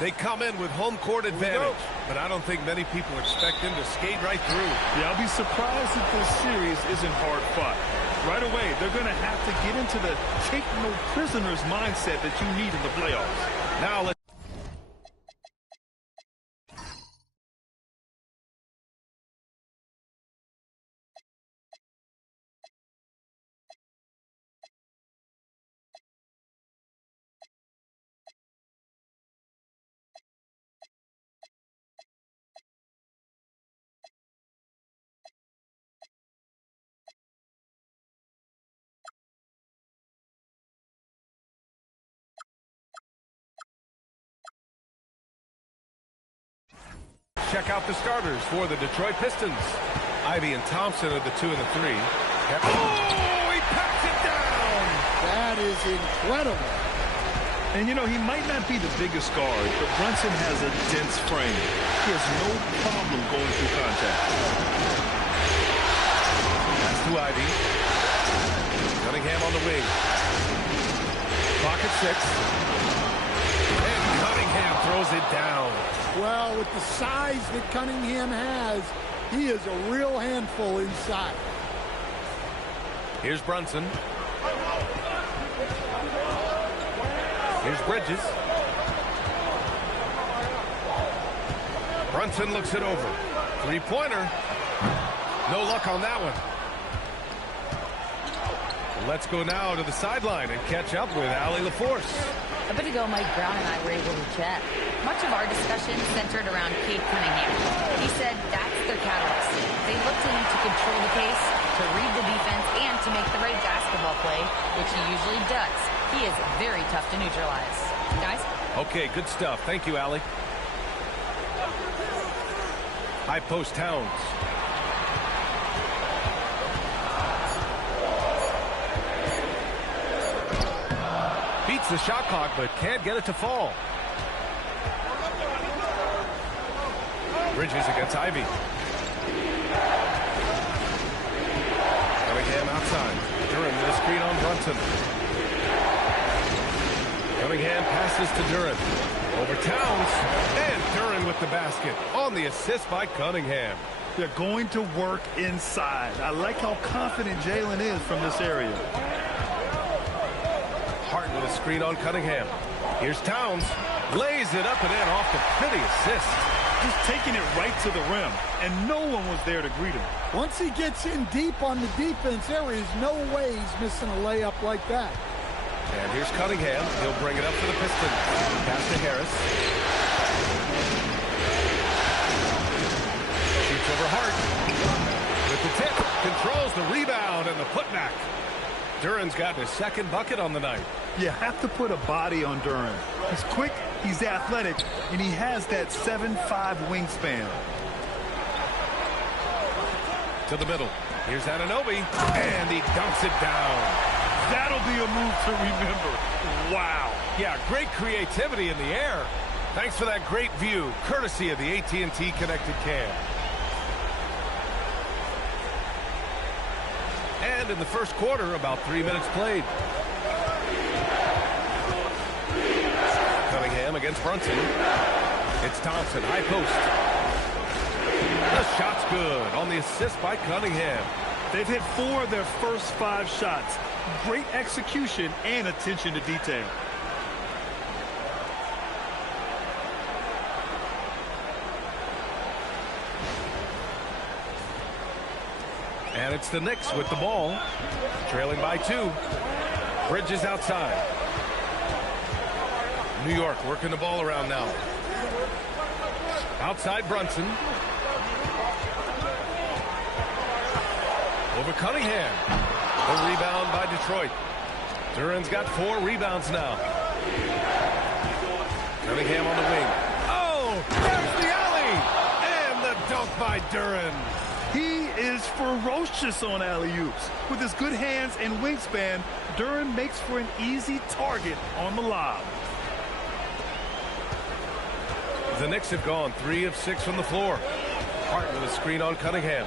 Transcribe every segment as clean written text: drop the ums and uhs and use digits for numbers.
They come in with home court advantage, but I don't think many people expect them to skate right through. Yeah, I'll be surprised if this series isn't hard fought. Right away, they're going to have to get into the take no prisoners mindset that you need in the playoffs. Now let's check out the starters for the Detroit Pistons. Ivy and Thompson are the 2 and the 3. Oh, he packs it down! That is incredible. And, you know, he might not be the biggest guard, but Brunson has a dense frame. He has no problem going through contact. Pass to Ivy. Cunningham on the wing. Clock at 6. And Cunningham throws it down. Well, with the size that Cunningham has, he is a real handful inside. Here's Brunson. Here's Bridges. Brunson looks it over. Three-pointer. No luck on that one. Let's go now to the sideline and catch up with Allie LaForce. A bit ago, Mike Brown and I were able to chat. Much of our discussion centered around Cade Cunningham. He said that's their catalyst. They look to him to control the pace, to read the defense, and to make the right basketball play, which he usually does. He is very tough to neutralize. Guys? Okay, good stuff. Thank you, Allie. High post Towns. Beats the shot clock, but can't get it to fall. Bridges against Ivy. Cunningham outside. Duran with a screen on Brunson. Cunningham passes to Duran. Over Towns. And Duran with the basket. On the assist by Cunningham. They're going to work inside. I like how confident Jalen is from this area. Hart with a screen on Cunningham. Here's Towns. Lays it up and in off the pretty assist. Just taking it right to the rim, and no one was there to greet him. Once he gets in deep on the defense, there is no way he's missing a layup like that. And here's Cunningham. He'll bring it up for the Pistons. Pass to Harris. Shoots over Hart. With the tip. Controls the rebound and the putback. Duran's gotten his second bucket on the night. You have to put a body on Duran. He's quick, he's athletic, and he has that 7'5" wingspan. To the middle. Here's Anunoby. And he dunks it down. That'll be a move to remember. Wow. Yeah, great creativity in the air. Thanks for that great view, courtesy of the AT&T Connected Cam. And in the first quarter, about 3 minutes played. Cunningham against Brunson. It's Thompson, high post. The shot's good on the assist by Cunningham. They've hit 4 of their first 5 shots. Great execution and attention to detail. And it's the Knicks with the ball, trailing by 2. Bridges outside. New York working the ball around now. Outside Brunson. Over Cunningham. The rebound by Detroit. Duran's got 4 rebounds now. Cunningham on the wing. Oh, there's the alley! And the dunk by Duran. He is ferocious on alley-oops. With his good hands and wingspan, Duran makes for an easy target on the lob. The Knicks have gone 3 of 6 from the floor. Hart with a screen on Cunningham.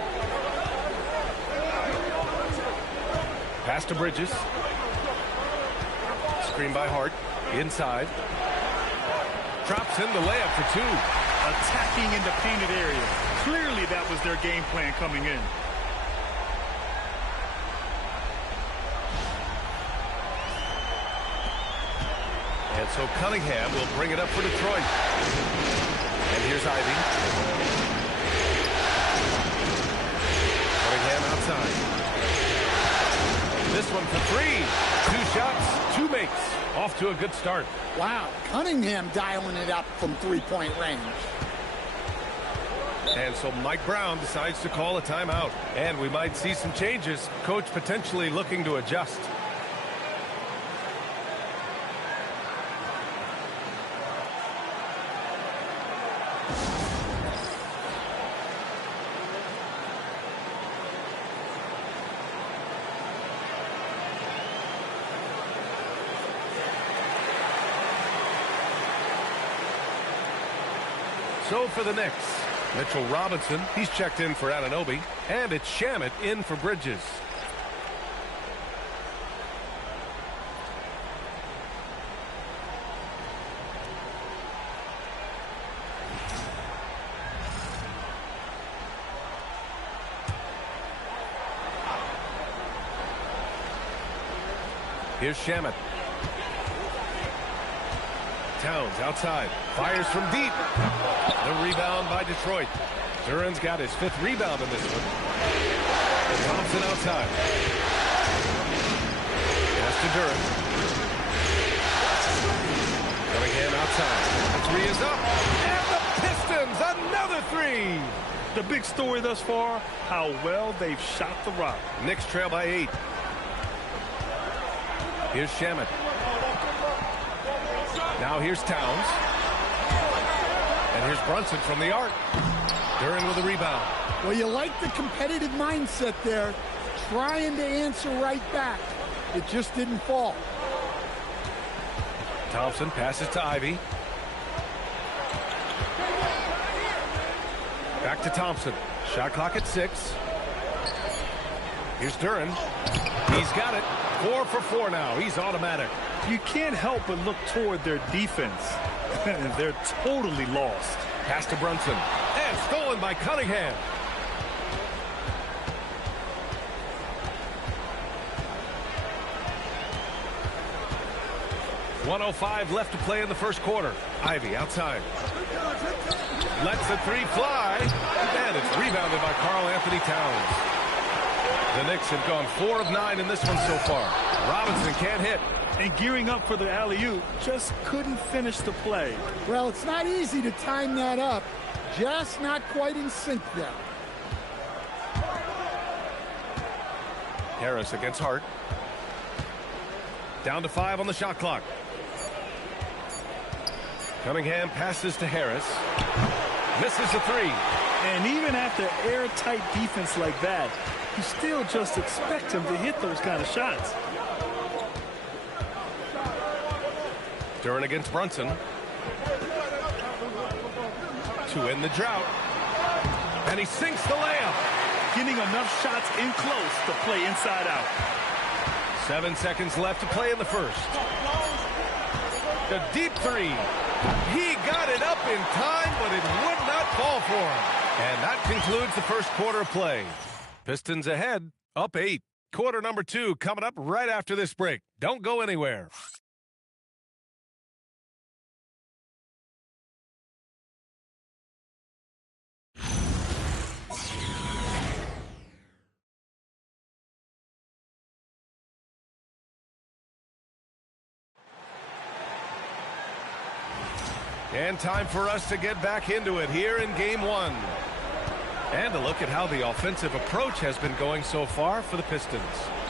Pass to Bridges. Screen by Hart. Inside. drops in the layup for two. Attacking in the painted area. Clearly that was their game plan coming in. And so Cunningham will bring it up for Detroit. And here's Ivy. Cunningham outside. This one for three. 2 shots, 2 makes. Off to a good start. Wow, Cunningham dialing it up from three-point range. And so Mike Brown decides to call a timeout. And we might see some changes. Coach potentially looking to adjust. So for the Knicks, Mitchell Robinson, he's checked in for Anunoby, and it's Shamet in for Bridges. Here's Shamet. Towns outside, fires from deep. The rebound by Detroit. Duran's got his 5th rebound in this one. Thompson outside. Pass to Duran. Cunningham outside. The 3 is up. And the Pistons, another 3. The big story thus far, how well they've shot the rock. Knicks trail by 8. Here's Shamet. Now here's Towns. And here's Brunson from the arc. Duran with a rebound. Well, you like the competitive mindset there, trying to answer right back. It just didn't fall. Thompson passes to Ivy. Back to Thompson. Shot clock at 6. Here's Duran. He's got it. 4 for 4 now. He's automatic. You can't help but look toward their defense. They're totally lost. Pass to Brunson. And stolen by Cunningham. .105 left to play in the first quarter. Ivy outside. Lets the 3 fly. And it's rebounded by Karl Anthony Towns. The Knicks have gone 4 of 9 in this one so far. Robinson can't hit. And gearing up for the alley-oop, just couldn't finish the play. Well, it's not easy to time that up. Just not quite in sync there. Harris against Hart. Down to 5 on the shot clock. Cunningham passes to Harris. Misses the 3. And even after airtight defense like that, you still just expect him to hit those kind of shots. Duran against Brunson. To end the drought. And he sinks the layup. Getting enough shots in close to play inside out. 7 seconds left to play in the first. The deep 3. He got it up in time, but it would not fall for him. And that concludes the first quarter of play. Pistons ahead, up 8. Quarter number 2 coming up right after this break. Don't go anywhere. And time for us to get back into it here in Game 1. And a look at how the offensive approach has been going so far for the Pistons.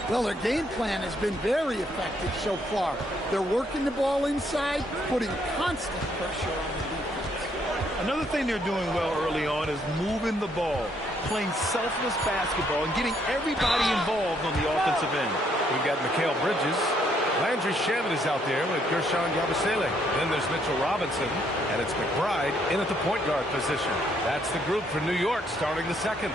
Well, their game plan has been very effective so far. They're working the ball inside, putting constant pressure on the defense. Another thing they're doing well early on is moving the ball, playing selfless basketball, and getting everybody involved on the offensive end. We've got Mikal Bridges. Landry Shamet is out there with Gershon Yabusele. Then there's Mitchell Robinson, and it's McBride in at the point guard position. That's the group for New York starting the second.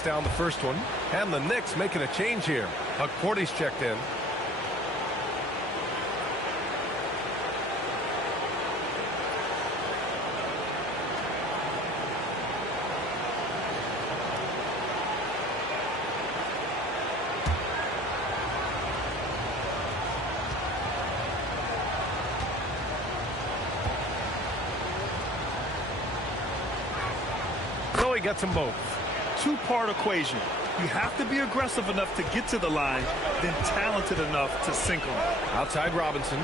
knocks down the first one. And the Knicks making a change here. Porty's checked in. So he gets them both. Two-part equation. You have to be aggressive enough to get to the line, then talented enough to sink them. Outside Robinson.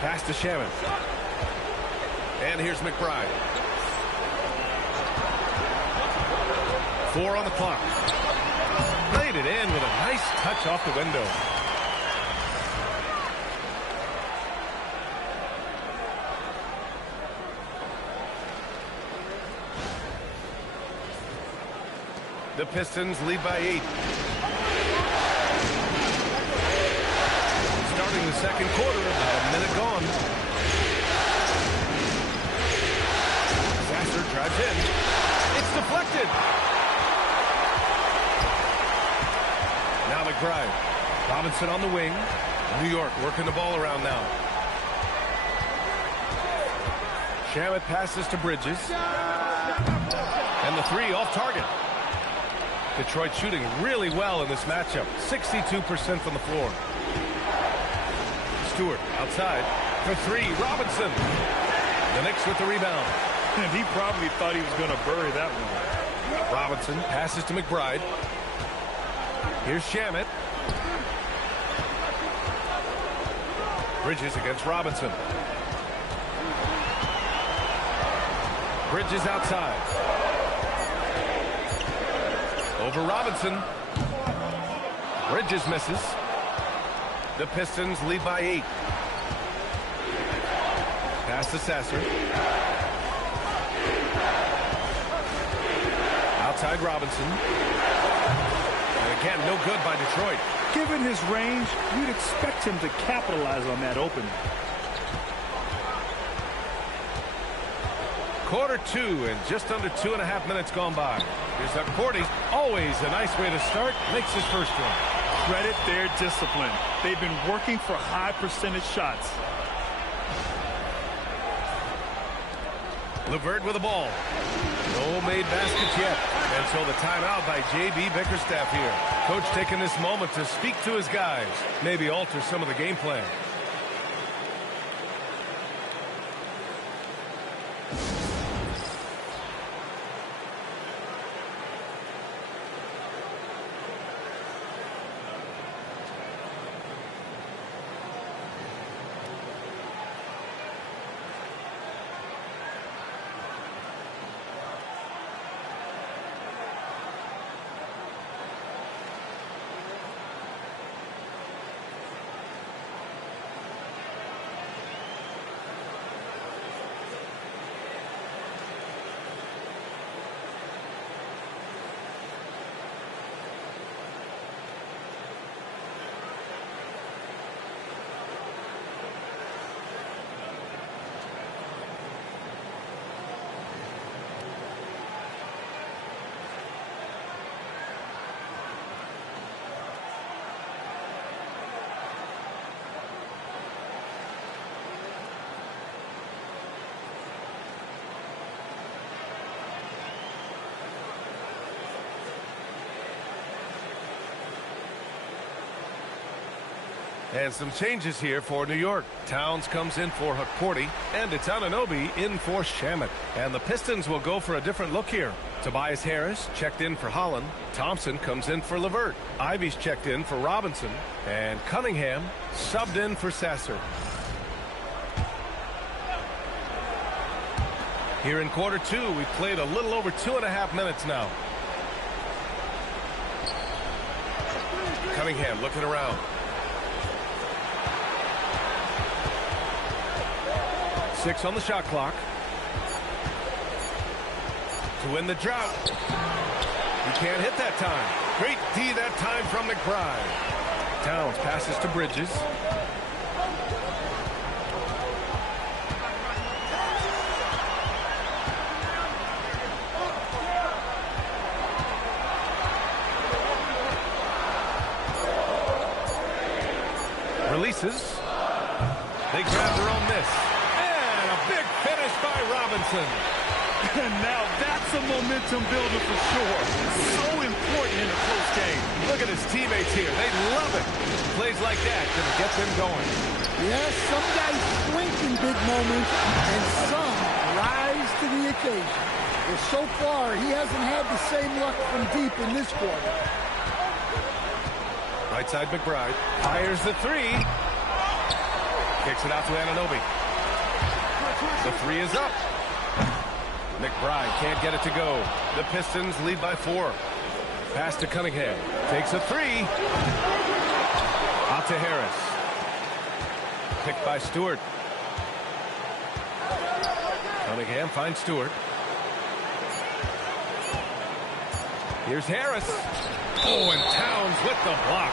Pass to Shaman. And here's McBride. 4 on the clock. Played it in with a nice touch off the window. The Pistons lead by 8. Starting the second quarter, about a minute gone. Sasser drives in. It's deflected. Now McBride. Robinson on the wing. New York working the ball around now. Shamet passes to Bridges. And the 3 off target. Detroit shooting really well in this matchup. 62% from the floor. Stewart outside for 3. Robinson. The Knicks with the rebound. And he probably thought he was going to bury that one. Robinson passes to McBride. Here's Shamet. Bridges against Robinson. Bridges outside. Over Robinson. Bridges misses. The Pistons lead by 8. Pass to Sasser. Outside Robinson. And again, no good by Detroit. Given his range, you'd expect him to capitalize on that opening. Quarter 2 and just under 2.5 minutes gone by. Here's Porty. Always a nice way to start. Makes his first one. Credit their discipline. They've been working for high percentage shots. LeVert with the ball. No made baskets yet. And so the timeout by J.B. Bickerstaff here. Coach taking this moment to speak to his guys. Maybe alter some of the game plan. And some changes here for New York. Towns comes in for Porty, and it's Anunoby in for Shamet. And the Pistons will go for a different look here. Tobias Harris checked in for Holland. Thompson comes in for LeVert. Ivy's checked in for Robinson. And Cunningham subbed in for Sasser. Here in quarter 2, we've played a little over 2.5 minutes now. Cunningham looking around. 6 on the shot clock. To win the drought. He can't hit that time. Great D that time from McBride. Towns passes to Bridges. misses. They grab their own miss. And a big finish by Robinson. And now that's a momentum builder for sure. So important in a close game. Look at his teammates here. They love it. Plays like that going to get them going. Yes, some guys shrink in big moments, and some rise to the occasion. Well, so far, he hasn't had the same luck from deep in this quarter. Right side McBride. Fires the three. Kicks it out to Anunoby. The three is up. McBride can't get it to go. The Pistons lead by 4. Pass to Cunningham. Takes a three. Out to Harris. Picked by Stewart. Cunningham finds Stewart. Here's Harris. Oh, and Towns with the block.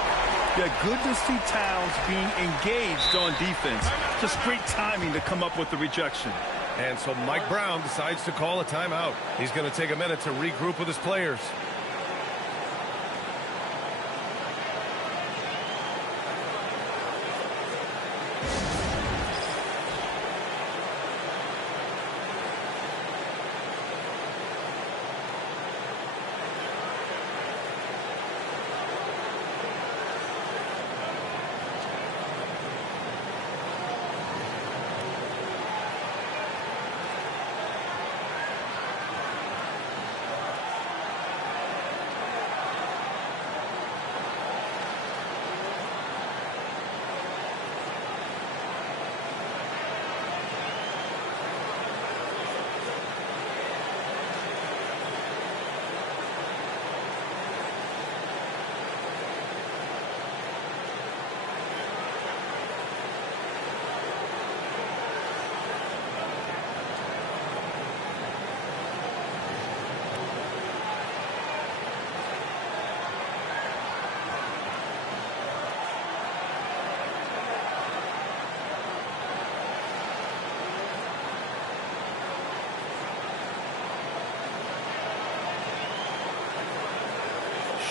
Yeah, good to see Towns being engaged on defense. Just great timing to come up with the rejection. And so Mike Brown decides to call a timeout. He's going to take a minute to regroup with his players.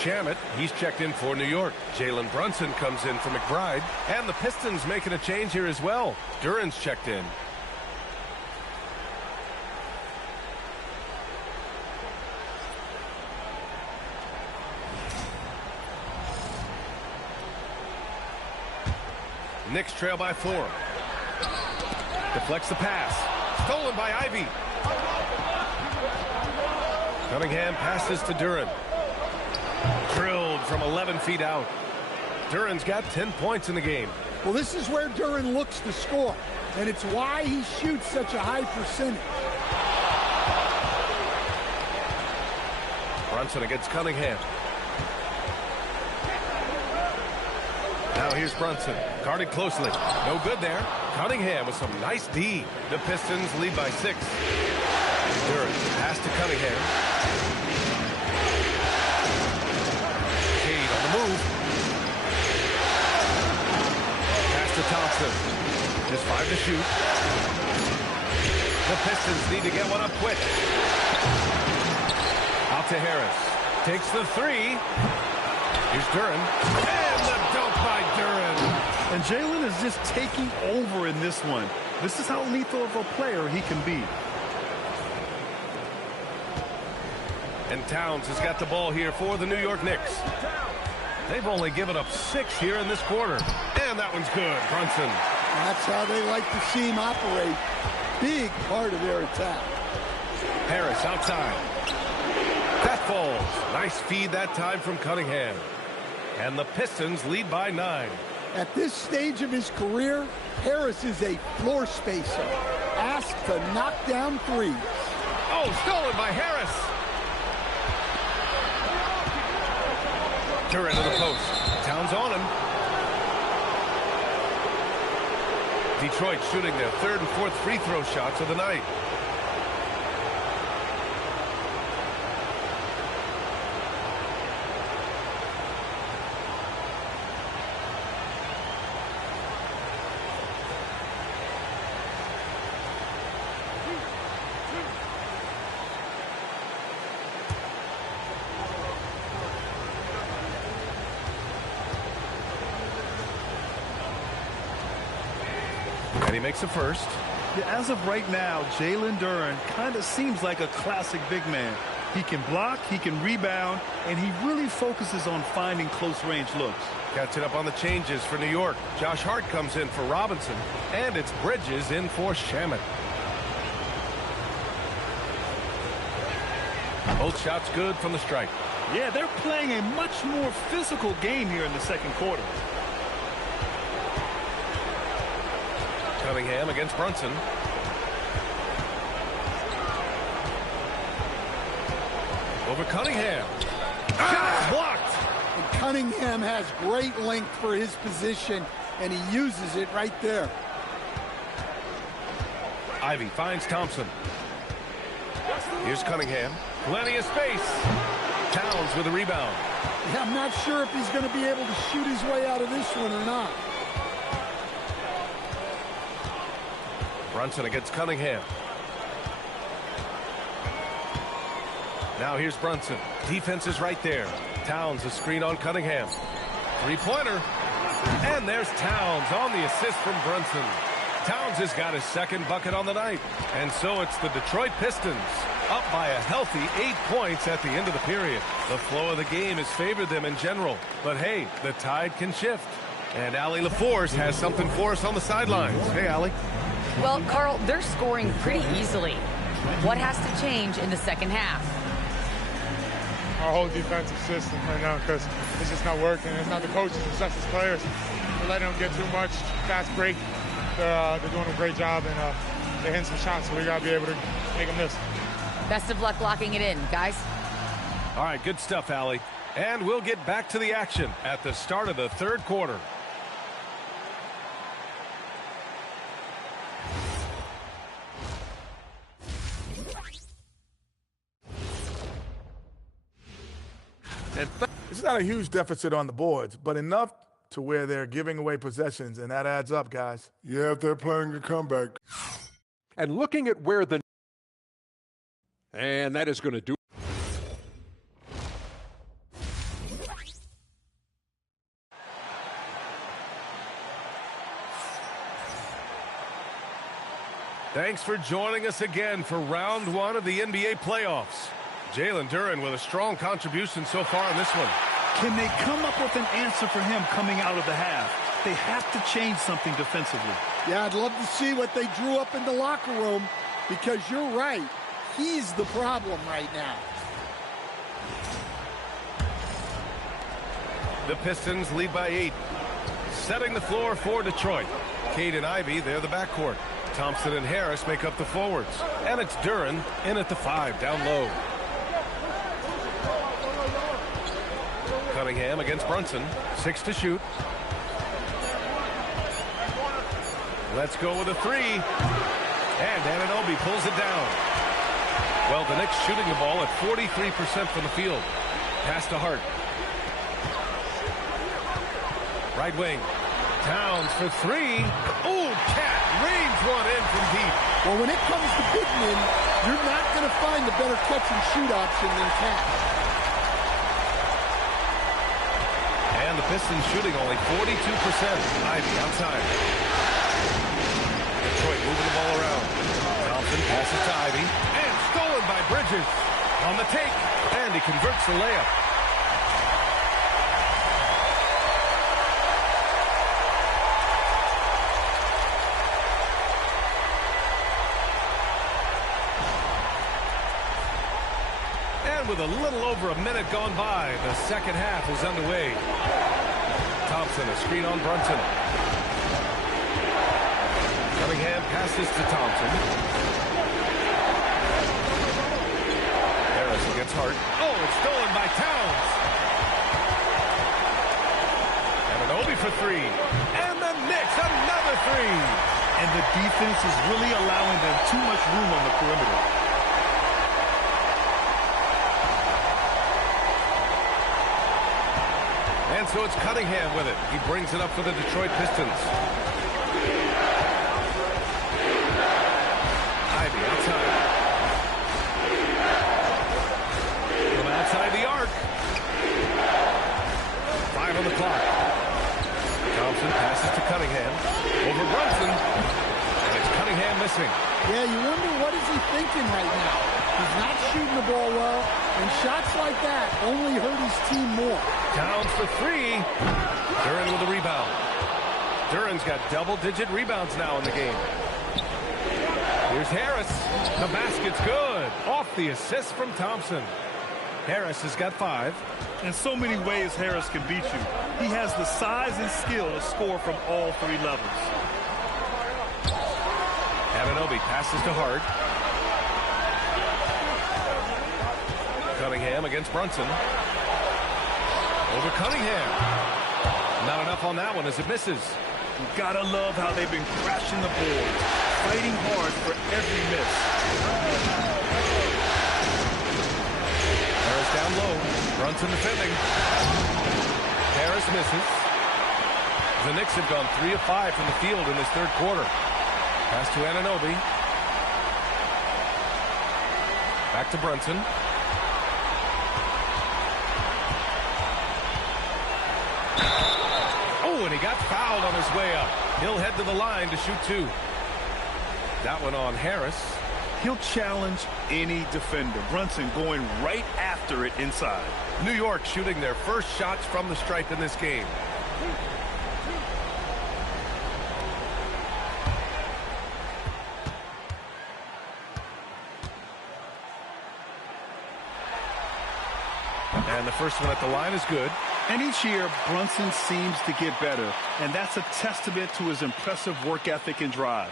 Shamet, he's checked in for New York. Jalen Brunson comes in for McBride. And the Pistons making a change here as well. Duran's checked in. Knicks trail by 4. Deflects the pass. Stolen by Ivy. Cunningham passes to Duran. Drilled from 11 feet out. Duran's got 10 points in the game. Well, this is where Duran looks to score, and it's why he shoots such a high percentage. Brunson against Cunningham. Now here's Brunson. Guarded closely. No good there. Cunningham with some nice D. The Pistons lead by 6. Duran pass to Cunningham. Move. Pass to Thompson. Just 5 to shoot. The Pistons need to get one up quick. Out to Harris. Takes the 3. Here's Duran. And the dunk by Duran. And Jalen is just taking over in this one. This is how lethal of a player he can be. And Towns has got the ball here for the New York Knicks. They've only given up 6 here in this quarter. And that one's good. Brunson. That's how they like to see him operate. Big part of their attack. Harris outside. That falls. Nice feed that time from Cunningham. And the Pistons lead by 9. At this stage of his career, Harris is a floor spacer. Asked to knock down threes. Oh, stolen by Harris. Duran to the post. Towns on him. Detroit shooting their 3rd and 4th free throw shots of the night. makes a first. Yeah, as of right now, Jalen Duren kind of seems like a classic big man. He can block, he can rebound, and he really focuses on finding close-range looks. Catching up on the changes for New York. Josh Hart comes in for Robinson, and it's Bridges in for Shamet. Both shots good from the strike. Yeah, they're playing a much more physical game here in the second quarter. Cunningham against Brunson. Over Cunningham. Shot blocked. And Cunningham has great length for his position, and he uses it right there. Ivy finds Thompson. Here's Cunningham. Plenty of space. Towns with a rebound. Yeah, I'm not sure if he's going to be able to shoot his way out of this one or not. Brunson against Cunningham. Now here's Brunson. Defense is right there. Towns a screen on Cunningham. Three-pointer. And there's Towns on the assist from Brunson. Towns has got his second bucket on the night. And so it's the Detroit Pistons up by a healthy 8 points at the end of the period. The flow of the game has favored them in general. But hey, the tide can shift. And Allie LaForce has something for us on the sidelines. Hey, Allie. Well, Carl, they're scoring pretty easily. What has to change in the second half? Our whole defensive system right now, because it's just not working. It's not the coaches, it's just the players. We're letting them get too much fast break. They're doing a great job, and they're hitting some shots, so we got to be able to make them miss. Best of luck locking it in, guys. All right, good stuff, Allie. And we'll get back to the action at the start of the third quarter. It's not a huge deficit on the boards, but enough to where they're giving away possessions, and that adds up, guys. Yeah, if they're playing a comeback. And looking at where the... And that is going to do... Thanks for joining us again for round one of the NBA playoffs. Jalen Duren with a strong contribution so far in this one. Can they come up with an answer for him coming out of the half? They have to change something defensively. Yeah, I'd love to see what they drew up in the locker room, because you're right. He's the problem right now. The Pistons lead by 8. Setting the floor for Detroit. Cade and Ivy, they're the backcourt. Thompson and Harris make up the forwards. And it's Duren in at the 5, down low. Cunningham against Brunson. 6 to shoot. Let's go with a 3. And Anunoby pulls it down. Well, the Knicks shooting the ball at 43% from the field. Pass to Hart. Right wing. Towns for 3. Ooh, Cat rains one in from deep. Well, when it comes to big men, you're not going to find a better catch-and-shoot option than Cat. And the Pistons shooting only 42%. Ivy outside. Detroit moving the ball around. Thompson passes to Ivy. And stolen by Bridges. On the take. And he converts the layup. With a little over a minute gone by, the second half is underway. Thompson, a screen on Brunson. Cunningham passes to Thompson. Harris against Hart. Oh, it's stolen by Towns. Anunoby for 3. And the Knicks, another 3. And the defense is really allowing them too much room on the perimeter. And so it's Cunningham with it. He brings it up for the Detroit Pistons. Ivy outside. From outside the arc. 5 on the clock. Thompson passes to Cunningham. Over Brunson. Yeah, you wonder what is he thinking right now. He's not shooting the ball well, and shots like that only hurt his team more. Towns for three. Duren with a rebound. Duren's got double-digit rebounds now in the game. Here's Harris. The basket's good. Off the assist from Thompson. Harris has got 5. In so many ways, Harris can beat you. He has the size and skill to score from all 3 levels. Anunoby passes to Hart. Cunningham against Brunson. Over Cunningham. Not enough on that one as it misses. You gotta love how they've been crashing the boards, fighting hard for every miss. Harris down low. Brunson defending. Harris misses. The Knicks have gone 3 of 5 from the field in this third quarter. Pass to Anunoby. Back to Brunson. Oh, and he got fouled on his way up. He'll head to the line to shoot 2. That one on Harris. He'll challenge any defender. Brunson going right after it inside. New York shooting their first shots from the stripe in this game. And the first one at the line is good. And each year, Brunson seems to get better. And that's a testament to his impressive work ethic and drive.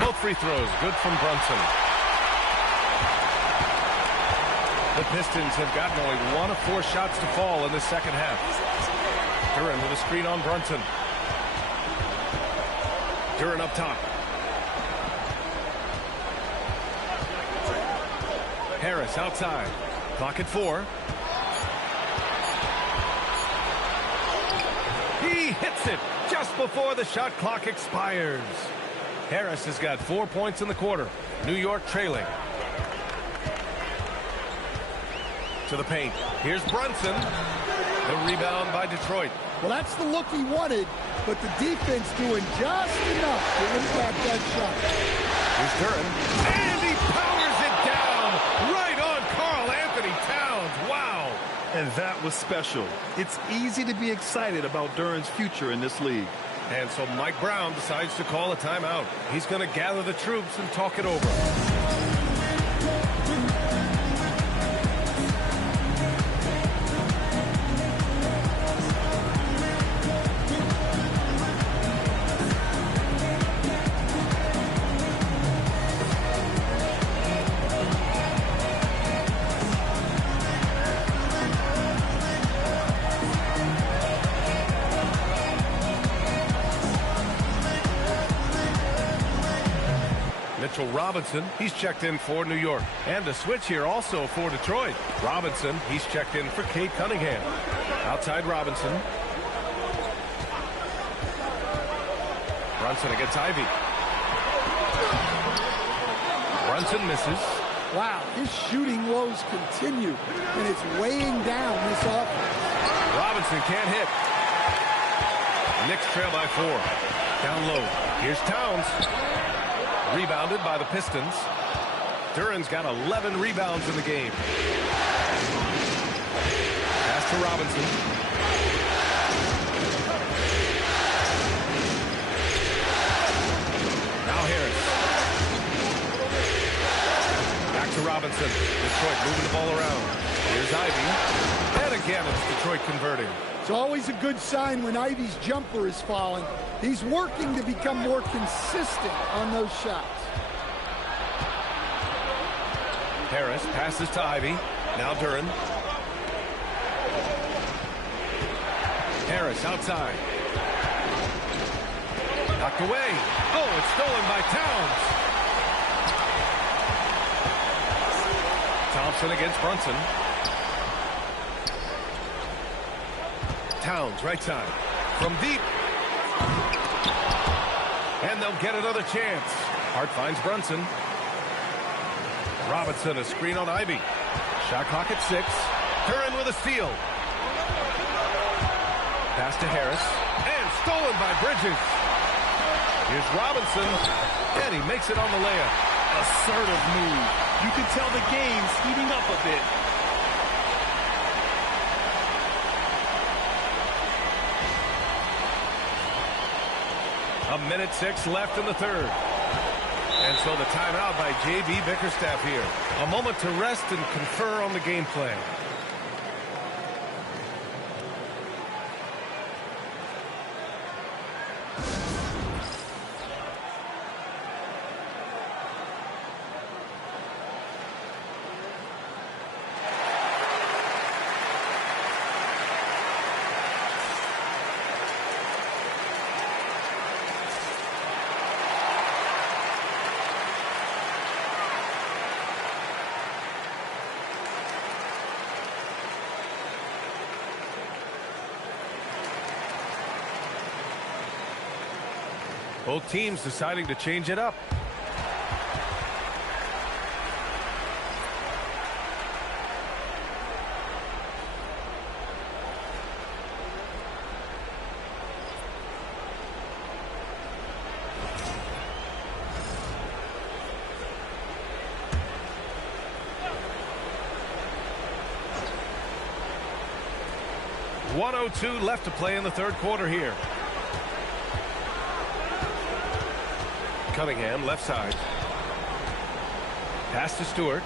Both free throws good from Brunson. The Pistons have gotten only 1 of 4 shots to fall in the second half. Duren with a screen on Brunson. Duren up top. Harris outside. Clock at 4. He hits it just before the shot clock expires. Harris has got 4 points in the quarter. New York trailing. To the paint. Here's Brunson. The rebound by Detroit. Well, that's the look he wanted, but the defense doing just enough to impact that shot. Here's Duren. And he powers it down right on Karl Anthony Towns. Wow. And that was special. It's easy to be excited about Duren's future in this league. And so Mike Brown decides to call a timeout. He's going to gather the troops and talk it over. Robinson, he's checked in for New York. And a switch here also for Detroit. Robinson, he's checked in for Cade Cunningham. Outside Robinson. Brunson against Ivy. Brunson misses. Wow, his shooting woes continue, and it's weighing down this offense. Robinson can't hit. Knicks trail by 4. Down low. Here's Towns. Rebounded by the Pistons. Duren's got 11 rebounds in the game. Pass to Robinson. Now Harris. Back to Robinson. Detroit moving the ball around. Here's Ivy. And again, it's Detroit converting. It's always a good sign when Ivy's jumper is falling. He's working to become more consistent on those shots. Harris passes to Ivy. Now Duren. Harris outside. Knocked away. Oh, it's stolen by Towns. Thompson against Brunson. Towns, right side. From deep. And they'll get another chance. Hart finds Brunson. Robinson, a screen on Ivy. Shot clock at 6. Curran with a steal. Pass to Harris. And stolen by Bridges. Here's Robinson. And he makes it on the layup. Assertive move. You can tell the game's heating up a bit. A minute 6 left in the third. And so the timeout by J.B. Bickerstaff here. A moment to rest and confer on the game plan. Both teams deciding to change it up. .102 left to play in the third quarter here. Cunningham, left side. Pass to Stewart.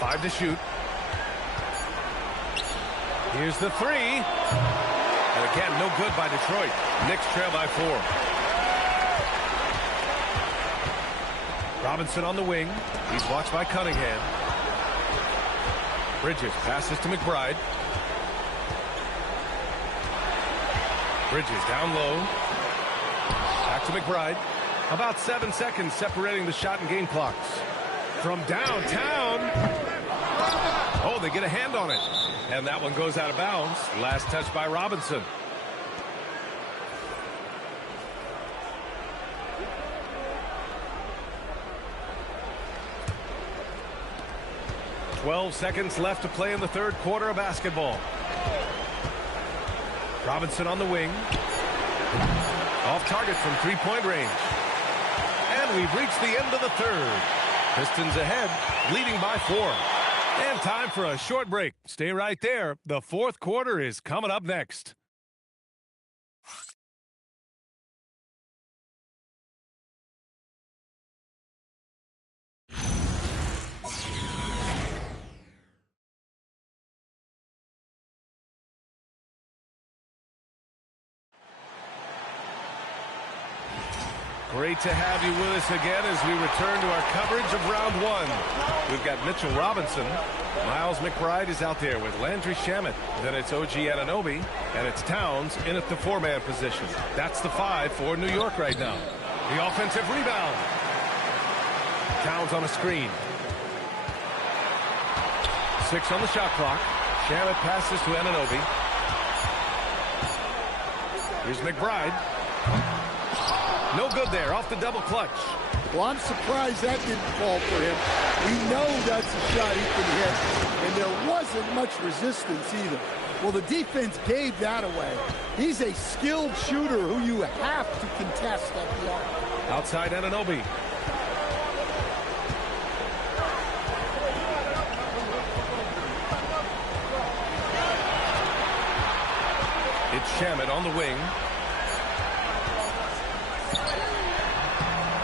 5 to shoot. Here's the 3. And again, no good by Detroit. Knicks trail by 4. Robinson on the wing. He's watched by Cunningham. Bridges passes to McBride. Bridges down low. Back to McBride. About 7 seconds separating the shot and game clocks. From downtown. Oh, they get a hand on it. And that one goes out of bounds. Last touch by Robinson. .12 seconds left to play in the third quarter of basketball. Robinson on the wing. Off target from three-point range. And we've reached the end of the third. Pistons ahead, leading by 4. And time for a short break. Stay right there. The fourth quarter is coming up next. Great to have you with us again as we return to our coverage of round 1. We've got Mitchell Robinson. Miles McBride is out there with Landry Shamet. Then it's OG Anunoby. And it's Towns in at the 4-man position. That's the 5 for New York right now. The offensive rebound. Towns on a screen. 6 on the shot clock. Shamet passes to Anunoby. Here's McBride. No good there, off the double clutch. Well, I'm surprised that didn't fall for him. We know that's a shot he can hit, and there wasn't much resistance either. Well, the defense gave that away. He's a skilled shooter who you have to contest at the arc. Outside Anunoby. It's Shamet on the wing.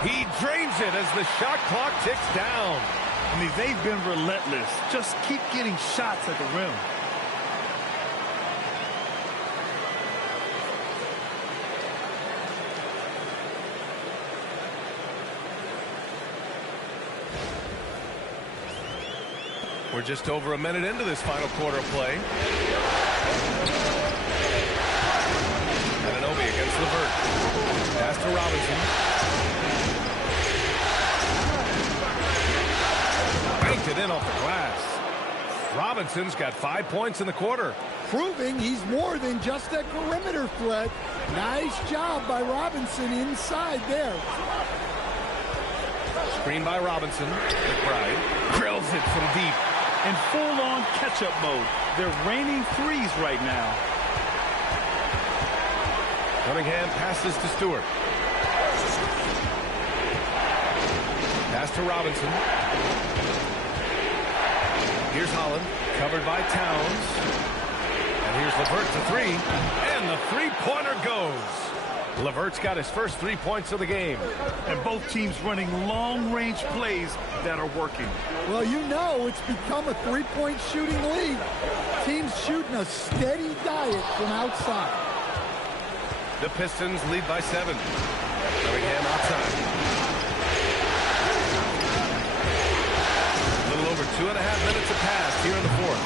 He drains it as the shot clock ticks down. I mean, they've been relentless. Just keep getting shots at the rim. We're just over a minute into this final quarter of play. Anunoby against LeVert. Pass to Robinson. Banked it in off the glass. Robinson's got 5 points in the quarter. Proving he's more than just a perimeter threat. Nice job by Robinson inside there. Screen by Robinson. McBride drills it from deep. In full-on catch-up mode. They're raining threes right now. Cunningham passes to Stewart. Pass to Robinson. Here's Holland, covered by Towns. And here's LeVert to three. And the three-pointer goes. LeVert's got his first 3 points of the game. And both teams running long-range plays that are working. Well, you know it's become a three-point shooting league. Teams shooting a steady diet from outside. The Pistons lead by 7. Cunningham outside. A little over 2.5 minutes have passed here in the fourth.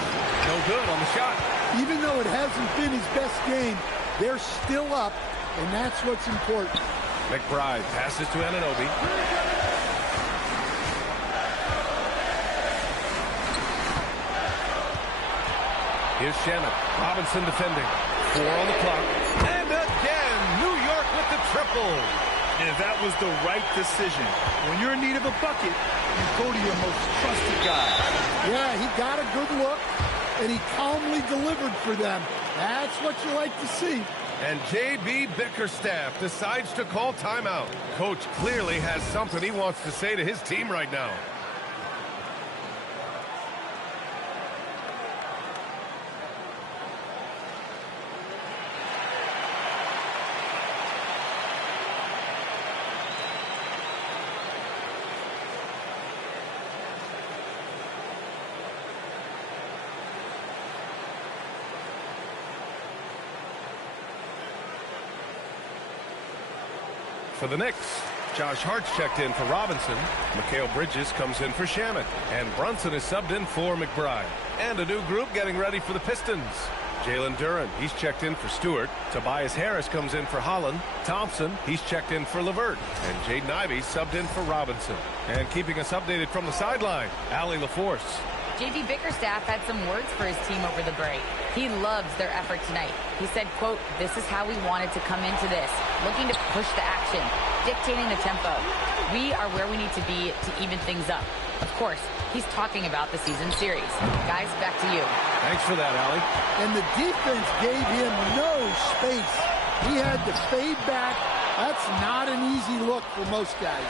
No good on the shot. Even though it hasn't been his best game, they're still up, and that's what's important. McBride passes to Anunoby. Here's Shannon. Robinson defending. 4 on the clock. And again, New York with the triple. And that was the right decision. When you're in need of a bucket, you go to your most trusted guy. Yeah, he got a good look, and he calmly delivered for them. That's what you like to see. And J.B. Bickerstaff decides to call timeout. Coach clearly has something he wants to say to his team right now. For the Knicks, Josh Hart's checked in for Robinson. Mikal Bridges comes in for Shamet. And Brunson is subbed in for McBride. And a new group getting ready for the Pistons. Jalen Duren, he's checked in for Stewart. Tobias Harris comes in for Holland. Thompson, he's checked in for LeVert. And Jaden Ivey subbed in for Robinson. And keeping us updated from the sideline, Allie LaForce. J.B. Bickerstaff had some words for his team over the break. He loves their effort tonight. He said, quote, "This is how we wanted to come into this, looking to push the action, dictating the tempo. We are where we need to be to even things up." Of course, he's talking about the season series. Guys, back to you. Thanks for that, Allie. And the defense gave him no space. He had to fade back. That's not an easy look for most guys.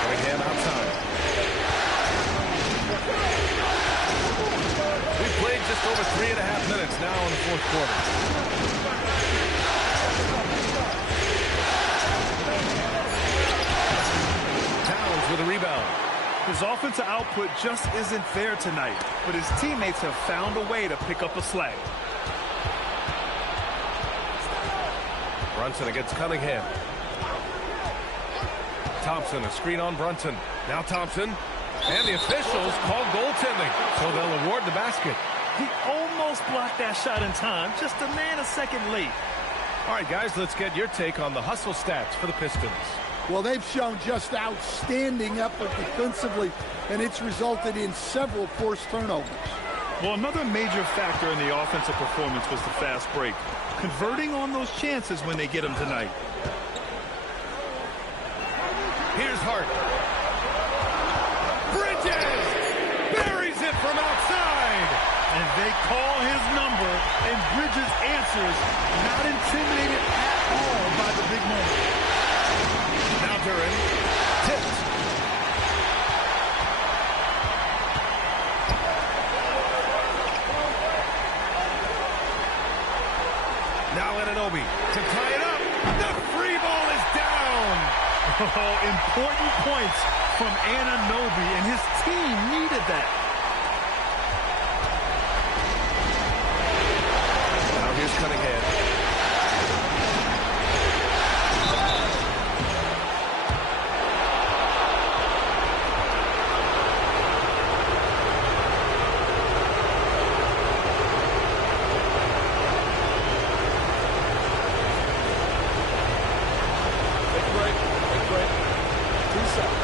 Cunningham outside. We've played just over 3.5 minutes now in the fourth quarter. Towns with a rebound. His offensive output just isn't there tonight, but his teammates have found a way to pick up a slack. Brunson against Cunningham. Thompson, a screen on Brunson. Now Thompson. And the officials call goaltending, so they'll award the basket. He almost blocked that shot in time, just a man a second late. All right, guys, let's get your take on the hustle stats for the Pistons. Well, they've shown just outstanding effort defensively, and it's resulted in several forced turnovers. Well, another major factor in the offensive performance was the fast break, converting on those chances when they get them tonight. Here's Hart. Bridges buries it from outside. And they call his number, and Bridges answers, not intimidated at all by the big moment. Now Duren tipped. Now Anunoby to tie it up. The free ball is down. Oh, important points from Anunoby, and his team needed that. Now here's Cunningham. Take a break. Take a break. 2 seconds.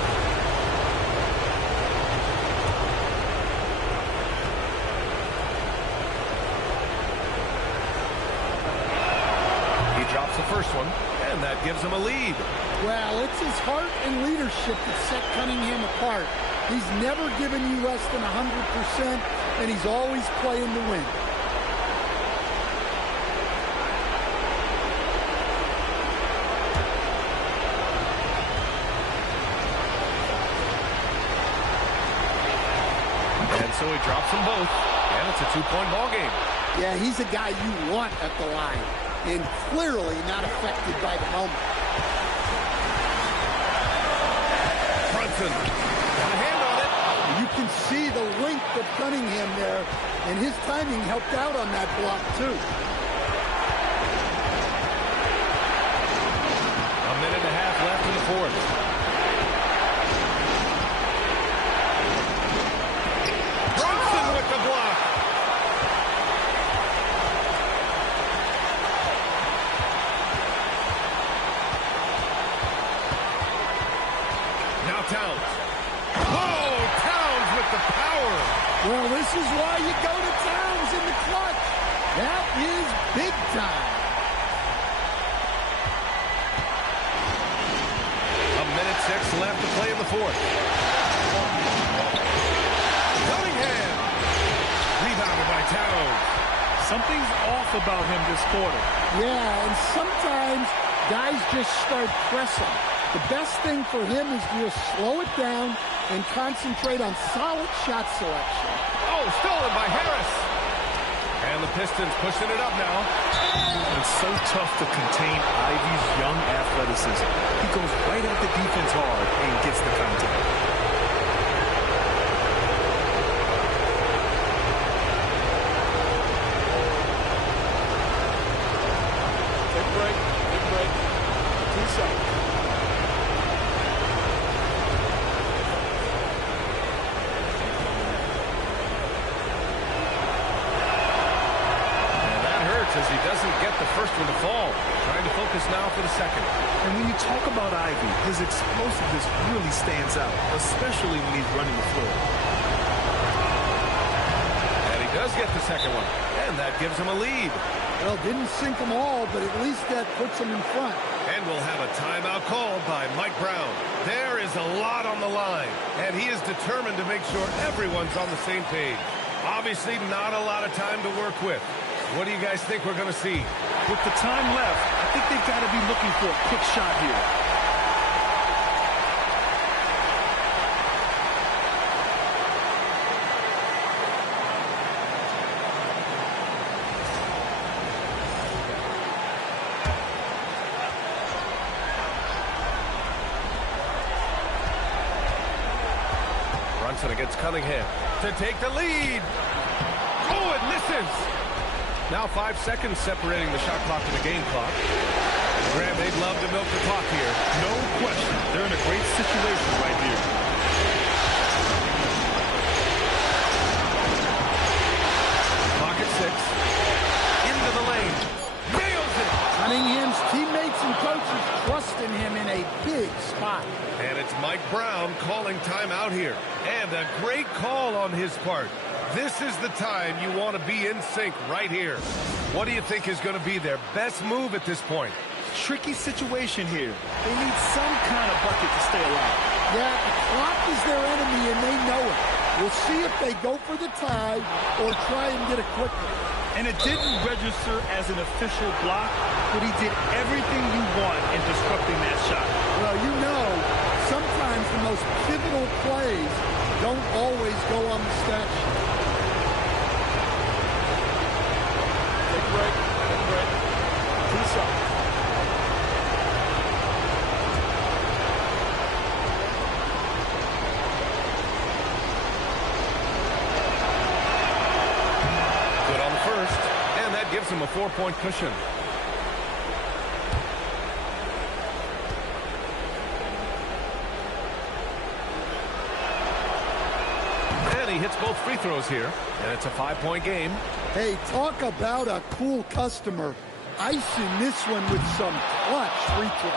He drops the first one, and that gives him a lead. Well, it's his heart and leadership that set Cunningham apart. He's never given you less than 100%, and he's always playing to win. And so he drops them both, and it's a two-point ball game. Yeah, he's a guy you want at the line, and clearly not affected by the moment. Brunson got a hand on it. You can see the length of Cunningham there, and his timing helped out on that block, too. A minute and a half left in the fourth. Brunson with the block. Now Towns. Oh, Towns with the power. Well, this is why you go to Towns in the clutch. That is big time. A minute 6 left to play in the fourth. Cunningham. Rebounded by Towns. Something's off about him this quarter. Yeah, and sometimes guys just start pressing. The best thing for him is to just slow it down and concentrate on solid shot selection. Oh, stolen by Harris. And the Pistons pushing it up now. It's so tough to contain Ivy's young athleticism. He goes right at the defense hard and gets the contact. Big break. 2 seconds. As he doesn't get the first one to fall. Trying to focus now for the second. And when you talk about Ivy, his explosiveness really stands out, especially when he's running the floor. And he does get the second one. And that gives him a lead. Well, didn't sink them all, but at least that puts them in front. And we'll have a timeout called by Mike Brown. There is a lot on the line, and he is determined to make sure everyone's on the same page. Obviously, not a lot of time to work with. What do you guys think we're going to see? With the time left, I think they've got to be looking for a quick shot here. Brunson against Cunningham to take the lead. Oh, it misses. Now 5 seconds separating the shot clock to the game clock. Graham, they'd love to milk the clock here. No question. They're in a great situation right here. Clock at 6. Into the lane. Nails it. Cunningham's teammates and coaches trusting him in a big spot. And it's Mike Brown calling timeout here. And a great call on his part. This is the time you want to be in sync right here. What do you think is going to be their best move at this point? Tricky situation here. They need some kind of bucket to stay alive. Yeah, the clock is their enemy, and they know it. We'll see if they go for the tie or try and get it quickly. And it didn't register as an official block, but he did everything you want in disrupting that shot. Well, you know, sometimes the most pivotal plays don't always go on the stat sheet. Take a break. 2 seconds. Good on the first, and that gives him a 4-point cushion. And he hits both free throws here, and it's a 5-point game. Hey, talk about a cool customer. Icing this one with some clutch free throws.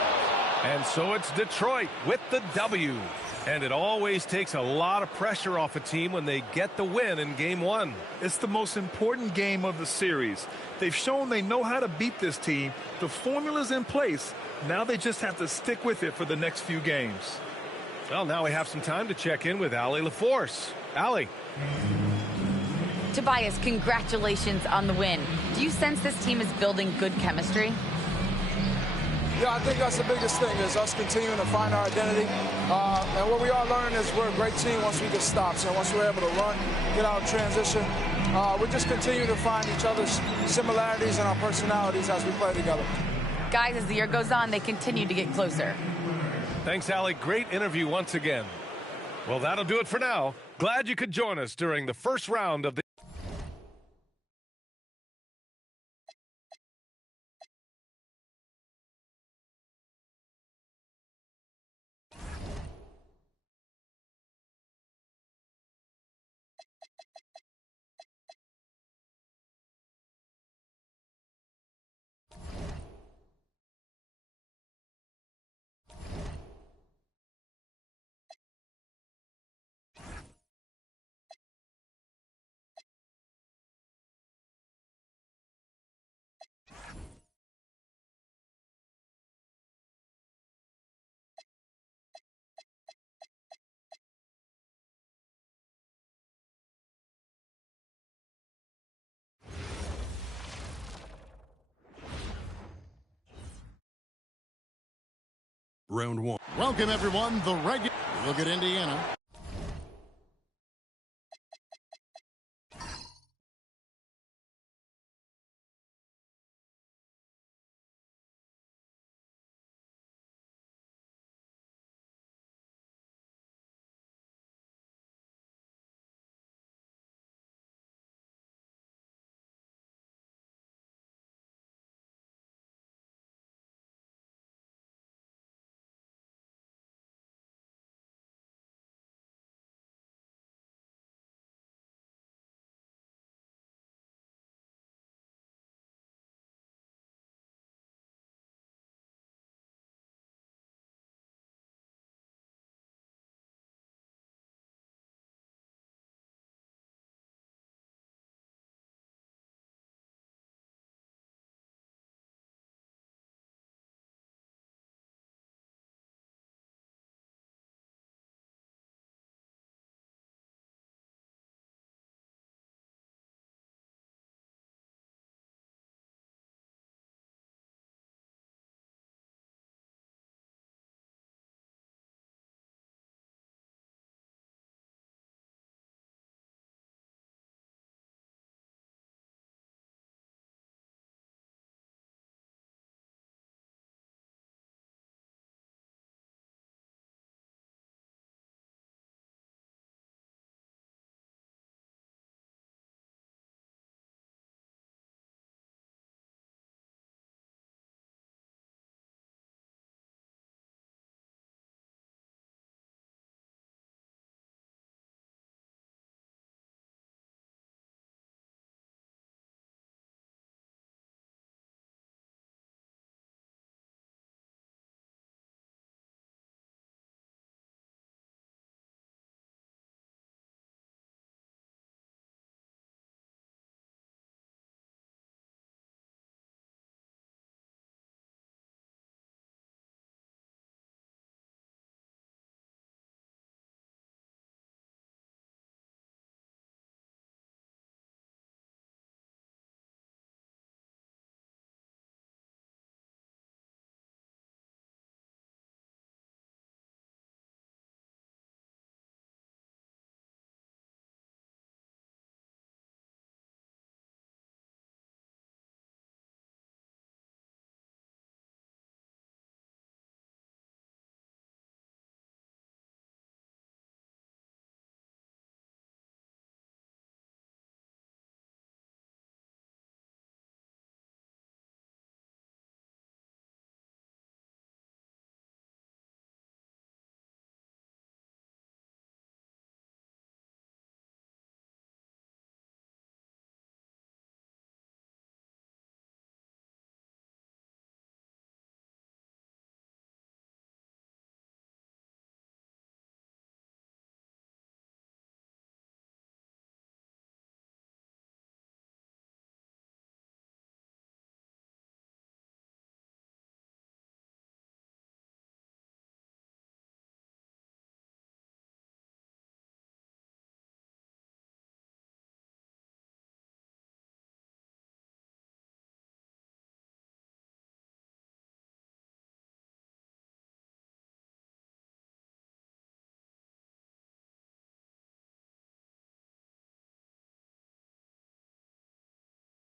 And so it's Detroit with the W. And it always takes a lot of pressure off a team when they get the win in Game 1. It's the most important game of the series. They've shown they know how to beat this team. The formula's in place. Now they just have to stick with it for the next few games. Well, now we have some time to check in with Allie LaForce. Allie. Tobias, congratulations on the win. Do you sense this team is building good chemistry? Yeah, I think that's the biggest thing is us continuing to find our identity. And what we are learning is we're a great team once we get stops. And once we're able to run, get out of transition, we just continue to find each other's similarities and our personalities as we play together. Guys, as the year goes on, they continue to get closer. Thanks, Allie. Great interview once again. Well, that'll do it for now. Glad you could join us during the first round of the Round 1. Welcome, everyone. The regular look at Indiana.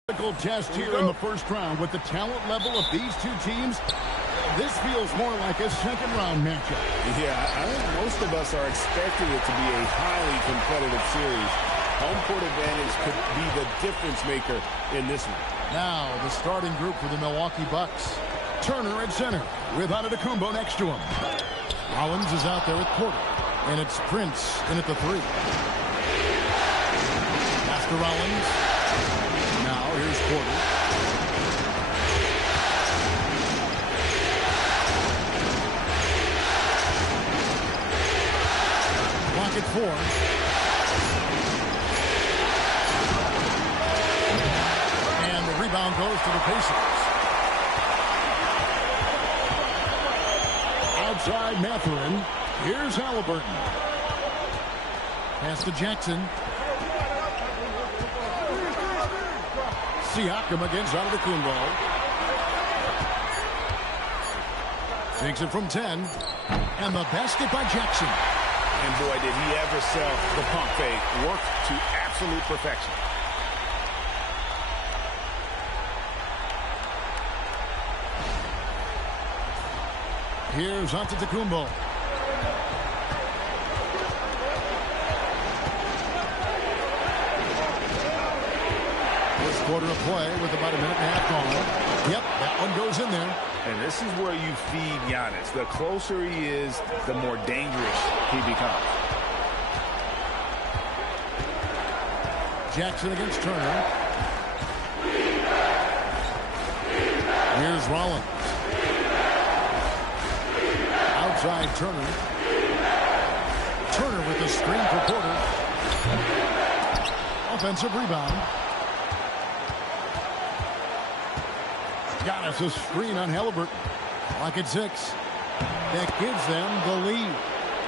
Physical test here in the first round. With the talent level of these two teams, this feels more like a second-round matchup. Yeah, I think most of us are expecting it to be a highly competitive series. Home court advantage could be the difference maker in this one. Now, the starting group for the Milwaukee Bucks. Turner at center with Antetokounmpo next to him. Rollins is out there at Porter. And it's Prince in at the 3. Pass to Rollins. Now, here's Porter. Clock at 4. And the rebound goes to the Pacers. Outside Mathurin. Here's Halliburton. Pass to Jackson. Siakam against Antetokounmpo. Takes it from 10. And the basket by Jackson. And boy, did he ever sell the pump fake. Worked to absolute perfection. Here's Antetokounmpo. First quarter of play with about a minute and a half gone. Yep, that one goes in there. And this is where you feed Giannis. The closer he is, the more dangerous he becomes. Jackson against Turner. Here's Rollins. Outside Turner. Turner with the screen for Porter. Offensive rebound. Giannis a screen on Halliburton. Clock at 6. That gives them the lead.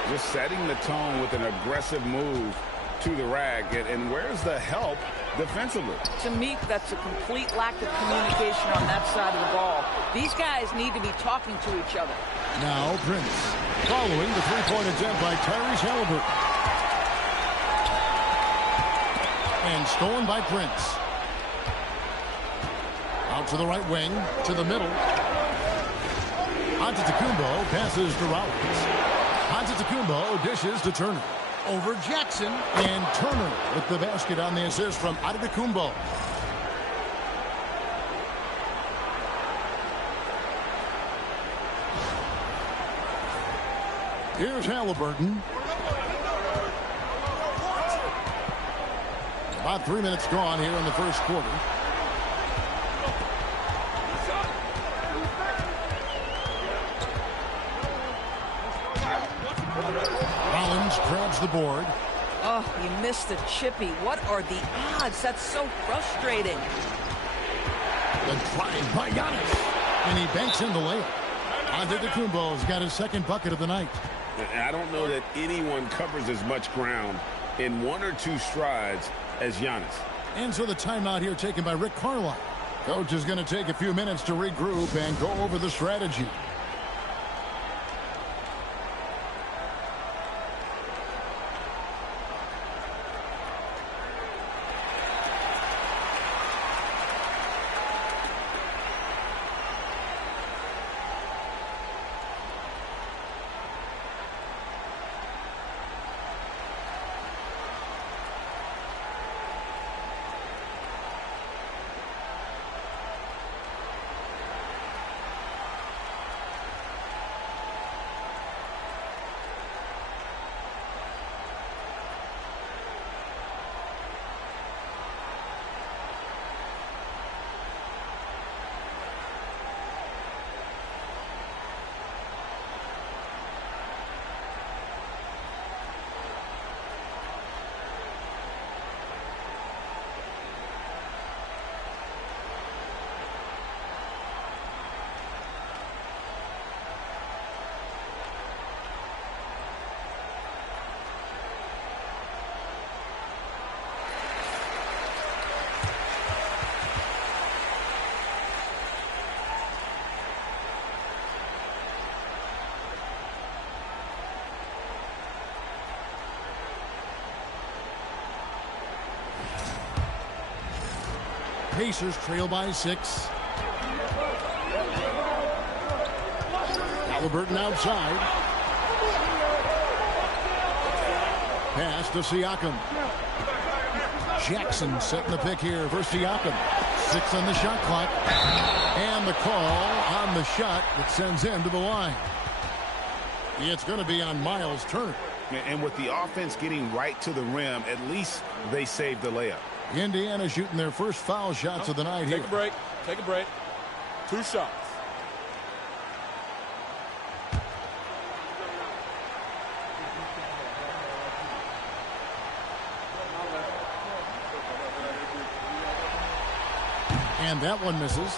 Just setting the tone with an aggressive move to the rack. And where's the help defensively? To me, that's a complete lack of communication on that side of the ball. These guys need to be talking to each other. Now Prince following the three-point attempt by Tyrese Halliburton. And stolen by Prince. Out to the right wing, to the middle. Antetokounmpo passes to Rollins. Antetokounmpo dishes to Turner. Over Jackson. And Turner with the basket on the assist from Antetokounmpo. Here's Halliburton. About 3 minutes gone here in the first quarter. Rollins grabs the board. Oh, he missed the chippy. What are the odds? That's so frustrating. The drive by Giannis. And he banks in the layup. Antetokounmpo's got his second bucket of the night. I don't know that anyone covers as much ground in 1 or 2 strides as Giannis. And so the timeout here taken by Rick Carlisle. Coach is going to take a few minutes to regroup and go over the strategy. Pacers trail by 6. Halliburton outside. Pass to Siakam. Jackson setting the pick here for Siakam. 6 on the shot clock. And the call on the shot that sends him to the line. It's going to be on Miles Turner. And with the offense getting right to the rim, at least they saved the layup. Indiana shooting their first foul shots of the night here. Take a break. Take a break. 2 shots. And that one misses.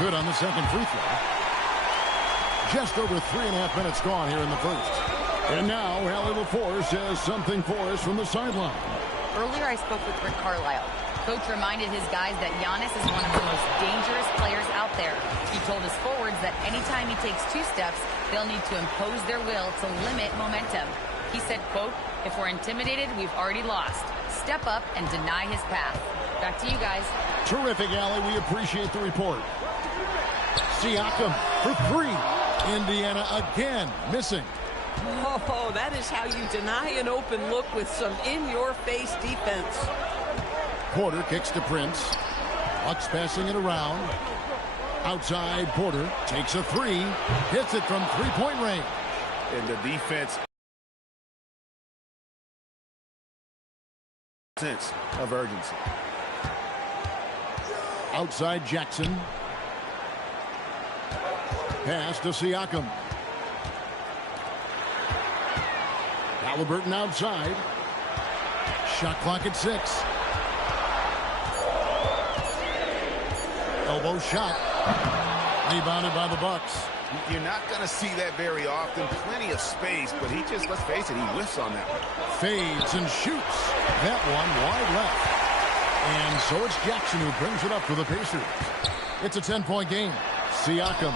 Good on the second free throw. Just over 3.5 minutes gone here in the first. And now, Allie LaForce has something for us from the sideline. Earlier, I spoke with Rick Carlisle. Coach reminded his guys that Giannis is one of the most dangerous players out there. He told his forwards that anytime he takes 2 steps, they'll need to impose their will to limit momentum. He said, quote, "If we're intimidated, we've already lost. Step up and deny his path." Back to you guys. Terrific, Allie. We appreciate the report. Siakam for 3. Indiana again missing. Oh, that is how you deny an open look with some in-your-face defense. Porter kicks to Prince. Bucks passing it around. Outside, Porter takes a 3. Hits it from 3-point range. And the defense sense of urgency. Outside, Jackson. Pass to Siakam. Halliburton outside. Shot clock at 6. Elbow shot. Rebounded by the Bucks. You're not going to see that very often. Plenty of space, but he just, let's face it, he whiffs on that one. Fades and shoots. That one wide left. And so it's Jackson who brings it up for the Pacers. It's a 10-point game. Siakam.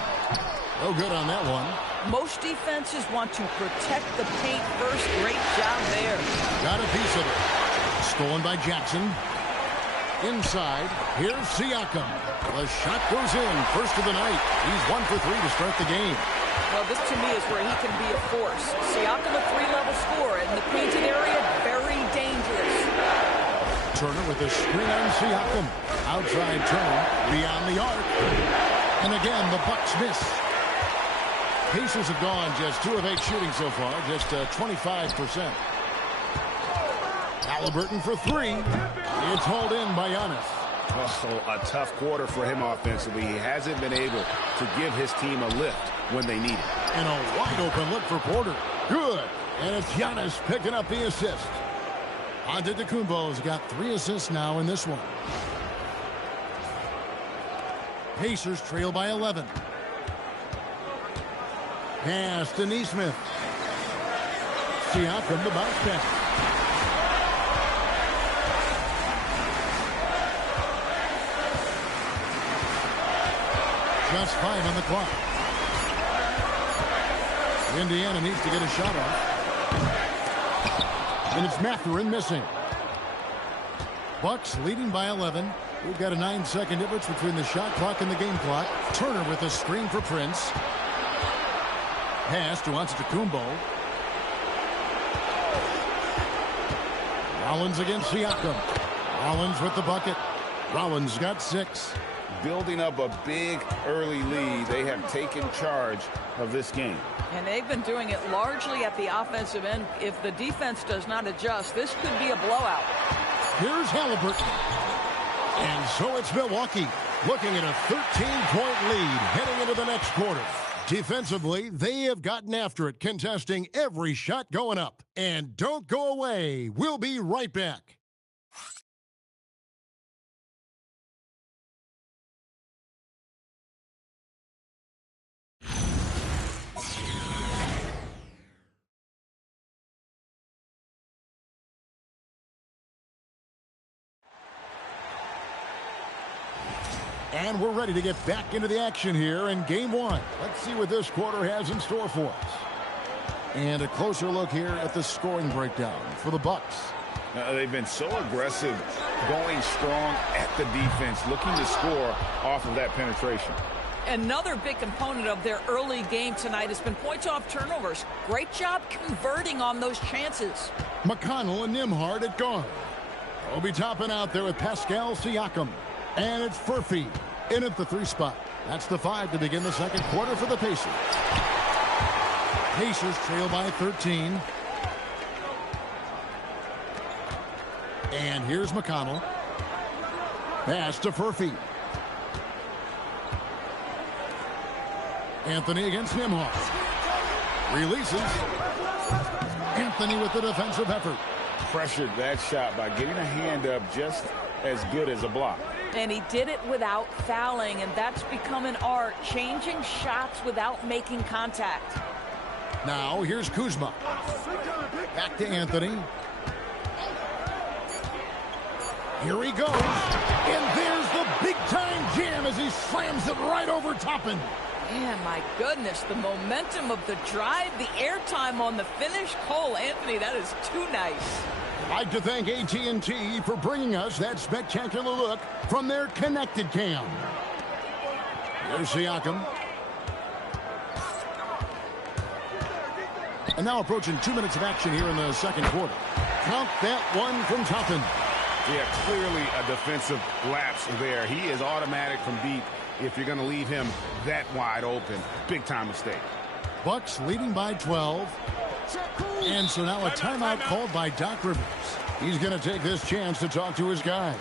No good on that one. Most defenses want to protect the paint first. Great job there. Got a piece of it. Stolen by Jackson. Inside. Here's Siakam. The shot goes in. First of the night. He's 1 for 3 to start the game. Well, this to me is where he can be a force. Siakam, a 3-level scorer in the painted area. Very dangerous. Turner with a screen on Siakam. Outside Turner. Beyond the arc. And again, the Bucks miss. Pacers have gone just 2 of 8 shooting so far, just 25%. Halliburton for 3. It's hauled in by Giannis. Oh, a tough quarter for him offensively. He hasn't been able to give his team a lift when they need it. And a wide open look for Porter. Good. And it's Giannis picking up the assist. Antetokounmpo's got 3 assists now in this one. Pacers trail by 11. Pass to Nesmith. Siakam the bounce back. Just 5 on the clock. Indiana needs to get a shot off. And it's Mathurin missing. Bucks leading by 11. We've got a 9-second difference between the shot clock and the game clock. Turner with a screen for Prince. Pass to Antetokounmpo. Rollins against Siakam. Rollins with the bucket. Rollins got 6. Building up a big early lead, they have taken charge of this game. And they've been doing it largely at the offensive end. If the defense does not adjust, this could be a blowout. Here's Halliburton. And so it's Milwaukee looking at a 13-point lead heading into the next quarter. Defensively, they have gotten after it, contesting every shot going up. And don't go away. We'll be right back. And we're ready to get back into the action here in game one. Let's see what this quarter has in store for us. And a closer look here at the scoring breakdown for the Bucks. They've been so aggressive, going strong at the defense, looking to score off of that penetration. Another big component of their early game tonight has been points off turnovers. Great job converting on those chances. McConnell and Nembhard at guard. We'll be topping out there with Pascal Siakam. And it's Furphy in at the 3 spot. That's the 5 to begin the second quarter for the Pacers. Pacers trail by 13. And here's McConnell. Pass to Furphy. Anthony against Nembhard. Releases. Anthony with the defensive effort. Pressured that shot by getting a hand up just as good as a block. And he did it without fouling, and that's become an art, changing shots without making contact. Now here's Kuzma. Back to Anthony. Here he goes. And there's the big-time jam as he slams it right over Toppin. Man, my goodness, the momentum of the drive, the airtime on the finish. Cole Anthony, that is too nice. I'd like to thank AT&T for bringing us that spectacular look from their connected cam. Here's Siakam. And now approaching 2 minutes of action here in the second quarter. Count that one from Toppin. Yeah, clearly a defensive lapse there. He is automatic from deep if you're going to leave him that wide open. Big time mistake. Bucks leading by 12. And so now a timeout called by Doc Rivers. He's going to take this chance to talk to his guys.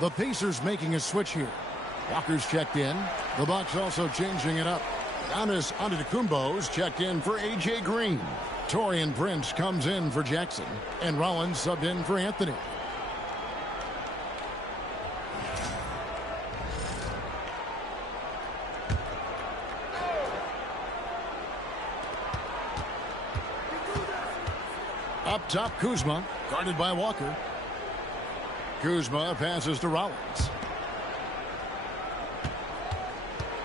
The Pacers making a switch here. Walker's checked in. The Bucks also changing it up. Giannis Antetokounmpo's checked in for A.J. Green. Taurean Prince comes in for Jackson. And Rollins subbed in for Anthony. Up top, Kuzma, guarded by Walker. Kuzma passes to Rollins.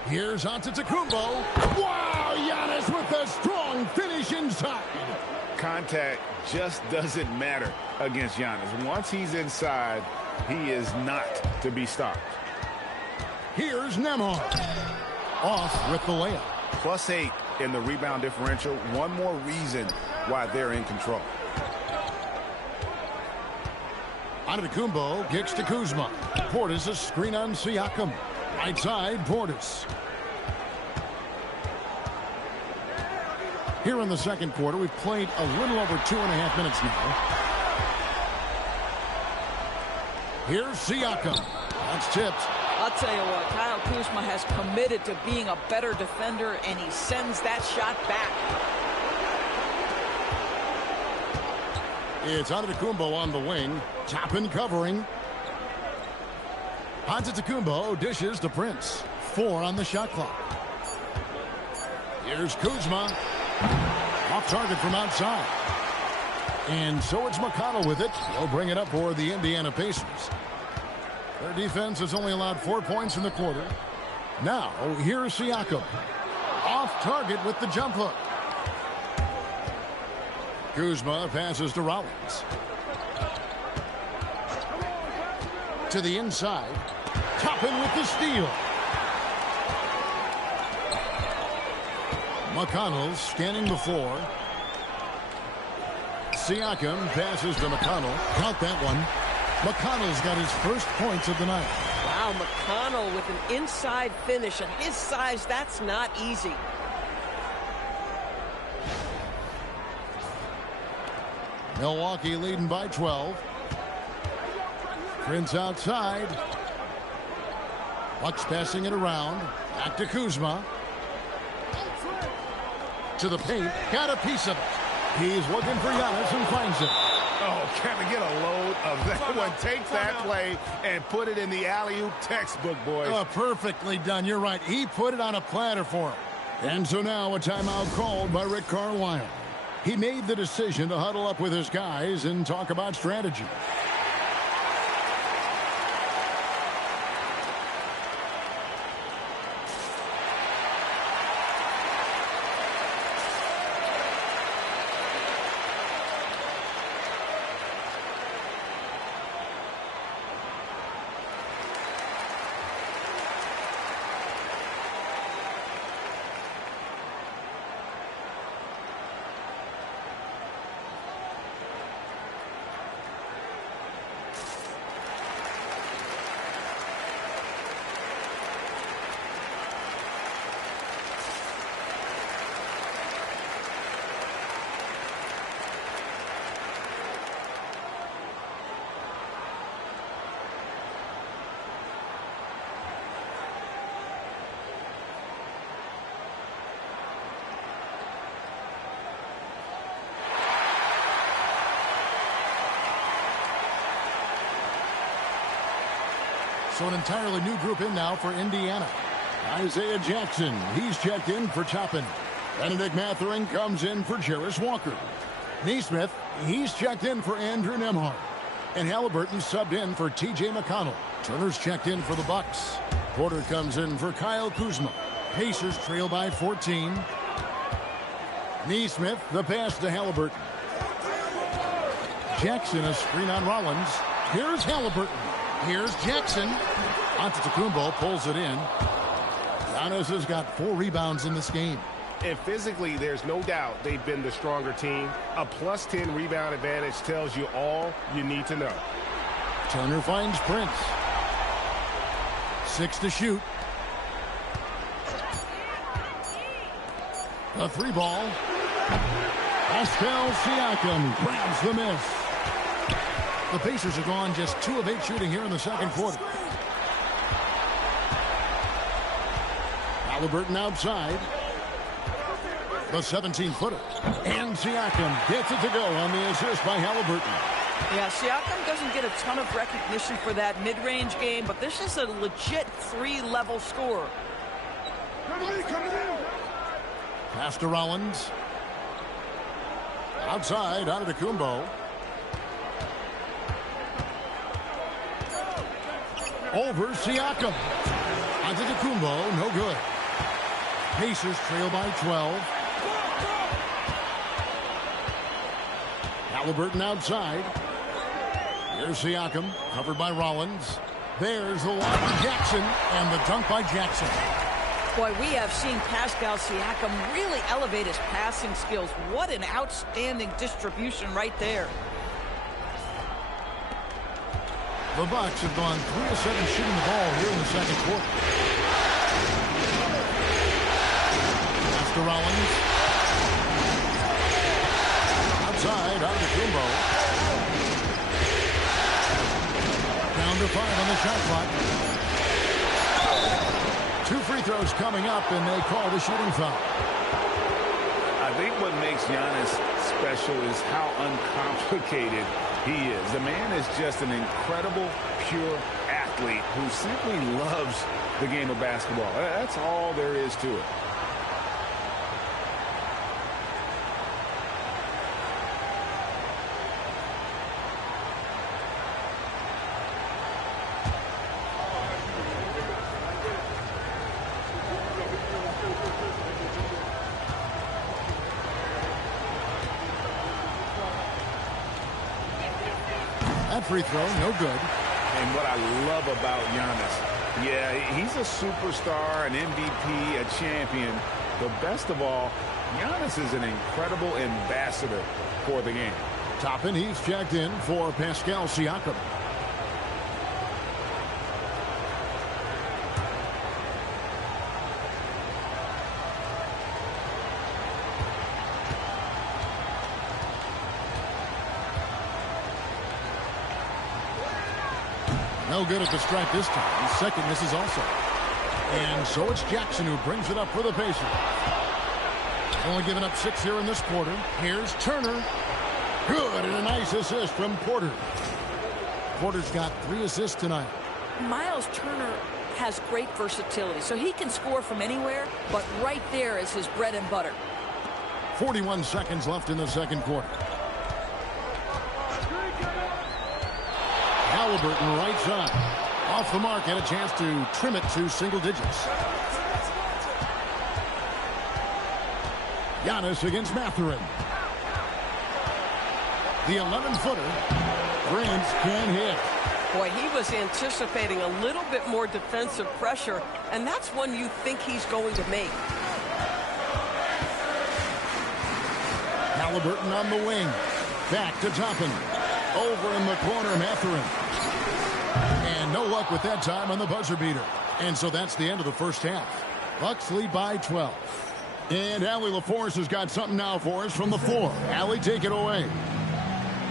Here's Antetokounmpo. Wow, Giannis with a strong finish inside. Contact just doesn't matter against Giannis. Once he's inside, he is not to be stopped. Here's Nembhard. Off with the layup. +8 in the rebound differential. One more reason why they're in control. Antetokounmpo kicks to Kuzma. Portis a screen on Siakam. Right side, Portis. Here in the second quarter, we've played a little over 2.5 minutes now. Here's Siakam. That's tipped. I'll tell you what, Kyle Kuzma has committed to being a better defender, and he sends that shot back. It's Antetokounmpo on the wing. Toppin covering. Antetokounmpo dishes to Prince. 4 on the shot clock. Here's Kuzma. Off target from outside. And so it's McConnell with it. He'll bring it up for the Indiana Pacers. Their defense has only allowed 4 points in the quarter. Now, here's Siakam. Off target with the jump hook. Kuzma passes to Rollins. To the inside. Toppin with the steal. McConnell scanning the floor. Siakam passes to McConnell. Count that one. McConnell's got his first points of the night. Wow, McConnell with an inside finish. At his size, that's not easy. Milwaukee leading by 12. Prince outside. Bucks passing it around. Back to Kuzma. To the paint. Got a piece of it. He's looking for Giannis and finds it. Oh, can we get a load of that one? Take that play and put it in the alley-oop textbook, boys. Oh, perfectly done. You're right. He put it on a platter for him. And so now a timeout called by Rick Carlisle. He made the decision to huddle up with his guys and talk about strategy. So an entirely new group in now for Indiana. Isaiah Jackson, he's checked in for Toppin. Benedict Mathurin comes in for Jarris Walker. Neesmith, he's checked in for Andrew Nembhard. And Halliburton subbed in for T.J. McConnell. Turner's checked in for the Bucks. Porter comes in for Kyle Kuzma. Pacers trail by 14. Neesmith, the pass to Halliburton. Jackson, a screen on Rollins. Here's Halliburton. Here's Jackson. Antetokounmpo pulls it in. Giannis has got 4 rebounds in this game. And physically, there's no doubt they've been the stronger team. A plus 10 rebound advantage tells you all you need to know. Turner finds Prince. 6 to shoot. A 3 ball. Pascal Siakam grabs the miss. The Pacers have gone just 2 of 8 shooting here in the second quarter. Halliburton outside. The 17-footer. And Siakam gets it to go on the assist by Halliburton. Yeah, Siakam doesn't get a ton of recognition for that mid-range game, but this is a legit 3-level scorer. Pass to Rollins. Outside, Antetokounmpo. Over Siakam. Antetokounmpo, no good. Pacers trail by 12. Halliburton outside. Here's Siakam, covered by Rollins. There's the lob by Jackson, and the dunk by Jackson. Boy, we have seen Pascal Siakam really elevate his passing skills. What an outstanding distribution right there. The Bucks have gone 3 of 7 shooting the ball here in the second quarter. Pass to Rollins. Outside, Antetokounmpo. Down to 5 on the shot clock. 2 free throws coming up, and they call the shooting foul. I think what makes Giannis special is how uncomplicated he is. The man is just an incredible, pure athlete who simply loves the game of basketball. That's all there is to it. That free throw, no good. And what I love about Giannis, yeah, he's a superstar, an MVP, a champion. But best of all, Giannis is an incredible ambassador for the game. Toppin, he's checked in for Pascal Siakam. No good at the stripe this time. His second misses also. And so it's Jackson who brings it up for the Pacers. Only giving up 6 here in this quarter. Here's Turner. Good, and a nice assist from Porter. Porter's got 3 assists tonight. Miles Turner has great versatility, so he can score from anywhere, but right there is his bread and butter. 41 seconds left in the second quarter. Halliburton right side. Off the mark, and a chance to trim it to single digits. Giannis against Mathurin. The 11-footer. Prince can hit. Boy, he was anticipating a little bit more defensive pressure, and that's one you think he's going to make. Halliburton on the wing. Back to Toppin. Over in the corner, Mathurin. And no luck with that time on the buzzer beater. And so that's the end of the first half. Bucks lead by 12. And Allie LaForce has got something now for us from the floor. Allie, take it away.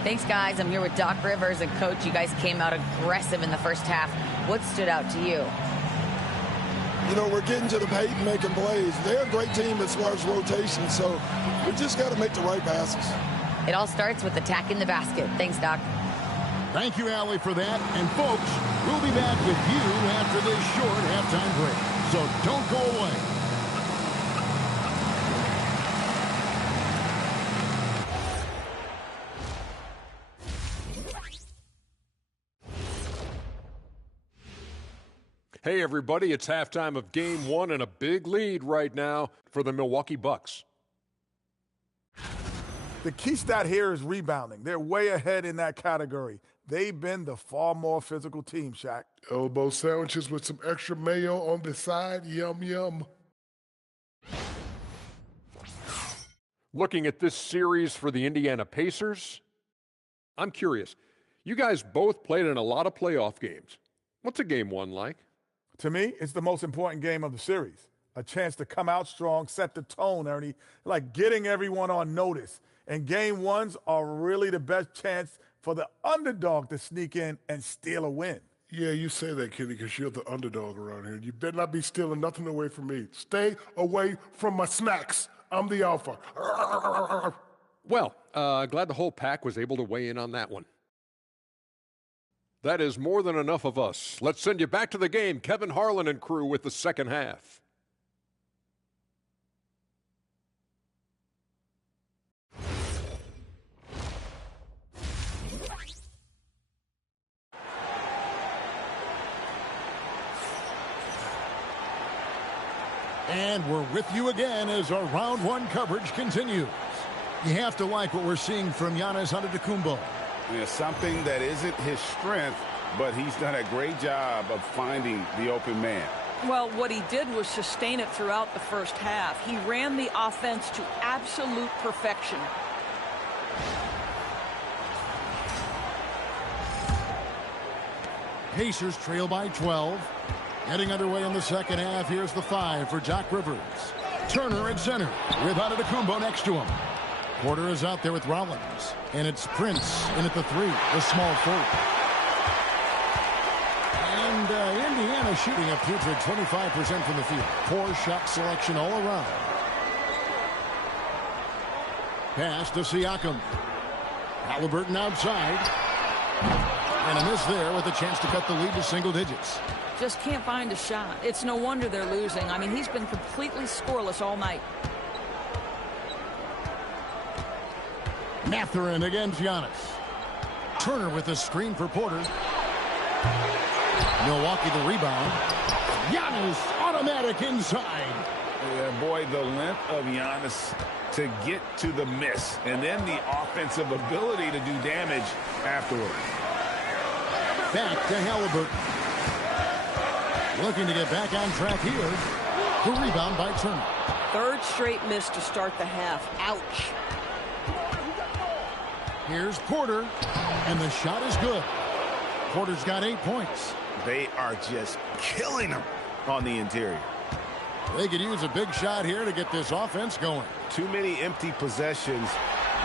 Thanks, guys. I'm here with Doc Rivers. And, Coach, you guys came out aggressive in the first half. What stood out to you? You know, we're getting to the paint and making plays. They're a great team as far as rotation, so we just got to make the right passes. It all starts with attacking the basket. Thanks, Doc. Thank you, Allie, for that. And, folks, we'll be back with you after this short halftime break. So don't go away. Hey, everybody, it's halftime of Game 1 and a big lead right now for the Milwaukee Bucks. The key stat here is rebounding. They're way ahead in that category. They've been the far more physical team, Shaq. Elbow sandwiches with some extra mayo on the side. Yum, yum. Looking at this series for the Indiana Pacers, I'm curious. You guys both played in a lot of playoff games. What's a Game 1 like? To me, it's the most important game of the series. A chance to come out strong, set the tone, Ernie, like getting everyone on notice. And Game 1s are really the best chance for the underdog to sneak in and steal a win. Yeah, you say that, Kenny, because you're the underdog around here. You better not be stealing nothing away from me. Stay away from my snacks. I'm the alpha. Well, glad the whole pack was able to weigh in on that one. That is more than enough of us. Let's send you back to the game. Kevin Harlan and crew with the second half. And we're with you again as our round one coverage continues. You have to like what we're seeing from Giannis Antetokounmpo. Yeah, something that isn't his strength, but he's done a great job of finding the open man. Well, what he did was sustain it throughout the first half. He ran the offense to absolute perfection. Pacers trail by 12. Heading underway in the second half. Here's the 5 for Doc Rivers. Turner at center with Antetokounmpo next to him. Porter is out there with Rollins. And it's Prince in at the 3, the small forward. And Indiana shooting a putrid 25% from the field. Poor shot selection all around. Pass to Siakam. Halliburton outside. And a miss there with a chance to cut the lead to single digits. Just can't find a shot. It's no wonder they're losing. I mean, he's been completely scoreless all night. Mathurin against Giannis. Turner with a screen for Porter. Milwaukee the rebound. Giannis automatic inside. Yeah, boy, the length of Giannis to get to the miss, and then the offensive ability to do damage afterward. Back to Halliburton. Looking to get back on track here. The rebound by Turner. Third straight miss to start the half. Ouch. Here's Porter, and the shot is good. Porter's got 8 points. They are just killing him on the interior. They could use a big shot here to get this offense going. Too many empty possessions.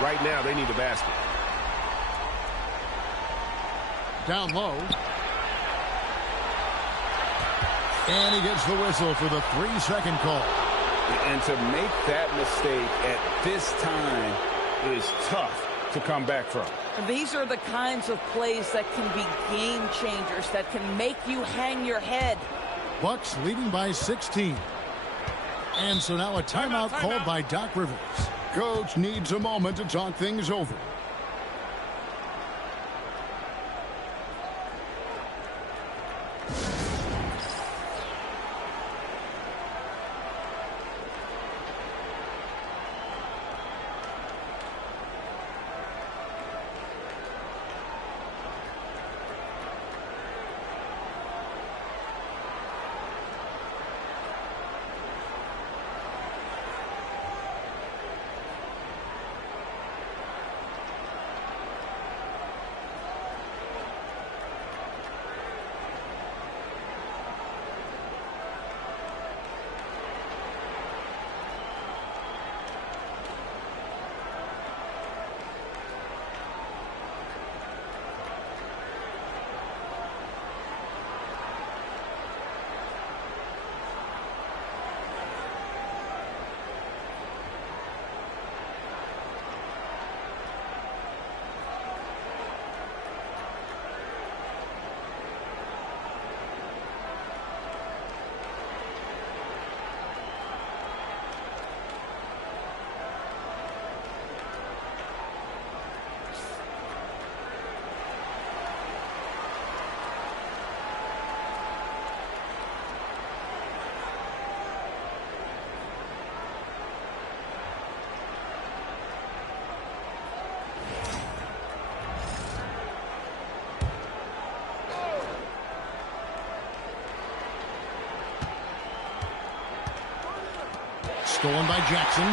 Right now, they need a basket. Down low. And he gets the whistle for the 3-second call. And to make that mistake at this time is tough to come back from. These are the kinds of plays that can be game changers, that can make you hang your head. Bucks leading by 16. And so now a timeout called by Doc Rivers. Coach needs a moment to talk things over. Stolen by Jackson.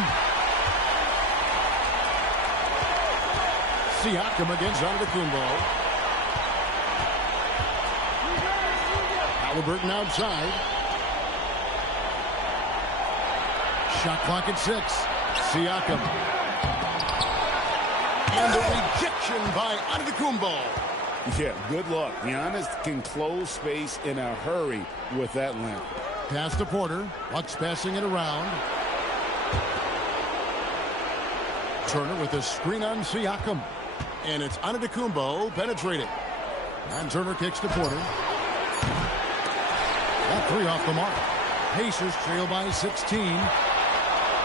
Siakam against Antetokounmpo. Halliburton outside. Shot clock at 6. Siakam. And the rejection by Antetokounmpo. Yeah, good luck. Giannis can close space in a hurry with that length. Pass to Porter. Bucks passing it around. Turner with a screen on Siakam. And it's Antetokounmpo penetrating. And Turner kicks to Porter. That 3 off the mark. Pacers trail by 16.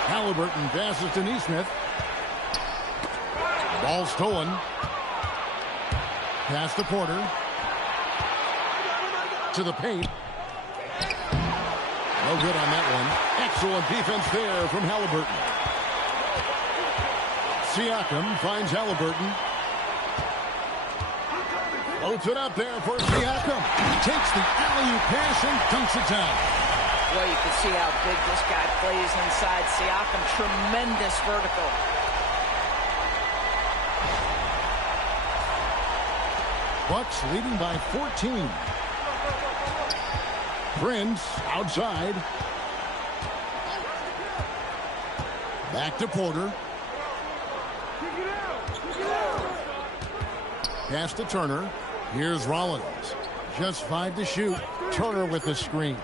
Halliburton passes to Nesmith. Ball stolen. Pass to Porter. To the paint. No good on that one. Excellent defense there from Halliburton. Siakam finds Halliburton. Floats it up there for Siakam. Takes the alley-oop pass and dunks it down. Well, you can see how big this guy plays inside. Siakam, tremendous vertical. Bucks leading by 14. Prince outside. Back to Porter. Pass to Turner. Here's Rollins. Just 5 to shoot. Turner with the screen.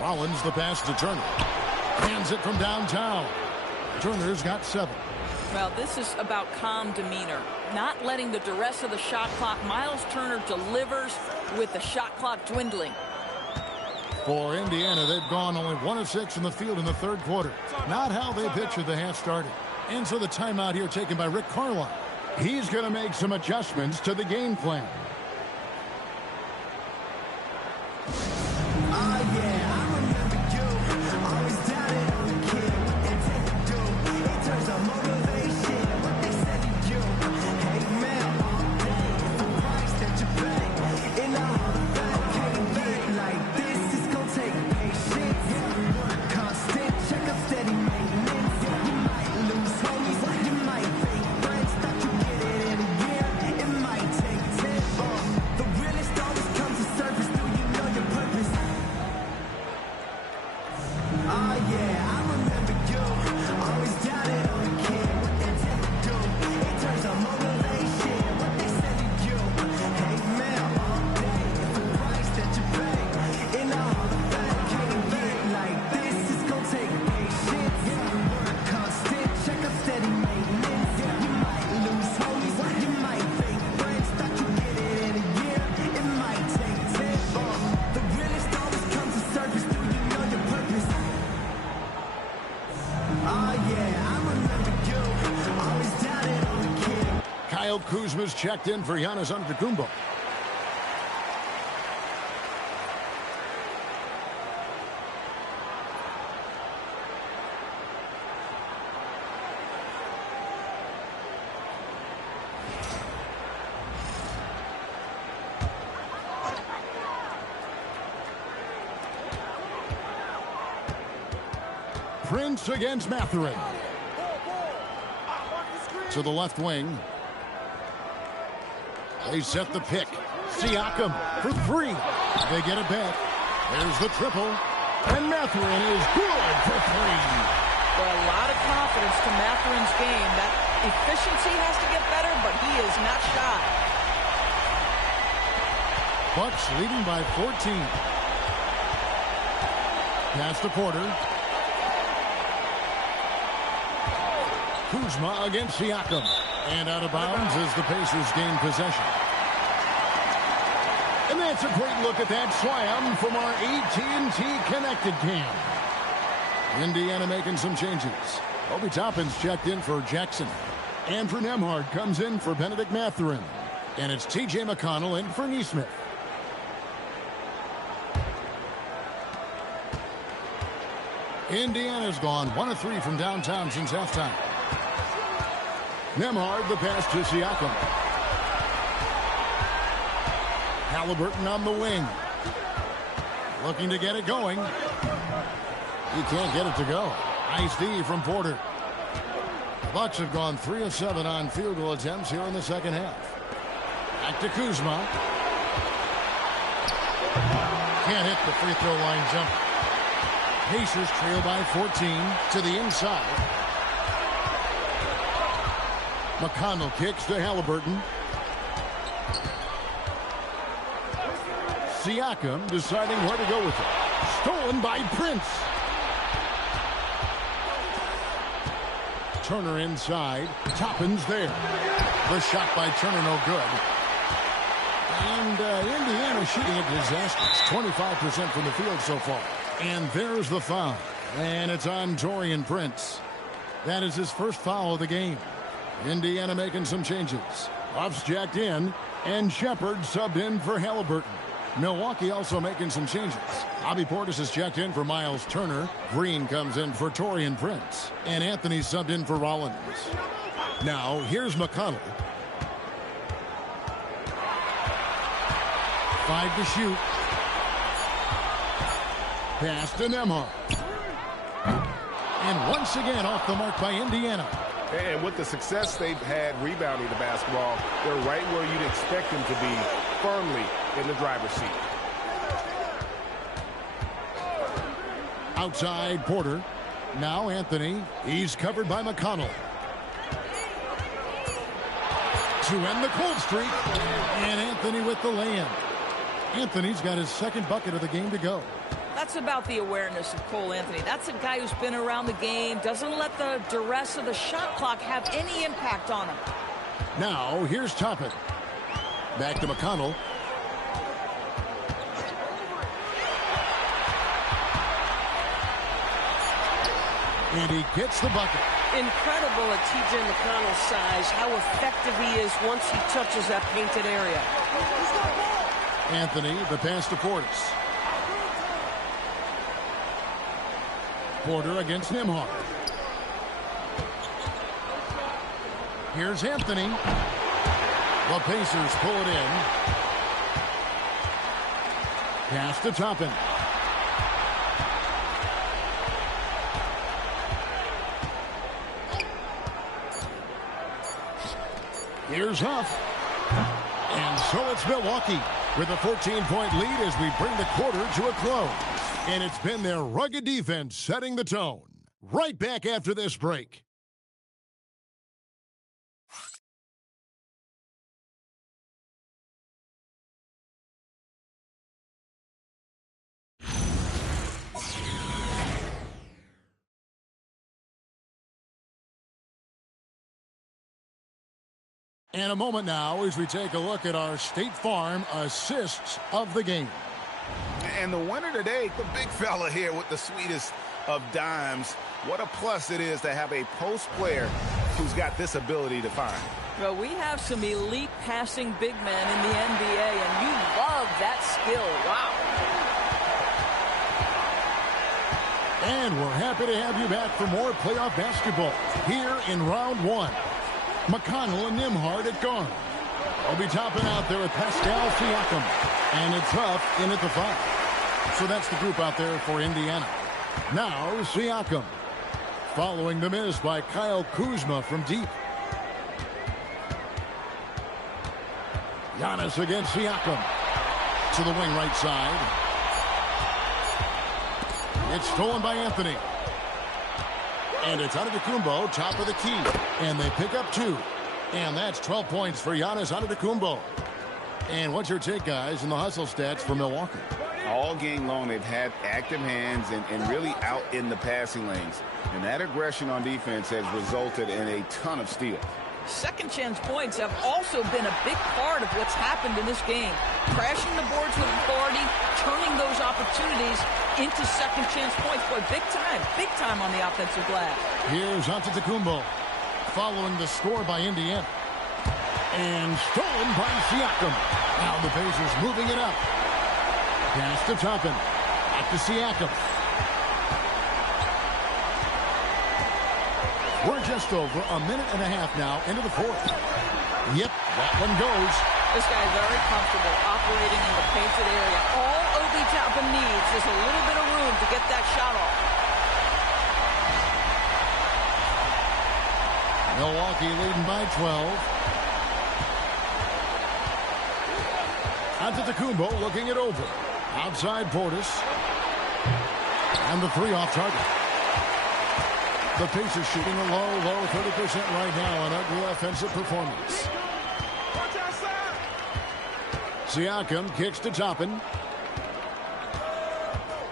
Rollins the pass to Turner. Hands it from downtown. Turner's got 7. Well, this is about calm demeanor. Not letting the duress of the shot clock. Miles Turner delivers with the shot clock dwindling. For Indiana, they've gone only 1 of 6 in the field in the third quarter. Not how they pictured the half started. And so the timeout here taken by Rick Carlisle. He's going to make some adjustments to the game plan. In the Kyle Kuzma's checked in for Giannis Antetokounmpo. Prince against Mathurin. To the left wing. They set the pick. Siakam for three. They get a bet. There's the triple. And Mathurin is good for three. Well, a lot of confidence to Mathurin's game. That efficiency has to get better, but he is not shy. Bucks leading by 14. Pass to Porter. Kuzma against Siakam. And out of bounds as the Pacers gain possession. And that's a great look at that slam from our AT&T Connected Cam. Indiana making some changes. Obi Toppin's checked in for Jackson. Andrew Nembhard comes in for Benedict Mathurin. And it's T.J. McConnell in for Nesmith. Indiana's gone 1 of 3 from downtown since halftime. Nembhard, the pass to Siakam. Halliburton on the wing. Looking to get it going. He can't get it to go. Nice D from Porter. The Bucks have gone 3 of 7 on field goal attempts here in the second half. Back to Kuzma. Can't hit the free throw line jump. Pacers trail by 14 to the inside. McConnell kicks to Halliburton. Siakam deciding where to go with it. Stolen by Prince. Turner inside. Toppin's there. The shot by Turner no good. And Indiana shooting it disastrous. 25% from the field so far. And there's the foul. And it's on Taurean Prince. That is his first foul of the game. Indiana making some changes. Ruff's jacked in, and Shepard subbed in for Halliburton. Milwaukee also making some changes. Bobby Portis is checked in for Miles Turner. Green comes in for Taurean Prince. And Anthony subbed in for Rollins. Now, here's McConnell. 5 to shoot. Pass to Nembhard. And once again off the mark by Indiana. And with the success they've had rebounding the basketball, they're right where you'd expect them to be, firmly in the driver's seat. Outside Porter. Now Anthony. He's covered by McConnell. To end the cold streak. And Anthony with the lay-in. Anthony's got his second bucket of the game to go. That's about the awareness of Cole Anthony. That's a guy who's been around the game, doesn't let the duress of the shot clock have any impact on him. Now, here's Toppin. Back to McConnell. And he gets the bucket. Incredible at T.J. McConnell's size, how effective he is once he touches that painted area. Anthony, the pass to Portis. Porter against Nembhard. Here's Anthony. The Pacers pull it in. Pass to Toppin. Here's Huff. And so it's Milwaukee with a 14-point lead as we bring the quarter to a close. And it's been their rugged defense setting the tone. Right back after this break. And a moment now as we take a look at our State Farm assists of the game. And the winner today, the big fella here with the sweetest of dimes. What a plus it is to have a post player who's got this ability to find. Well, we have some elite passing big men in the NBA, and you love that skill. Wow. And we're happy to have you back for more playoff basketball here in round one. McConnell and Nembhard at guard. I'll be topping out there with Pascal Siakam. And it's Huff in at the 5. So that's the group out there for Indiana. Now Siakam. Following the miss by Kyle Kuzma from deep. Giannis against Siakam. To the wing right side. It's stolen by Anthony. And it's Antetokounmpo, top of the key. And they pick up 2. And that's 12 points for Giannis Antetokounmpo. And what's your take, guys, in the hustle stats for Milwaukee? All game long, they've had active hands and really out in the passing lanes. And that aggression on defense has resulted in a ton of steals. Second chance points have also been a big part of what's happened in this game. Crashing the boards with authority, turning those opportunities into second chance points. Boy, big time on the offensive glass. Here's Antetokounmpo following the score by Indiana. And stolen by Siakam. Now the Pacers moving it up. Pass to Toppin. Back to Siakam. We're just over a minute and a half now into the 4th. Yep, that one goes. This guy very comfortable operating in the painted area. All Obi Toppin needs is a little bit of room to get that shot off. Milwaukee leading by 12. Antetokounmpo looking it over. Outside Portis. And the 3 off target. The Pacers shooting a low 30% right now. An ugly offensive performance. Siakam kicks to Toppin.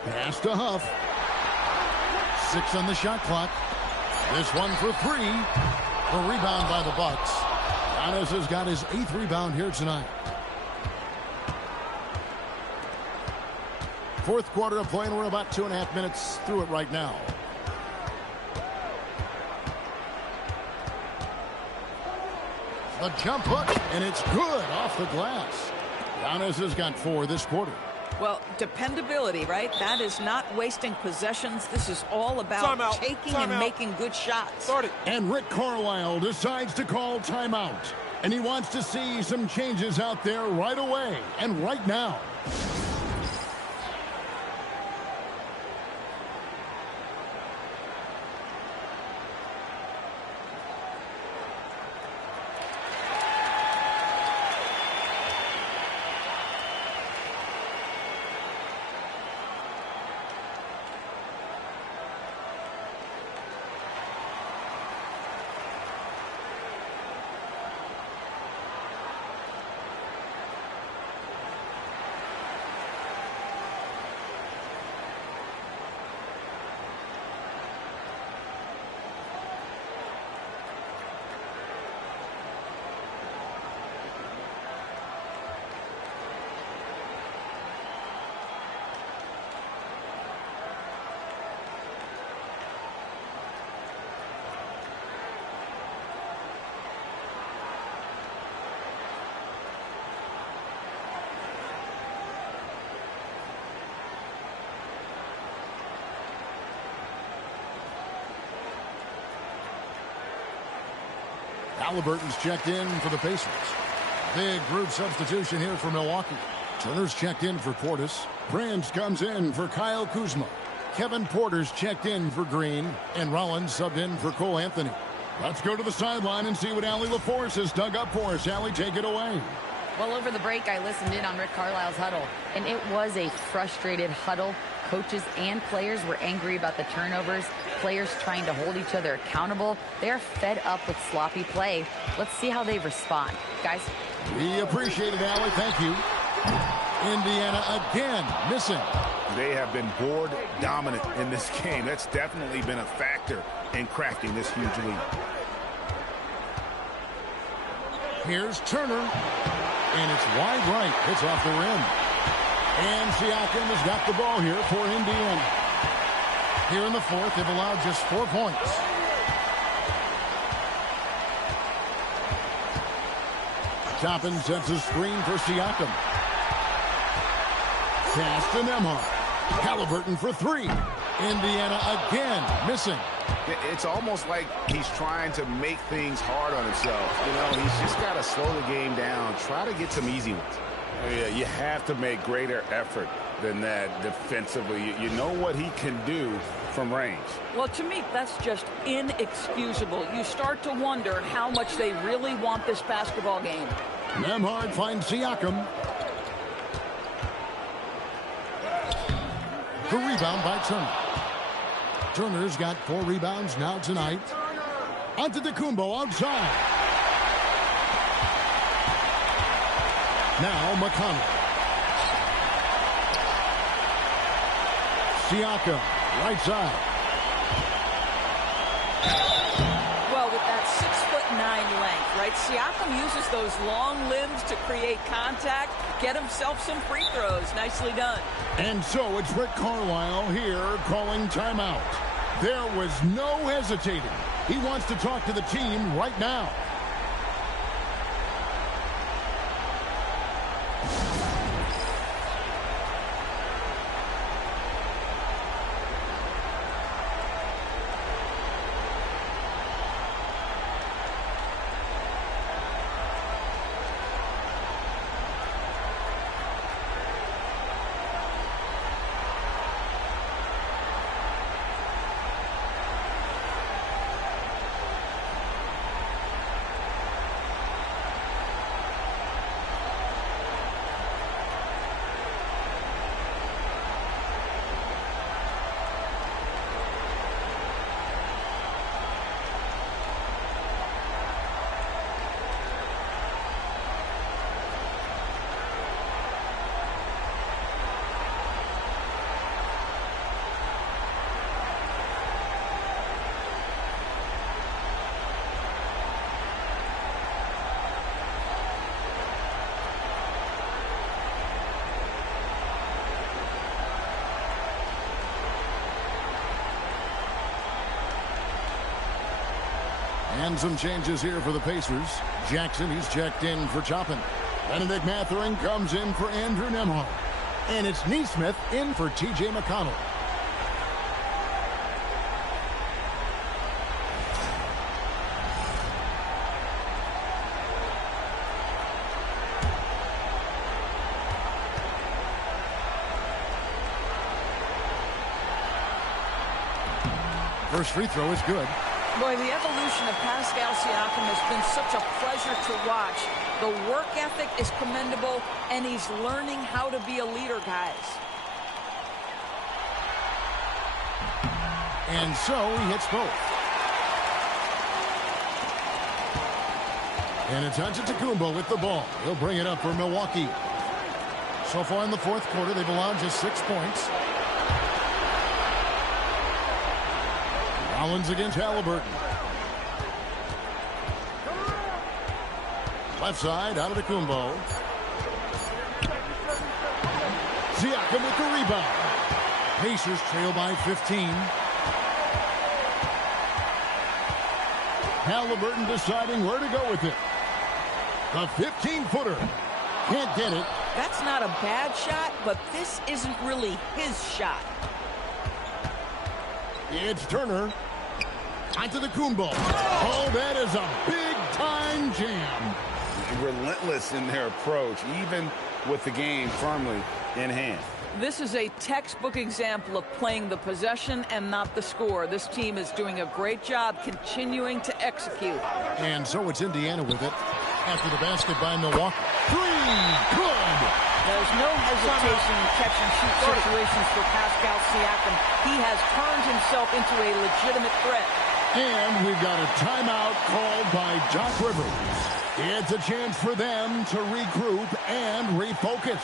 Pass to Huff. 6 on the shot clock. This one for 3. A rebound by the Bucks. Giannis has got his 8th rebound here tonight. 4th quarter of play, and we're about 2.5 minutes through it right now. The jump hook, and it's good off the glass. Giannis has got 4 this quarter. Well, dependability, right? That is not wasting possessions. This is all about taking and making good shots. And Rick Carlisle decides to call timeout. And he wants to see some changes out there right away and right now. Halliburton's checked in for the Pacers. Big group substitution here for Milwaukee. Turner's checked in for Portis. Prince comes in for Kyle Kuzma. Kevin Porter's checked in for Green. And Rollins subbed in for Cole Anthony. Let's go to the sideline and see what Allie LaForce has dug up for us. Allie, take it away. Well, over the break, I listened in on Rick Carlisle's huddle, and it was a frustrated huddle. Coaches and players were angry about the turnovers. Players trying to hold each other accountable. They're fed up with sloppy play. Let's see how they respond. Guys? We appreciate it, Allie. Thank you. Indiana again missing. They have been board dominant in this game. That's definitely been a factor in cracking this huge lead. Here's Turner. And it's wide right. It's off the rim. And Siakam has got the ball here for Indiana. Here in the fourth, they've allowed just 4 points. Toppin sets a screen for Siakam. Pass to Nembhard. Halliburton for 3. Indiana again missing. It's almost like he's trying to make things hard on himself. You know, he's just got to slow the game down. Try to get some easy ones. Yeah, you have to make greater effort than that defensively. You know what he can do from range. Well, to me, that's just inexcusable. You start to wonder how much they really want this basketball game. Nembhard finds Siakam. The rebound by Turner. Turner's got 4 rebounds now tonight. Antetokounmpo outside. Now McConnell. Siakam, right side. Well, with that 6'9" length, right? Siakam uses those long limbs to create contact, get himself some free throws. Nicely done. And so it's Rick Carlisle here calling timeout. There was no hesitating. He wants to talk to the team right now. And some changes here for the Pacers. Jackson, he's checked in for Toppin. Benedict Mathurin comes in for Andrew Nembhard. And it's Nesmith in for T.J. McConnell. First free throw is good. Boy, the evolution of Pascal Siakam has been such a pleasure to watch. The work ethic is commendable, and he's learning how to be a leader, guys. And so he hits both. And it's Antetokounmpo with the ball. He'll bring it up for Milwaukee. So far in the fourth quarter, they've allowed just 6 points. Rollins against Halliburton. Left side, Antetokounmpo. Siakam with the rebound. Pacers trail by 15. Halliburton deciding where to go with it. A 15-footer. Can't get it. That's not a bad shot, but this isn't really his shot. It's Turner. Antetokounmpo. Oh, that is a big-time jam. Relentless in their approach, even with the game firmly in hand. This is a textbook example of playing the possession and not the score. This team is doing a great job continuing to execute. And so it's Indiana with it. After the basket by Milwaukee. 3, good. There's no hesitation in catch-and-shoot situations for Pascal Siakam. He has turned himself into a legitimate threat. And we've got a timeout called by Doc Rivers. It's a chance for them to regroup and refocus.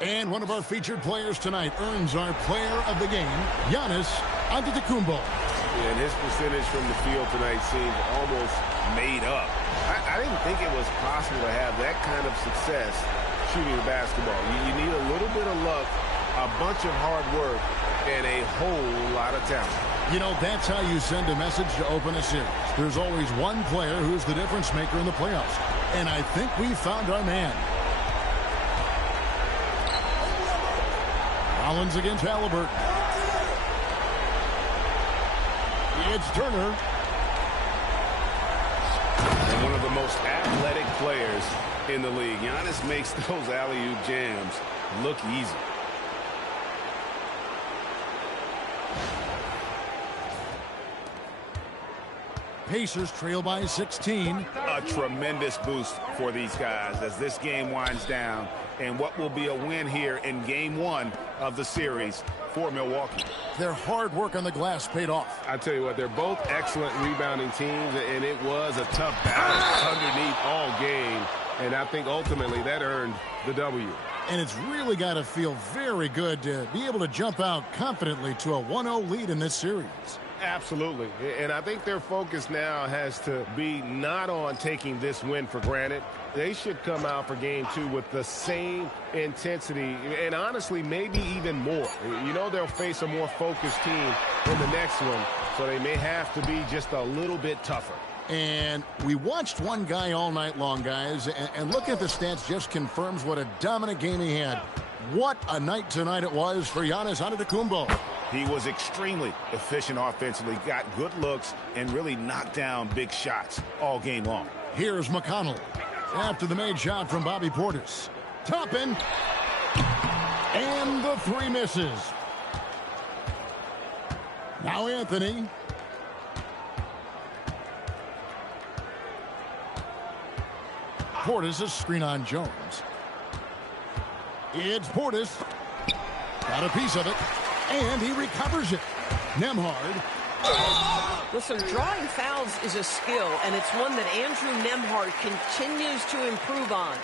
And one of our featured players tonight earns our player of the game, Giannis Antetokounmpo. Yeah, and his percentage from the field tonight seems almost made up. I didn't think it was possible to have that kind of success shooting the basketball. You need a little bit of luck, a bunch of hard work, and a whole lot of talent. You know, that's how you send a message to open a series. There's always one player who's the difference maker in the playoffs. And I think we found our man. Rollins against Halliburton. It's Turner. And one of the most athletic players in the league. Giannis makes those alley-oop jams look easy. Pacers trail by 16. A tremendous boost for these guys as this game winds down, and what will be a win here in game one of the series for Milwaukee. Their hard work on the glass paid off. I tell you what, they're both excellent rebounding teams, and it was a tough battle underneath all game, and I think ultimately that earned the W. And it's really got to feel very good to be able to jump out confidently to a 1-0 lead in this series. Absolutely. And I think their focus now has to be not on taking this win for granted. They should come out for game two with the same intensity and honestly maybe even more. You know they'll face a more focused team in the next one, so they may have to be just a little bit tougher. And we watched one guy all night long, guys, and looking at the stats just confirms what a dominant game he had. What a night tonight it was for Giannis Antetokounmpo. He was extremely efficient offensively, got good looks, and really knocked down big shots all game long. Here's McConnell after the made shot from Bobby Portis. Toppin. And the three misses. Now Anthony. Portis, a screen on Jones. It's Portis. Got a piece of it. And he recovers it. Nembhard. Listen, drawing fouls is a skill, and it's one that Andrew Nembhard continues to improve on.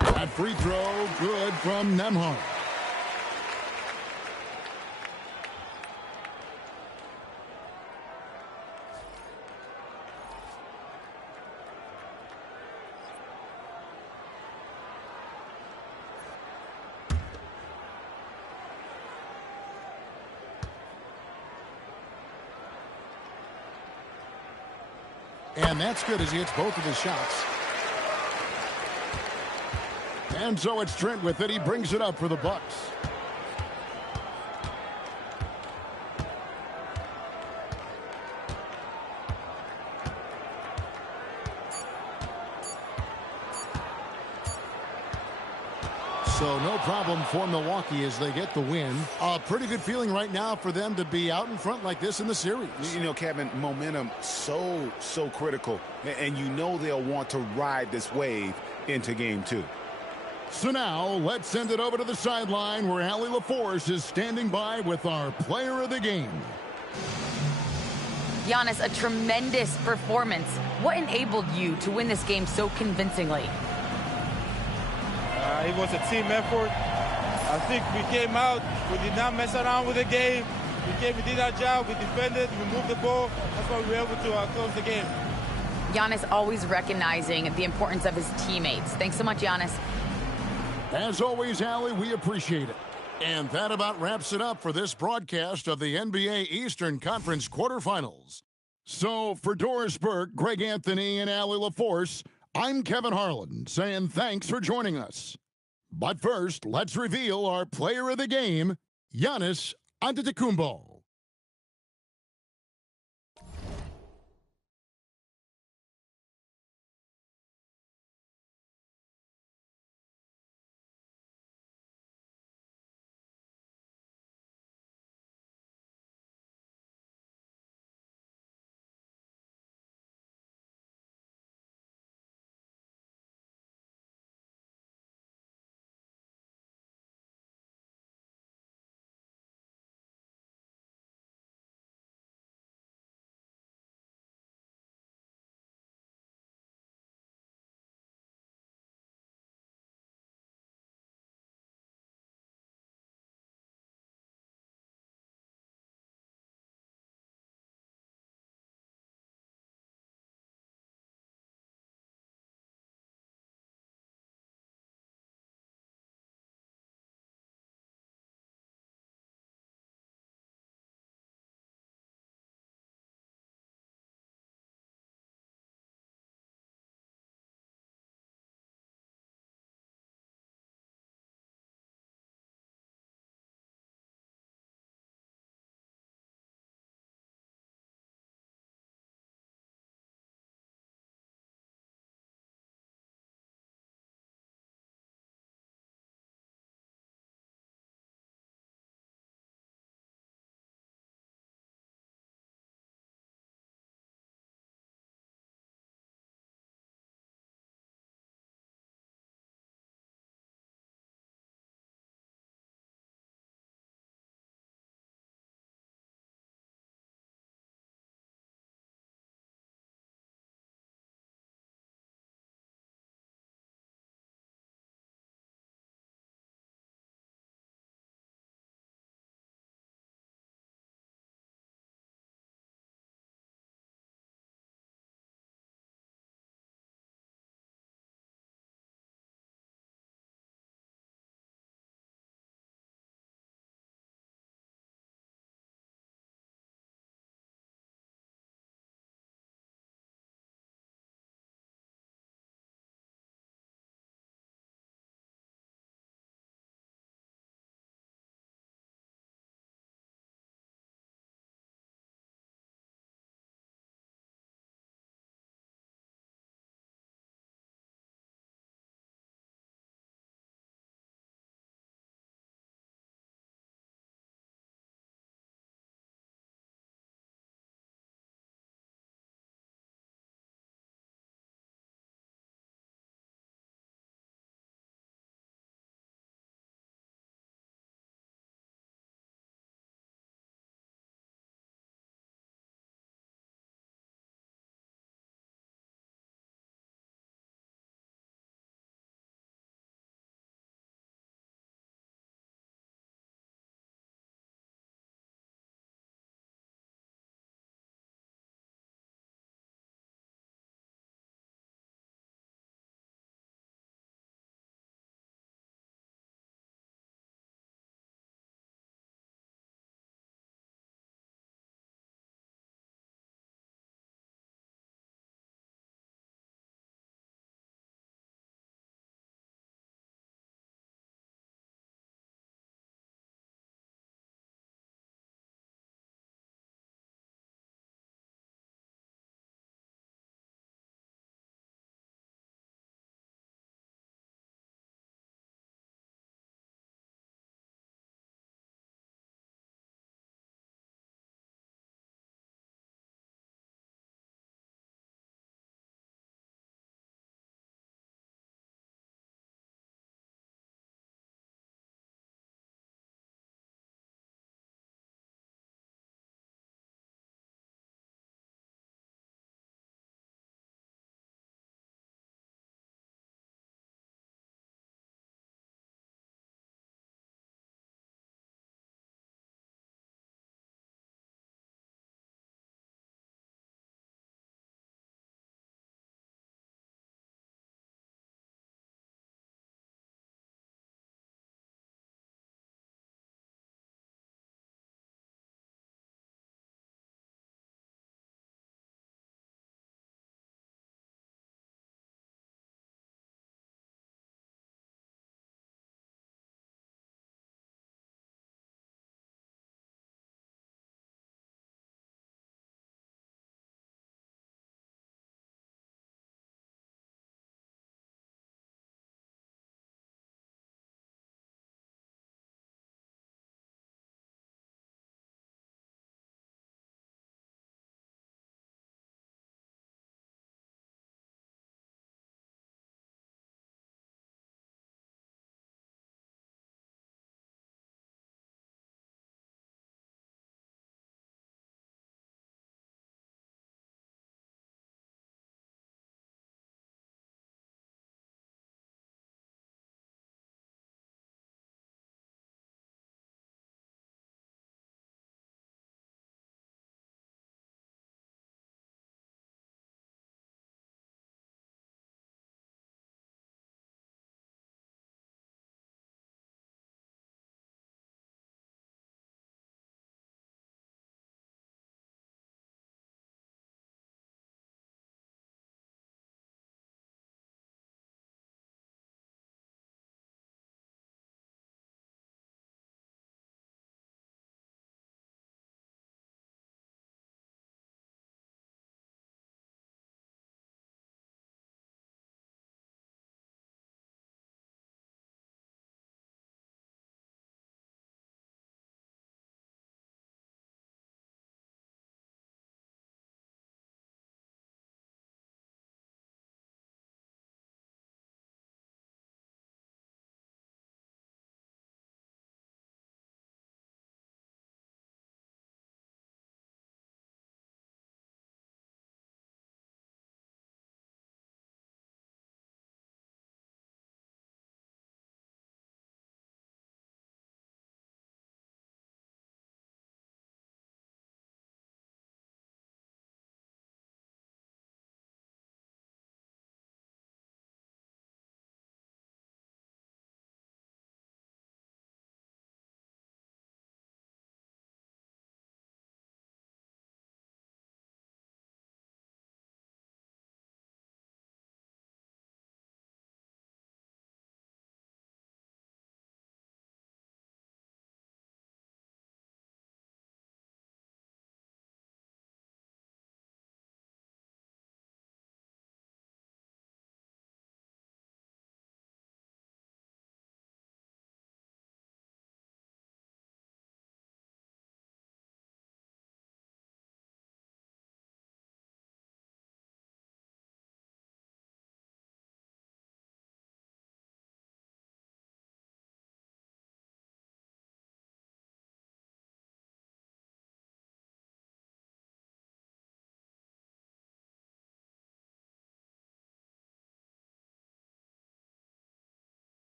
That free throw, good from Nembhard. And that's good as he hits both of his shots. And so it's Trent with it. He brings it up for the Bucks. So no problem for Milwaukee as they get the win. A pretty good feeling right now for them to be out in front like this in the series. You know, Kevin, momentum so critical. And you know they'll want to ride this wave into game two. So now, let's send it over to the sideline where Allie LaForce is standing by with our player of the game. Giannis, a tremendous performance. What enabled you to win this game so convincingly? It was a team effort. I think we came out, we did not mess around with the game. We did our job, we defended, we moved the ball. That's why we were able to close the game. Giannis always recognizing the importance of his teammates. Thanks so much, Giannis. As always, Allie, we appreciate it. And that about wraps it up for this broadcast of the NBA Eastern Conference quarterfinals. So for Doris Burke, Greg Anthony, and Allie LaForce, I'm Kevin Harlan saying thanks for joining us. But first, let's reveal our player of the game, Giannis Antetokounmpo.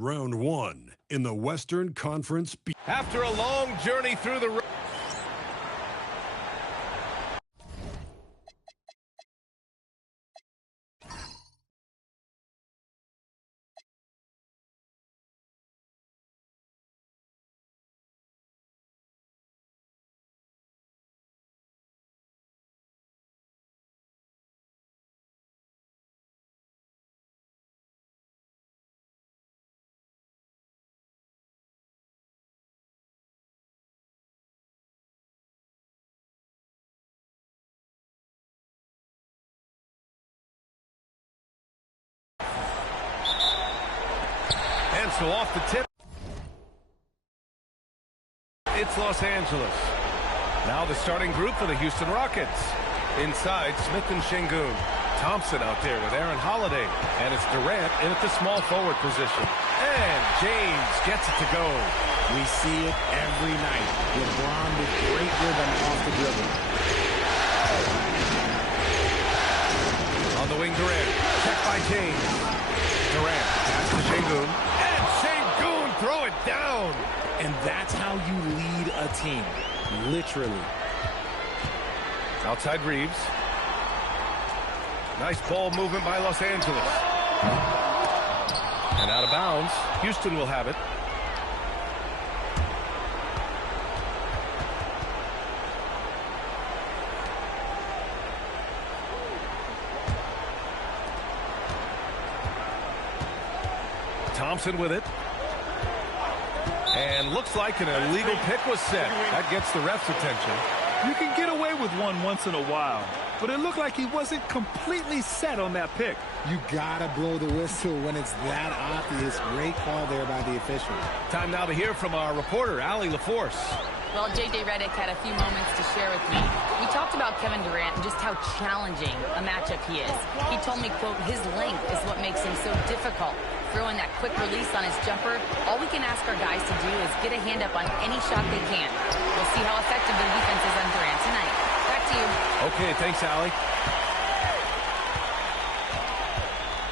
Round one in the Western Conference. After a long journey through the... And so off the tip, it's Los Angeles. Now the starting group for the Houston Rockets. Inside, Smith and Şengün. Thompson out there with Aaron Holiday. And it's Durant in at the small forward position. And James gets it to go. We see it every night. LeBron with great rhythm off the dribble. On the wing, Durant. Checked by James. Durant pass to Şengün. And Şengün throw it down. And that's how you lead a team. Literally. Outside Reeves. Nice ball movement by Los Angeles. And out of bounds. Houston will have it. Thompson with it. And looks like an illegal pick was set. That gets the ref's attention. You can get away with one once in a while, but it looked like he wasn't completely set on that pick. You gotta blow the whistle when it's that obvious. Great call there by the official. Time now to hear from our reporter, Allie LaForce. Well, J.J. Redick had a few moments to share with me. We talked about Kevin Durant and just how challenging a matchup he is. He told me, quote, his length is what makes him so difficult. Throwing that quick release on his jumper, all we can ask our guys to do is get a hand up on any shot they can. We'll see how effective the defense is on Durant tonight. Back to you. Okay, thanks, Allie.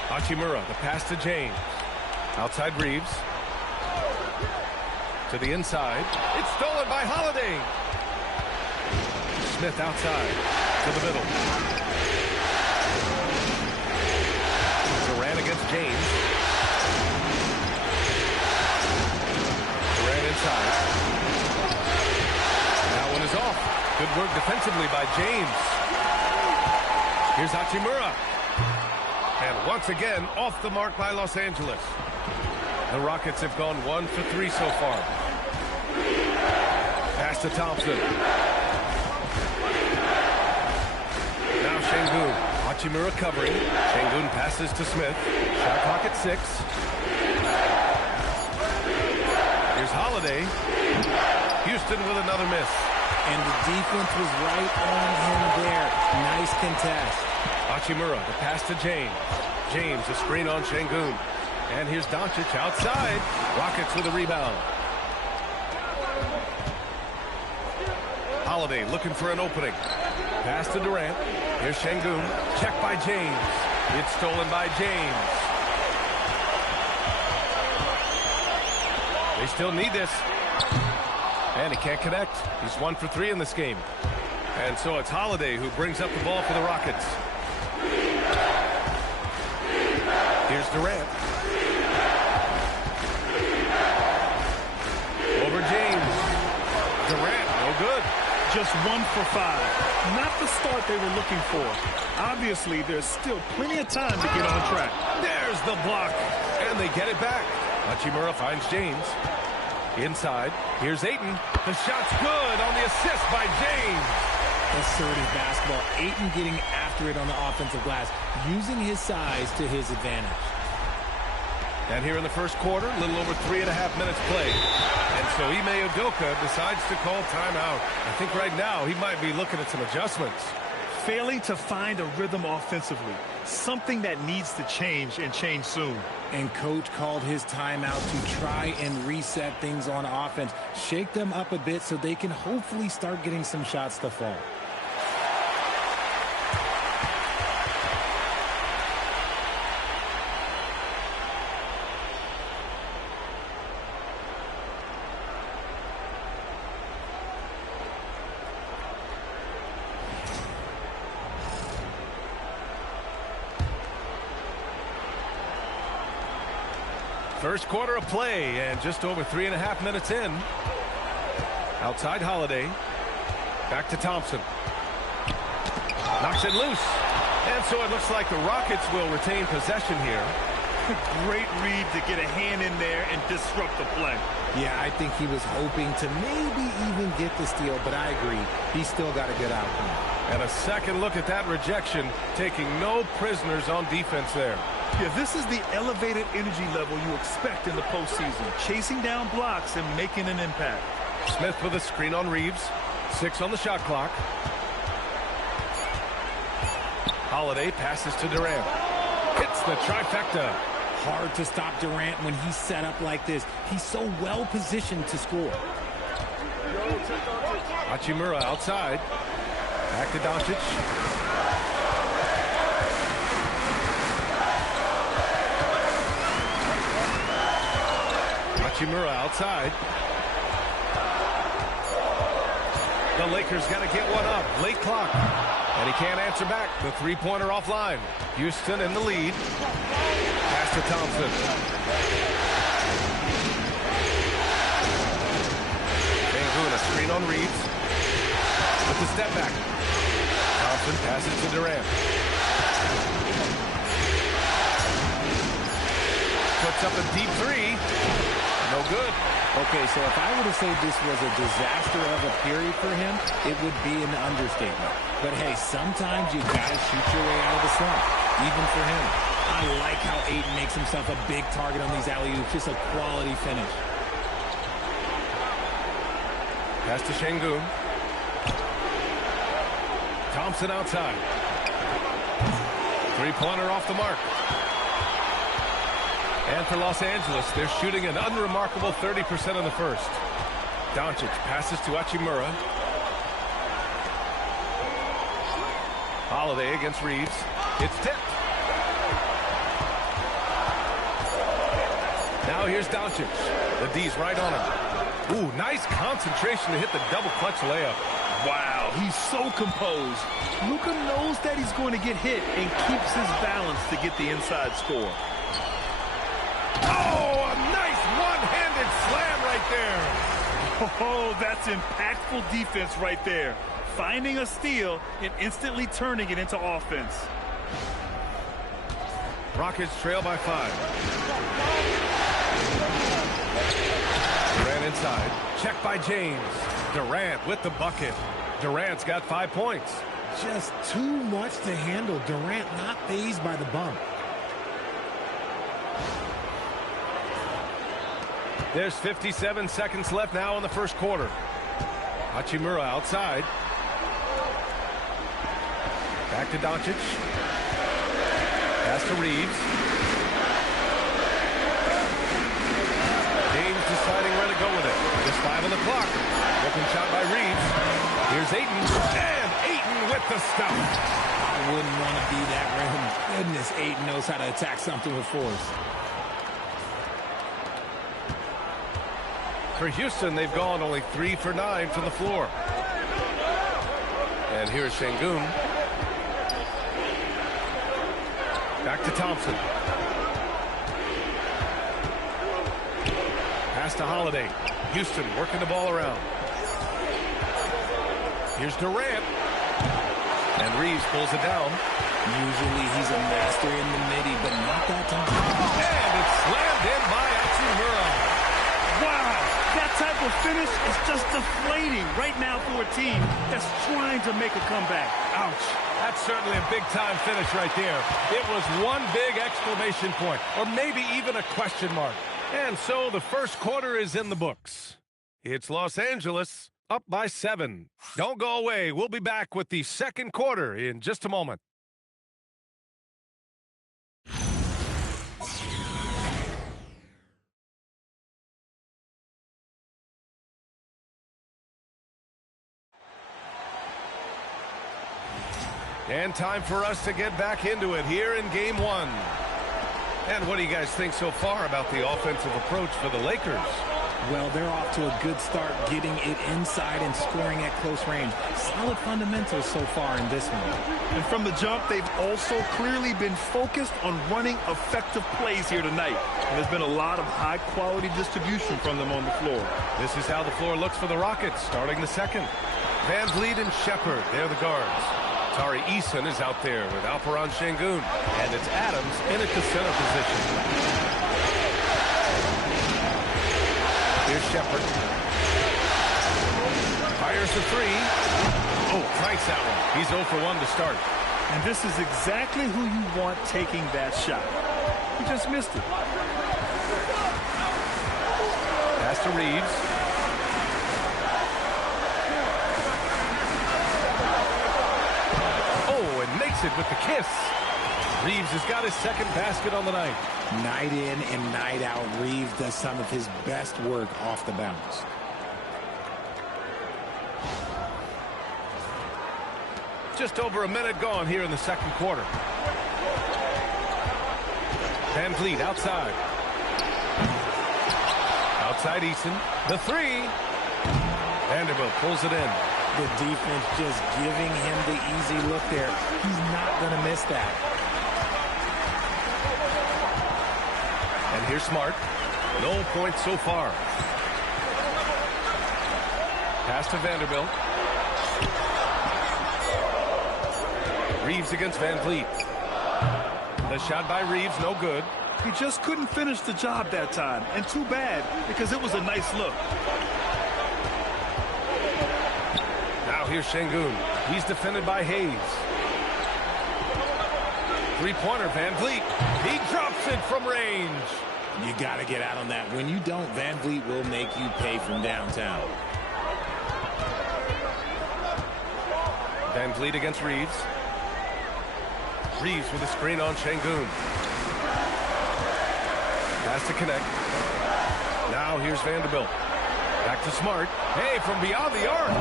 Hachimura, the pass to James. Outside Reeves. To the inside. It's stolen by Holiday. Smith outside. To the middle. Durant against James. Durant inside. That one is off. Good work defensively by James. Here's Hachimura. And once again, off the mark by Los Angeles. The Rockets have gone 1 for 3 so far. Pass to Thompson. Now Şengün. Hachimura covering. Şengün passes to Smith. Shot clock at 6. Here's Holiday. Houston with another miss. And the defense was right on him there. Nice contest. Hachimura, the pass to James. James, a screen on Şengün. And here's Doncic outside. Rockets with a rebound. Holiday looking for an opening. Pass to Durant. Here's Şengün. Checked by James. It's stolen by James. They still need this. And he can't connect. He's 1 for 3 in this game. And so it's Holiday who brings up the ball for the Rockets. Here's Durant. Over James. Durant, no good. Just 1 for 5. Not the start they were looking for. Obviously, there's still plenty of time to get on track. There's the block. And they get it back. Hachimura finds James. Inside. Here's Ayton. The shot's good on the assist by James. Assertive basketball. Ayton getting after it on the offensive glass, using his size to his advantage. And here in the first quarter, a little over 3.5 minutes played. And so Ime Udoka decides to call timeout. I think right now he might be looking at some adjustments. Failing to find a rhythm offensively. Something that needs to change and change soon. And coach called his timeout to try and reset things on offense. Shake them up a bit so they can hopefully start getting some shots to fall. First quarter of play, and just over 3.5 minutes in. Outside Holiday. Back to Thompson. Knocks it loose. And so it looks like the Rockets will retain possession here. Great read to get a hand in there and disrupt the play. Yeah, I think he was hoping to maybe even get the steal, but I agree. He still got a good outcome. And a second look at that rejection, taking no prisoners on defense there. Yeah, this is the elevated energy level you expect in the postseason. Chasing down blocks and making an impact. Smith with a screen on Reeves. 6 on the shot clock. Holiday passes to Durant. Hits the trifecta. Hard to stop Durant when he's set up like this. He's so well positioned to score. Hachimura outside. Back to Doncic. Hachimura outside. The Lakers got to get one up. Late clock. And he can't answer back. The three-pointer offline. Houston in the lead. Pass to Thompson. Sengun, a screen on Reeves. With the step back. Thompson passes to Durant. Puts up a deep three. No good. Okay, so if I were to say this was a disaster of a period for him, it would be an understatement. But hey, sometimes you gotta shoot your way out of the slump, even for him. I like how Ayton makes himself a big target on these alley-oops. Just a quality finish. Pass to Sengun. Thompson outside. Three-pointer off the mark. And for Los Angeles, they're shooting an unremarkable 30% in the first. Doncic passes to Hachimura. Holiday against Reeves. It's tipped. Now here's Doncic. The D's right on him. Ooh, nice concentration to hit the double clutch layup. Wow, he's so composed. Luka knows that he's going to get hit and keeps his balance to get the inside score. Oh, a nice one-handed slam right there. Oh, that's impactful defense right there. Finding a steal and instantly turning it into offense. Rockets trail by 5. Durant inside. Check by James. Durant with the bucket. Durant's got 5 points. Just too much to handle. Durant not fazed by the bump. There's 57 seconds left now in the first quarter. Hachimura outside. Back to Doncic. Pass to Reeves. James deciding where to go with it. Just 5 on the clock. Looking shot by Reeves. Here's Ayton. And Ayton with the stop. I wouldn't want to be that rim. Goodness, Ayton knows how to attack something with force. For Houston, they've gone only 3 for 9 from the floor. And here's Sengun. Back to Thompson. Pass to Holiday. Houston working the ball around. Here's Durant. And Reeves pulls it down. Usually he's a master in the midi, but not that time. And it's slammed in by Hachimura. Wow, that type of finish is just deflating right now for a team that's trying to make a comeback. Ouch. That's certainly a big-time finish right there. It was one big exclamation point, or maybe even a question mark. And so the first quarter is in the books. It's Los Angeles up by 7. Don't go away. We'll be back with the second quarter in just a moment. And time for us to get back into it here in Game 1. And what do you guys think so far about the offensive approach for the Lakers? Well, they're off to a good start, getting it inside and scoring at close range. Solid fundamentals so far in this one. And from the jump, they've also clearly been focused on running effective plays here tonight. And there's been a lot of high-quality distribution from them on the floor. This is how the floor looks for the Rockets, starting the second. Van Vliet and Shepard, they're the guards. Tari Eason is out there with Alperon Şengün. And it's Adams in at the center position. Here's Shepard. Fires the three. Oh, cranks that one. He's 0 for 1 to start. And this is exactly who you want taking that shot. He just missed it. Pass to Reeves. Oh, and makes it with the kiss. Reeves has got his second basket on the night. Night in and night out, Reeves does some of his best work off the bounce. Just over a minute gone here in the second quarter. Van Vliet outside. Outside Eason. The three. Vanderbilt pulls it in. The defense just giving him the easy look there. He's not going to miss that. And here's Smart. No points so far. Pass to Vanderbilt. Reeves against Van Vliet. The shot by Reeves, no good. He just couldn't finish the job that time. And too bad, because it was a nice look. Now here's Şengün. He's defended by Hayes. Three-pointer, Van Vliet. He drops it from range. You got to get out on that. When you don't, Van Vliet will make you pay from downtown. Van Vliet against Reeves. Reeves with a screen on Şengün. Pass to connect. Now here's Vanderbilt. Back to Smart. Hey, from beyond the arc.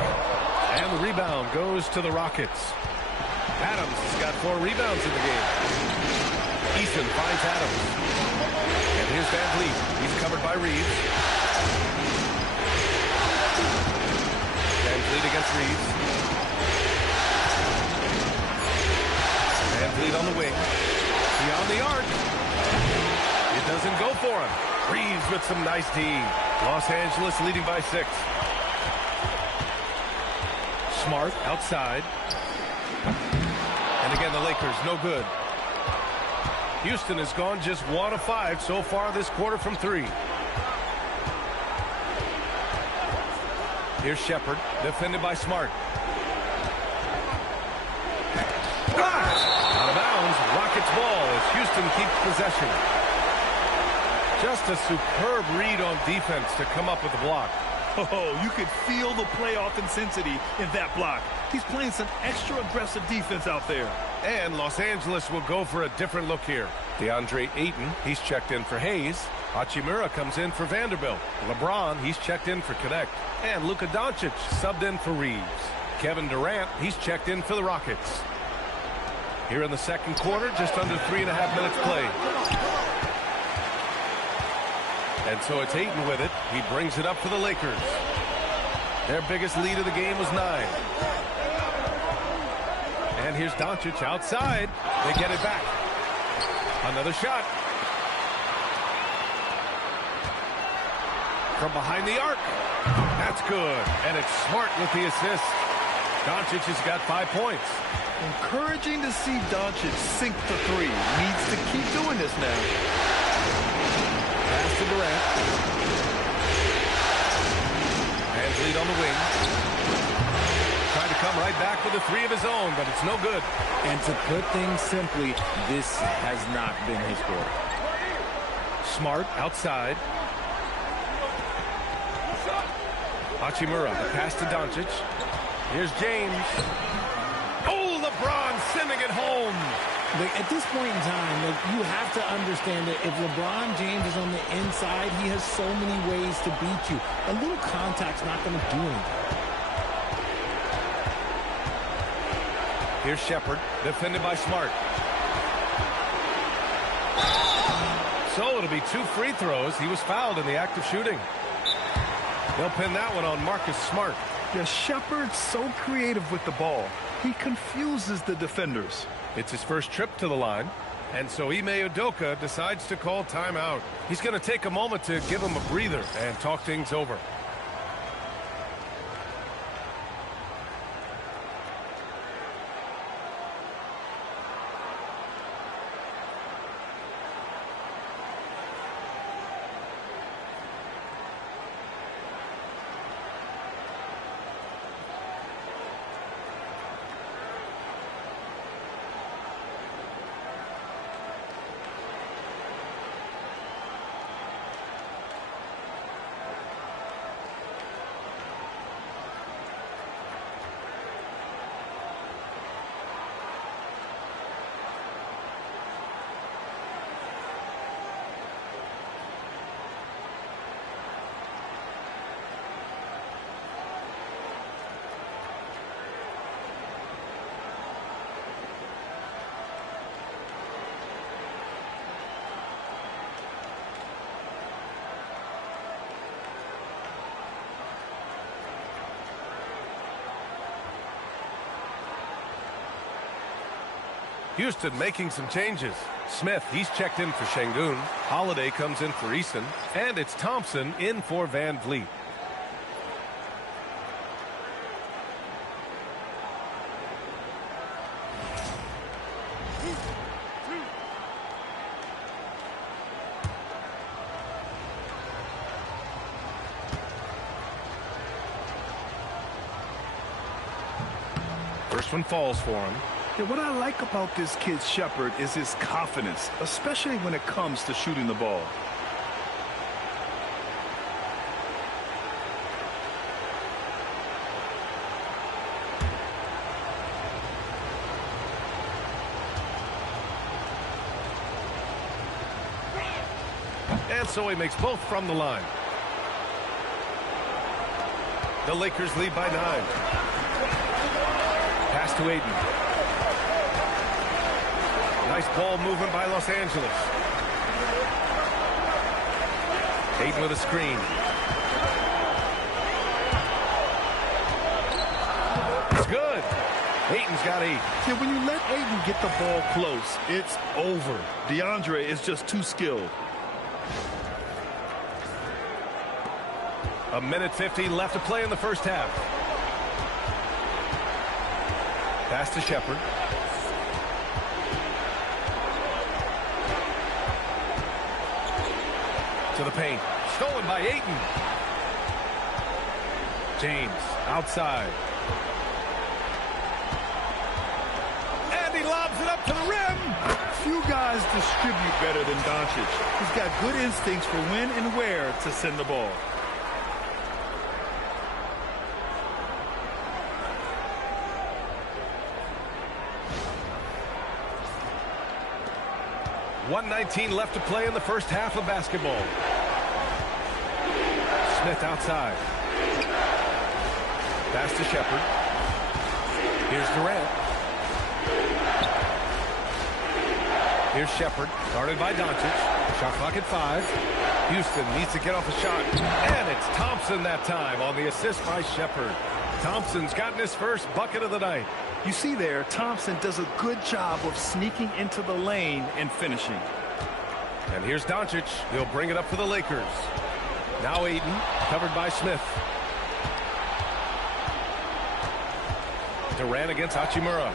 And the rebound goes to the Rockets. Adams has got 4 rebounds in the game. Eason finds Adams. And here's Van Vliet. He's covered by Reeves. Van Vliet against Reeves. Van Vliet on the wing. Beyond the arc. It doesn't go for him. Reeves with some nice D. Los Angeles leading by 6. Smart outside. And again, the Lakers, no good. Houston has gone just 1 of 5 so far this quarter from 3. Here's Shepard, defended by Smart. Out of bounds, Rockets ball as Houston keeps possession. Just a superb read on defense to come up with the block. Oh, you could feel the playoff intensity in that block. He's playing some extra aggressive defense out there. And Los Angeles will go for a different look here. DeAndre Ayton, he's checked in for Hayes. Hachimura comes in for Vanderbilt. LeBron, he's checked in for Connect. And Luka Doncic subbed in for Reeves. Kevin Durant, he's checked in for the Rockets. Here in the second quarter, just under 3.5 minutes played. And so it's Ayton with it. He brings it up for the Lakers. Their biggest lead of the game was 9. And here's Doncic outside. They get it back. Another shot. From behind the arc. That's good. And it's Smart with the assist. Doncic has got 5 points. Encouraging to see Doncic sink the 3. Needs to keep doing this now. Pass to Durant. Van Vliet on the wing. Trying to come right back with a 3 of his own, but it's no good. And to put things simply, this has not been his quarter. Smart outside. Hachimura, the pass to Doncic. Here's James. Oh, LeBron sending it home. At this point in time, you have to understand that if LeBron James is on the inside, he has so many ways to beat you. A little contact's not going to do anything. Here's Shepard, defended by Smart. So it'll be 2 free throws. He was fouled in the act of shooting. They'll pin that one on Marcus Smart. Yeah, Shepard's so creative with the ball. He confuses the defenders. It's his first trip to the line, and so Ime Udoka decides to call timeout. He's going to take a moment to give him a breather and talk things over. Houston making some changes. Smith, he's checked in for Şengün. Holiday comes in for Eason. And it's Thompson in for Van Vliet. First one falls for him. Yeah, what I like about this kid Shepard is his confidence, especially when it comes to shooting the ball. And so he makes both from the line. The Lakers lead by 9. Pass to Ayton. Nice ball movement by Los Angeles. Ayton with a screen. It's good. Ayton's got 8. Yeah, when you let Ayton get the ball close, it's over. DeAndre is just too skilled. A minute 50 left to play in the first half. Pass to Shepard. To the paint. Stolen by Ayton. James outside. And he lobs it up to the rim. Few guys distribute better than Doncic. He's got good instincts for when and where to send the ball. .119 left to play in the first half of basketball. Smith outside. Pass to Shepard. Here's Durant. Here's Shepard, guarded by Doncic. Shot clock at 5. Houston needs to get off a shot. And it's Thompson that time on the assist by Shepard. Thompson's gotten his first bucket of the night. You see there, Thompson does a good job of sneaking into the lane and finishing. And here's Doncic. He'll bring it up for the Lakers. Now Ayton, covered by Smith. Durant against Hachimura.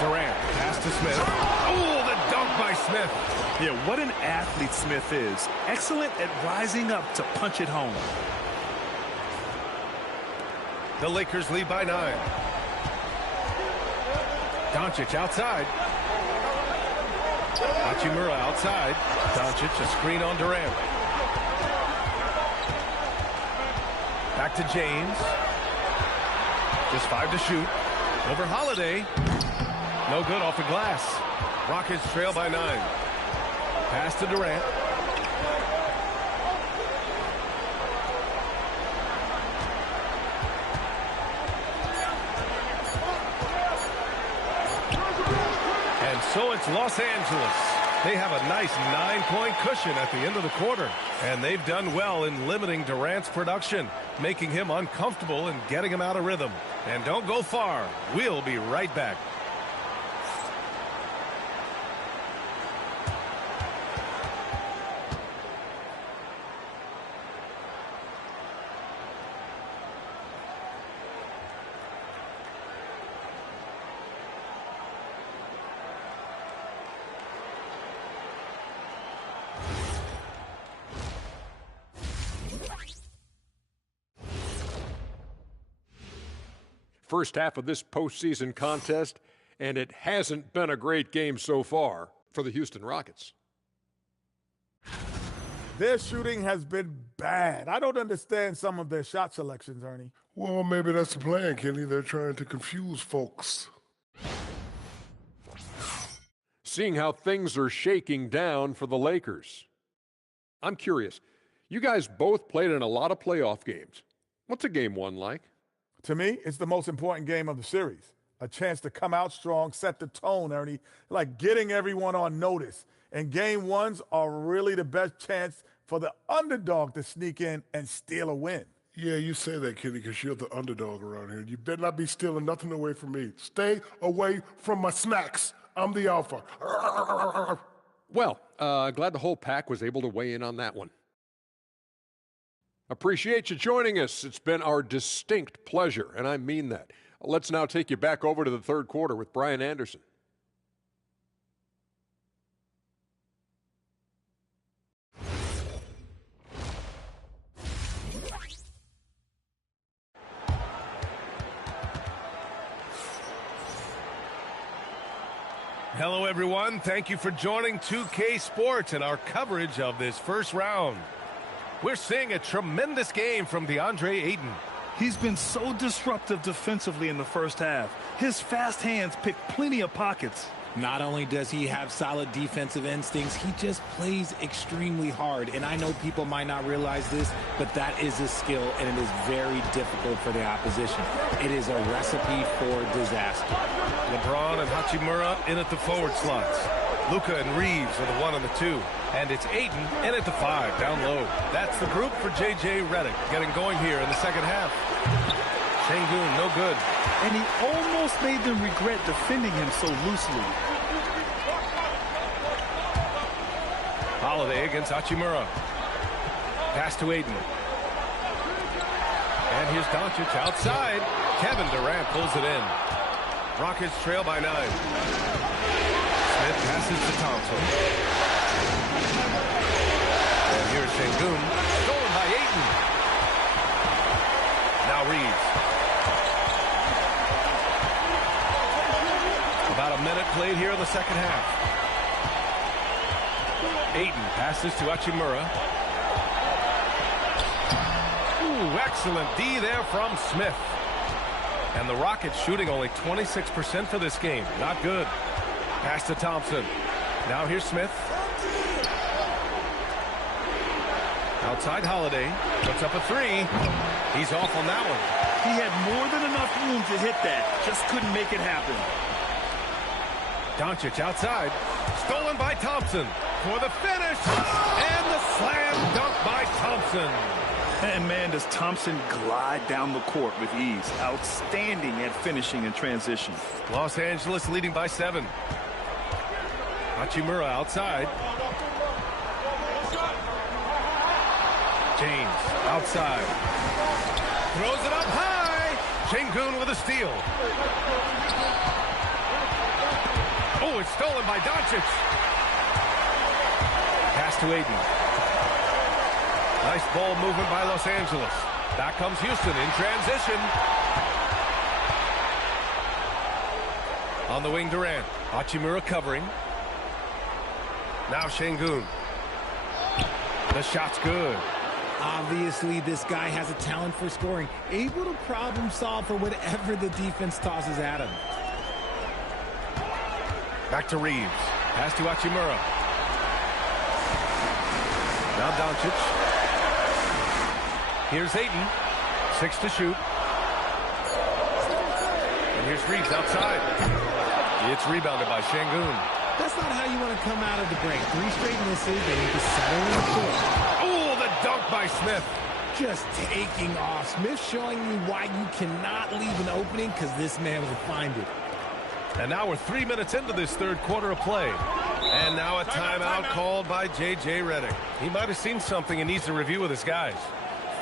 Durant, pass to Smith. Oh, the dunk by Smith. Yeah, what an athlete Smith is. Excellent at rising up to punch it home. The Lakers lead by 9. Doncic outside. Hachimura outside. Doncic, a screen on Durant. Back to James. Just 5 to shoot. Over Holiday. No good off the glass. Rockets trail by 9. Pass to Durant. And so it's Los Angeles. They have a nice 9-point cushion at the end of the quarter. And they've done well in limiting Durant's production, making him uncomfortable and getting him out of rhythm. And don't go far. We'll be right back. First half of this postseason contest, and it hasn't been a great game so far for the Houston Rockets. Their shooting has been bad. I don't understand some of their shot selections, Ernie. Well, maybe that's the plan, Kenny. They're trying to confuse folks. Seeing how things are shaking down for the Lakers. I'm curious. You guys both played in a lot of playoff games. What's a game one like? To me, it's the most important game of the series. A chance to come out strong, set the tone, Ernie, like getting everyone on notice. And game ones are really the best chance for the underdog to sneak in and steal a win. Yeah, you say that, Kenny, because you're the underdog around here. You better not be stealing nothing away from me. Stay away from my snacks. I'm the alpha. Well, glad the whole pack was able to weigh in on that one. Appreciate you joining us. It's been our distinct pleasure, and I mean that. Let's now take you back over to the third quarter with Brian Anderson. Hello, everyone. Thank you for joining 2K Sports and our coverage of this first round. We're seeing a tremendous game from DeAndre Ayton. He's been so disruptive defensively in the first half. His fast hands pick plenty of pockets. Not only does he have solid defensive instincts, he just plays extremely hard. And I know people might not realize this, but that is a skill, and it is very difficult for the opposition. It is a recipe for disaster. LeBron and Hachimura in at the forward slots. Luka and Reeves are the 1 and the 2. And it's Ayton in at the 5, down low. That's the group for J.J. Redick getting going here in the second half. Şengün, no good. And he almost made them regret defending him so loosely. Holiday against Hachimura. Pass to Ayton. And here's Doncic outside. Kevin Durant pulls it in. Rockets trail by 9. Smith passes to Thompson. And here's Şengün. Stolen by Ayton. Now Reeves. About a minute played here in the second half. Ayton passes to Hachimura. Ooh, excellent D there from Smith. And the Rockets shooting only 26% for this game. Not good. Pass to Thompson. Now here's Smith. Outside Holiday. Puts up a 3. He's off on that one. He had more than enough room to hit that. Just couldn't make it happen. Doncic outside. Stolen by Thompson for the finish. And the slam dunk by Thompson. And man, does Thompson glide down the court with ease. Outstanding at finishing in transition. Los Angeles leading by 7. Hachimura outside. James outside. Throws it up high. Şengün with a steal. Oh, it's stolen by Doncic. Pass to Ayton. Nice ball movement by Los Angeles. Back comes Houston in transition. On the wing, Durant. Hachimura covering. Now Şengün. The shot's good. Obviously, this guy has a talent for scoring, able to problem solve for whatever the defense tosses at him. Back to Reeves. Pass to Hachimura. Now Doncic. Here's Ayton. 6 to shoot. And here's Reeves outside. It's rebounded by Şengün. That's not how you want to come out of the break. 3 straight misses, they need to settle in the fourth. Oh, the dunk by Smith. Just taking off. Smith showing you why you cannot leave an opening, because this man will find it. And now we're 3 minutes into this third quarter of play. And now a timeout called by J.J. Redick. He might have seen something and needs to review with his guys.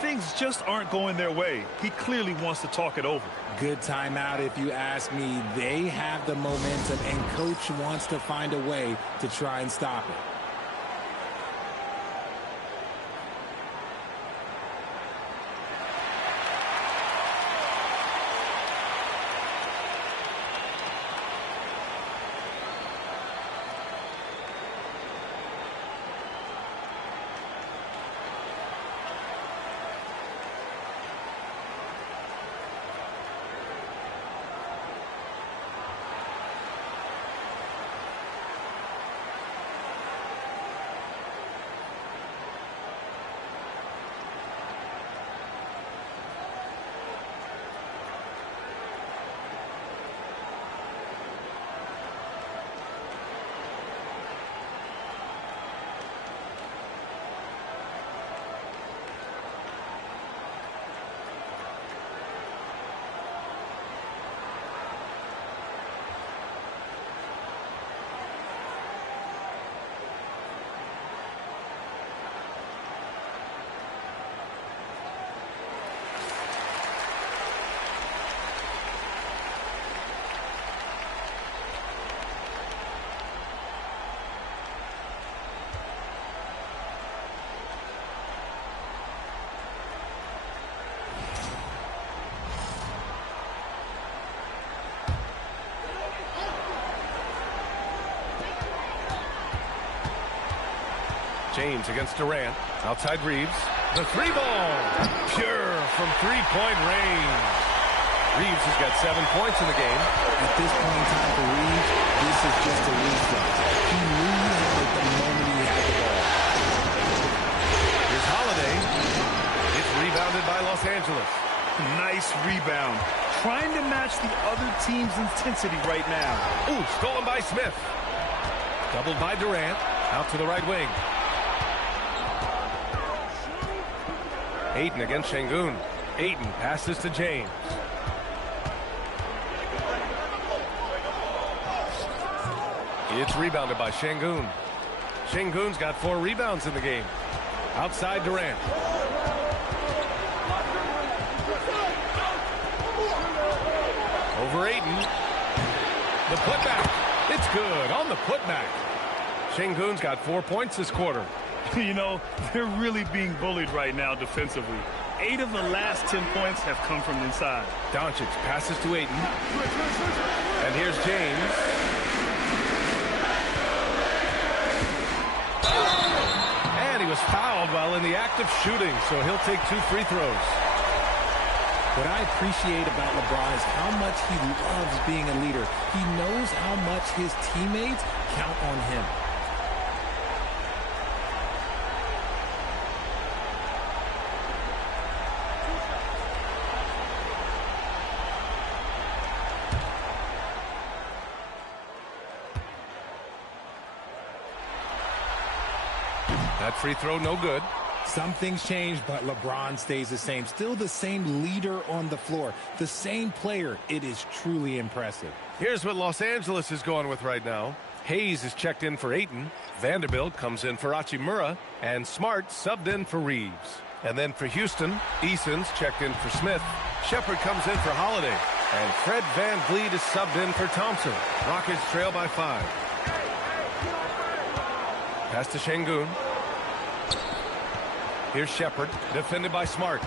Things just aren't going their way. He clearly wants to talk it over. Good timeout if you ask me. They have the momentum, and Coach wants to find a way to try and stop it. James against Durant. Outside Reeves. The 3-ball. Pure from 3-point range. Reeves has got 7 points in the game. At this point in time for Reeves, this is just a reflex. He knew he had it the moment he had the ball. Here's Holiday. It's rebounded by Los Angeles. Nice rebound. Trying to match the other team's intensity right now. Ooh, stolen by Smith. Doubled by Durant. Out to the right wing. Ayton against Şengün. Ayton passes to James. It's rebounded by Şengün. Şengün's got 4 rebounds in the game. Outside Durant. Over Ayton. The putback. It's good on the putback. Şengün's got 4 points this quarter. You know, they're really being bullied right now defensively. 8 of the last 10 points have come from inside. Doncic passes to Ayton. And here's James. And he was fouled while in the act of shooting, so he'll take 2 free throws. What I appreciate about LeBron is how much he loves being a leader. He knows how much his teammates count on him. That free throw, no good. Some things change, but LeBron stays the same. Still the same leader on the floor. The same player. It is truly impressive. Here's what Los Angeles is going with right now. Hayes is checked in for Ayton. Vanderbilt comes in for Hachimura. And Smart subbed in for Reeves. And then for Houston, Eason's checked in for Smith. Shepard comes in for Holiday. And Fred VanVleet is subbed in for Thompson. Rockets trail by 5. Pass to Şengün. Here's Shepard, defended by Smart.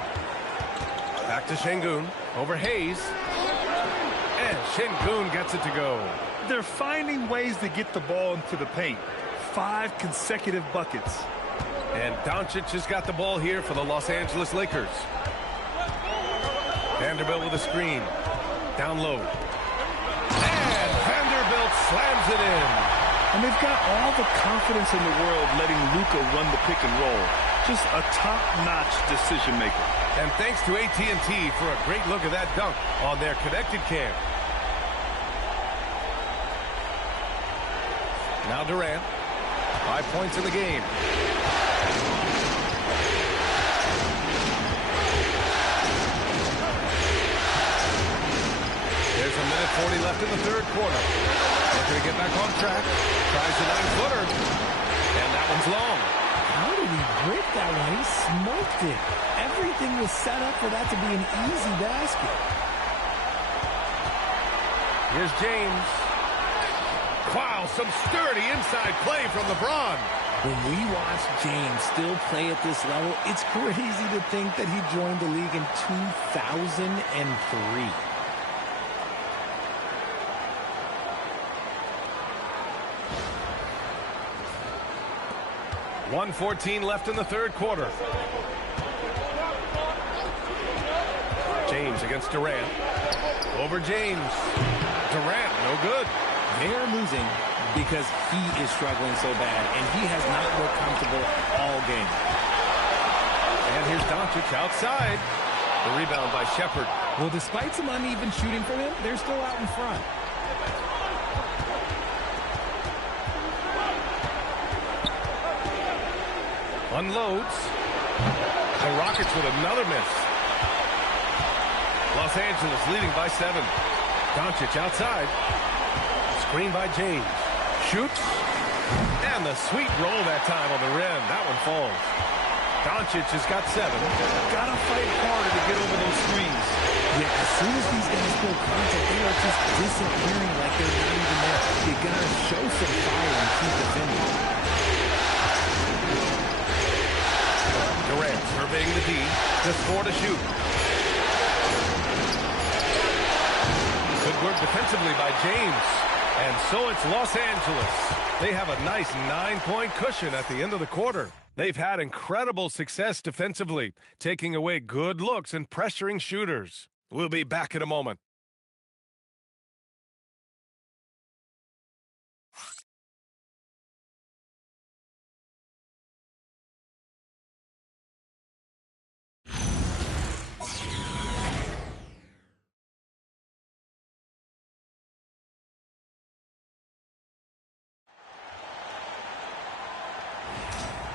Back to Şengün, over Hayes. And Şengün gets it to go. They're finding ways to get the ball into the paint. 5 consecutive buckets. And Doncic has got the ball here for the Los Angeles Lakers. Vanderbilt with a screen. Down low. And Vanderbilt slams it in. And they've got all the confidence in the world letting Luka run the pick and roll. Just a top-notch decision maker. And thanks to AT&T for a great look at that dunk on their connected cam. Now Durant. 5 points in the game. There's a minute 40 left in the third quarter. Looking to get back on track. Tries the 9-footer. And that one's long. How did he break that one? He smoked it. Everything was set up for that to be an easy basket. Here's James. Wow, some sturdy inside play from LeBron. When we watch James still play at this level, it's crazy to think that he joined the league in 2003. 1:14 left in the third quarter. James against Durant. Over James. Durant, no good. They're losing because he is struggling so bad, and he has not looked comfortable all game. And here's Doncic outside. The rebound by Shepard. Well, despite some uneven shooting for him, they're still out in front. Unloads. The Rockets with another miss. Los Angeles leading by 7. Doncic outside. Screen by James. Shoots. And the sweet roll that time on the rim. That one falls. Doncic has got 7. Gotta fight harder to get over those screens. Yeah, as soon as these guys pull contact, they are just disappearing like they're not even there. You gotta show some fire and keep defending. Durant surveying the D. Just 4 to shoot. Good work defensively by James. And so it's Los Angeles. They have a nice 9-point cushion at the end of the quarter. They've had incredible success defensively, taking away good looks and pressuring shooters. We'll be back in a moment.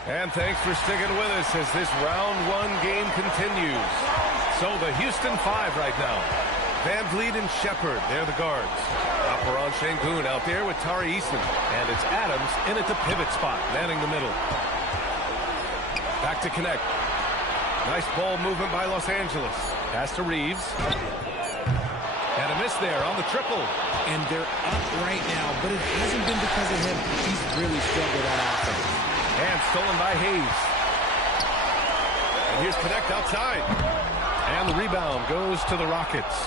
And thanks for sticking with us as this round 1 game continues. So the Houston 5 right now. Van Vliet and Shepard, they're the guards. Alperon Şengün out there with Tari Eason. And it's Adams in at the pivot spot, manning the middle. Back to connect. Nice ball movement by Los Angeles. Pass to Reeves. And a miss there on the triple. And they're up right now, but it hasn't been because of him. He's really struggled on offense. And stolen by Hayes. And here's Connect outside. And the rebound goes to the Rockets.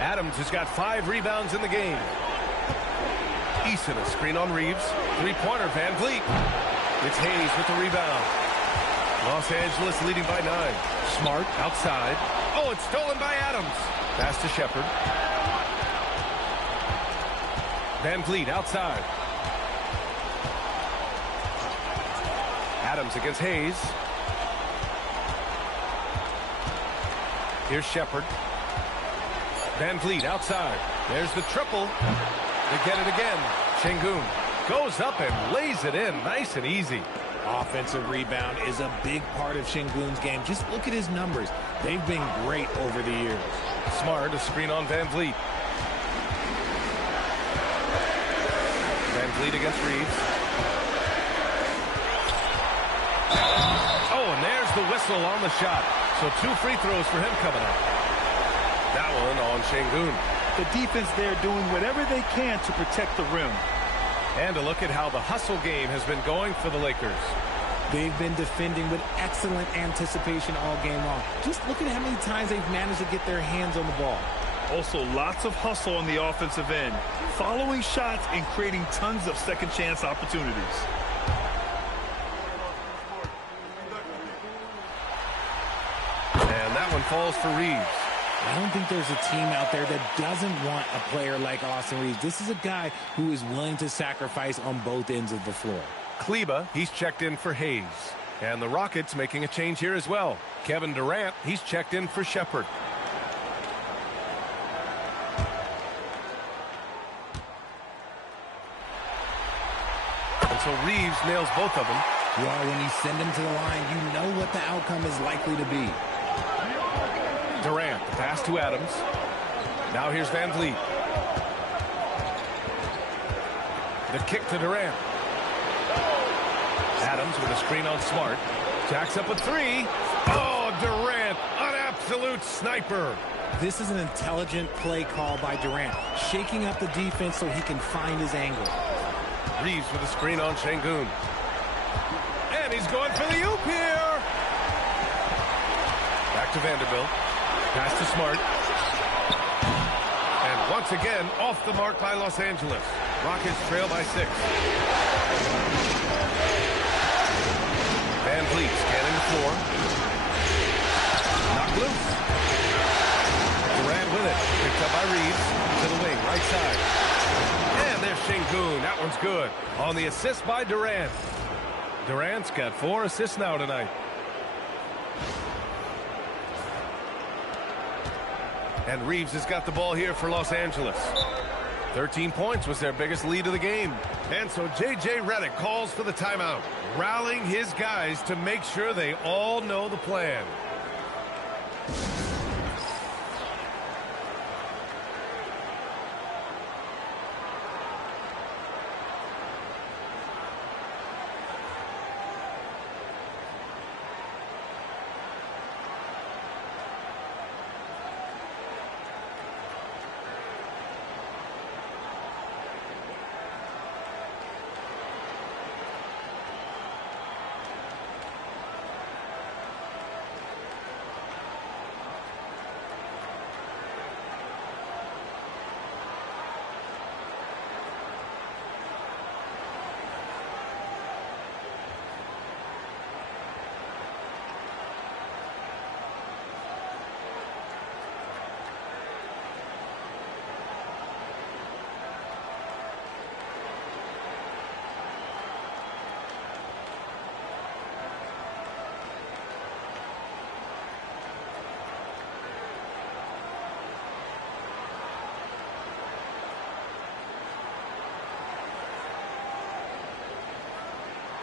Adams has got 5 rebounds in the game. Eason a screen on Reeves. 3-pointer Van Vliet. It's Hayes with the rebound. Los Angeles leading by 9. Smart outside. Oh, it's stolen by Adams. Pass to Shepard. Van Vliet outside. Adams against Hayes. Here's Shepard. Van Vliet outside. There's the triple. They get it again. Şengün goes up and lays it in. Nice and easy. Offensive rebound is a big part of Şengün's game. Just look at his numbers. They've been great over the years. Smart, a screen on Van Vliet. Van Vliet against Reeves. Oh, and there's the whistle on the shot. So 2 free throws for him coming up. That one on Şengün. The defense there doing whatever they can to protect the rim. And a look at how the hustle game has been going for the Lakers. They've been defending with excellent anticipation all game long. Just look at how many times they've managed to get their hands on the ball. Also, lots of hustle on the offensive end. Following shots and creating tons of second chance opportunities. And that one falls for Reeves. I don't think there's a team out there that doesn't want a player like Austin Reeves. This is a guy who is willing to sacrifice on both ends of the floor. Kleba, he's checked in for Hayes. And the Rockets making a change here as well. Kevin Durant, he's checked in for Shepard. so Reeves nails both of them. Well, when you send him to the line, you know what the outcome is likely to be. Durant, the pass to Adams. Now here's Van Vliet. The kick to Durant. Adams with a screen on Smart. Jacks up a three. Oh, Durant, an absolute sniper. This is an intelligent play call by Durant, shaking up the defense so he can find his angle. Reeves with a screen on Şengün. And he's going for the oop here. Back to Vanderbilt. Pass to Smart. And once again, off the mark by Los Angeles. Rockets trail by 6. Van Vliet scanning the floor. Knocked loose. Durant with it. Picked up by Reeves. To the wing, right side. And there's Şengün. That one's good. On the assist by Durant. Durant's got 4 assists now tonight. And Reeves has got the ball here for Los Angeles. 13 points was their biggest lead of the game. And so J.J. Redick calls for the timeout, rallying his guys to make sure they all know the plan.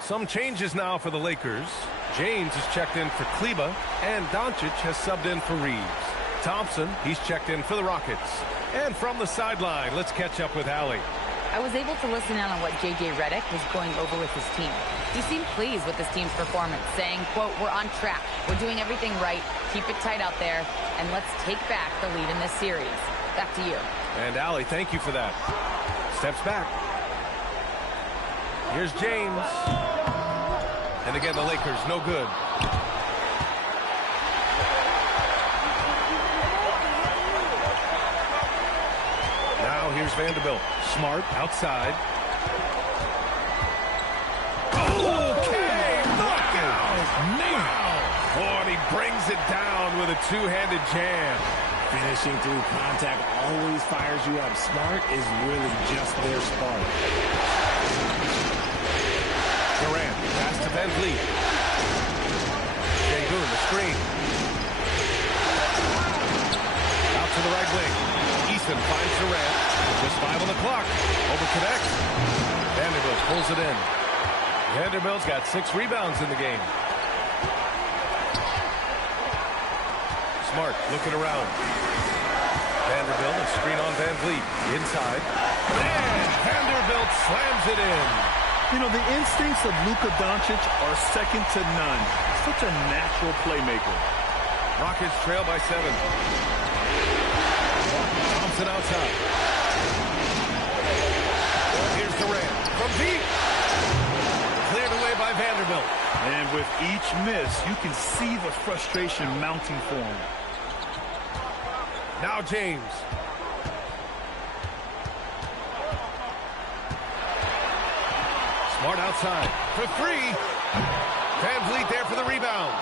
Some changes now for the Lakers. James is checked in for Kleba, and Doncic has subbed in for Reeves. Thompson, he's checked in for the Rockets. And from the sideline, let's catch up with Allie. I was able to listen in on what J.J. Redick was going over with his team. He seemed pleased with his team's performance, saying, quote, "We're on track. We're doing everything right. Keep it tight out there, and let's take back the lead in this series." Back to you. And Allie, thank you for that. Steps back. Here's James. And again, the Lakers, no good. Now here's Vanderbilt. Smart outside. Okay, knockout. Wow. Oh, and he brings it down with a two-handed jam. Finishing through contact always fires you up. Smart is really just their spark. Durant, pass to Van Vliet. Şengün, the screen. Out to the right wing. Easton finds Durant. Just 5 on the clock. Over connects. Vanderbilt pulls it in. Vanderbilt's got 6 rebounds in the game. Smart looking around. Vanderbilt, a screen on Van Vliet. Inside. And Vanderbilt slams it in. You know, the instincts of Luka Doncic are second to none. Such a natural playmaker. Rockets trail by 7. Thompson outside. Here's Durant from deep. Cleared away by Vanderbilt. And with each miss, you can see the frustration mounting for him. Now James. Smart outside for 3. Van Vliet there for the rebound.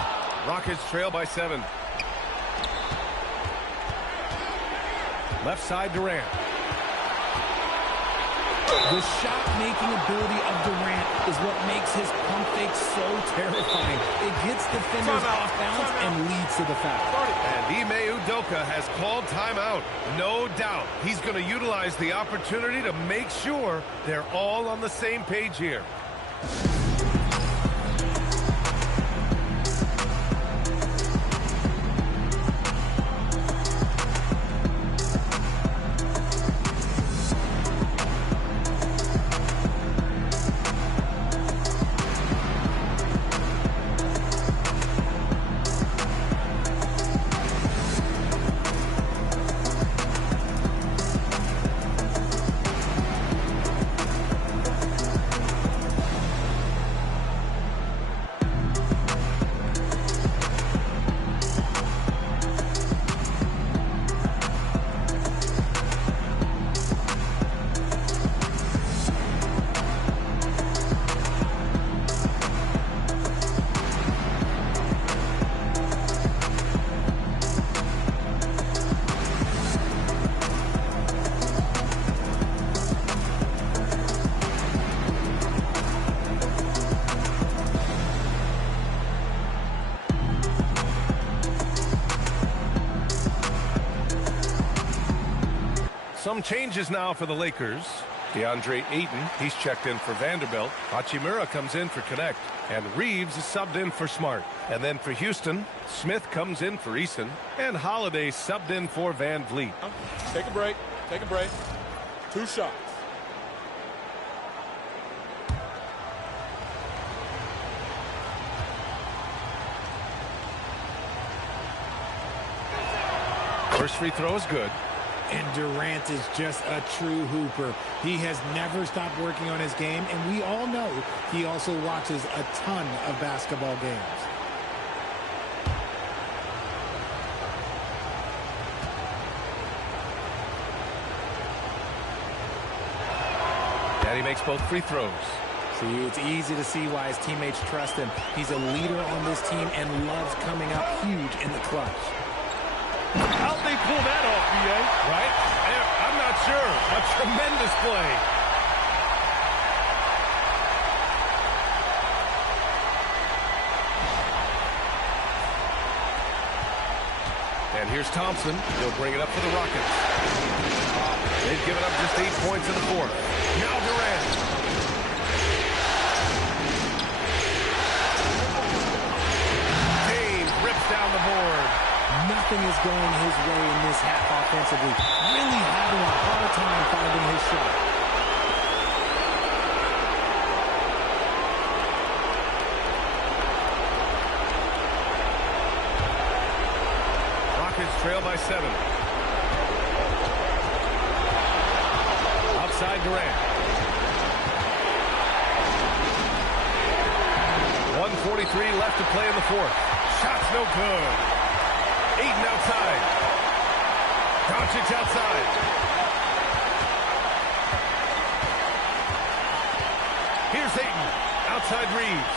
Rockets trail by 7. Left side Durant. The shot-making ability of Durant is what makes his pump fake so terrifying. It gets defenders off balance and leads to the foul. And Ime Udoka has called timeout. No doubt he's going to utilize the opportunity to make sure they're all on the same page here. Some changes now for the Lakers. DeAndre Ayton, he's checked in for Vanderbilt. Hachimura comes in for Connect. And Reeves is subbed in for Smart. And then for Houston, Smith comes in for Eason. And Holiday subbed in for Van Vliet. Take a break. Take a break. 2 shots. First free throw is good. And Durant is just a true hooper. He has never stopped working on his game, and we all know he also watches a ton of basketball games. And he makes both free throws. See, it's easy to see why his teammates trust him. He's a leader on this team and loves coming up huge in the clutch. How'd they pull that off, B.A.? Right? I'm not sure. A tremendous play. And here's Thompson. He'll bring it up for the Rockets. They've given up just 8 points in the fourth. Now Durant. James rips down the board. Nothing is going his way in this half offensively. Really having a hard time finding his shot. Rockets trail by 7. Outside Durant. 1:43 left to play in the fourth. Shot's no good. Ayton outside. Doncic outside. Here's Ayton. Outside Reeves.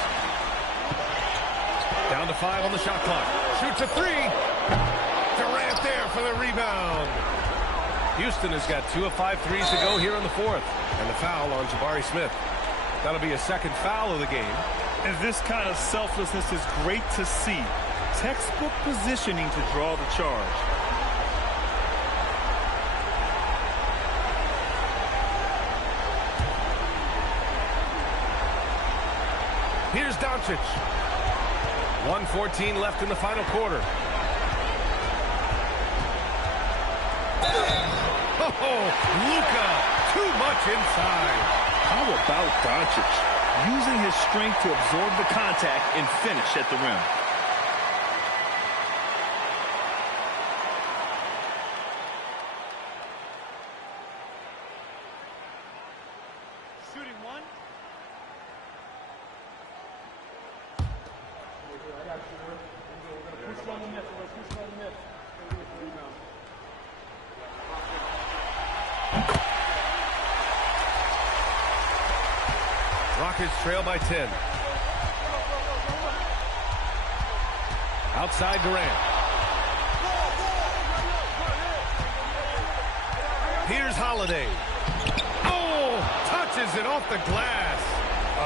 Down to 5 on the shot clock. Shoots a 3. Durant there for the rebound. Houston has got 2 of 5 threes to go here in the fourth. And the foul on Jabari Smith. That'll be a second foul of the game. And this kind of selflessness is great to see. Textbook positioning to draw the charge. Here's Doncic. 1:14 left in the final quarter. Oh, Luka, too much inside. How about Doncic? Using his strength to absorb the contact and finish at the rim. Shooting 1. Rockets trail by 10. Outside Durant. Here's Holiday. Oh, touches it off the glass.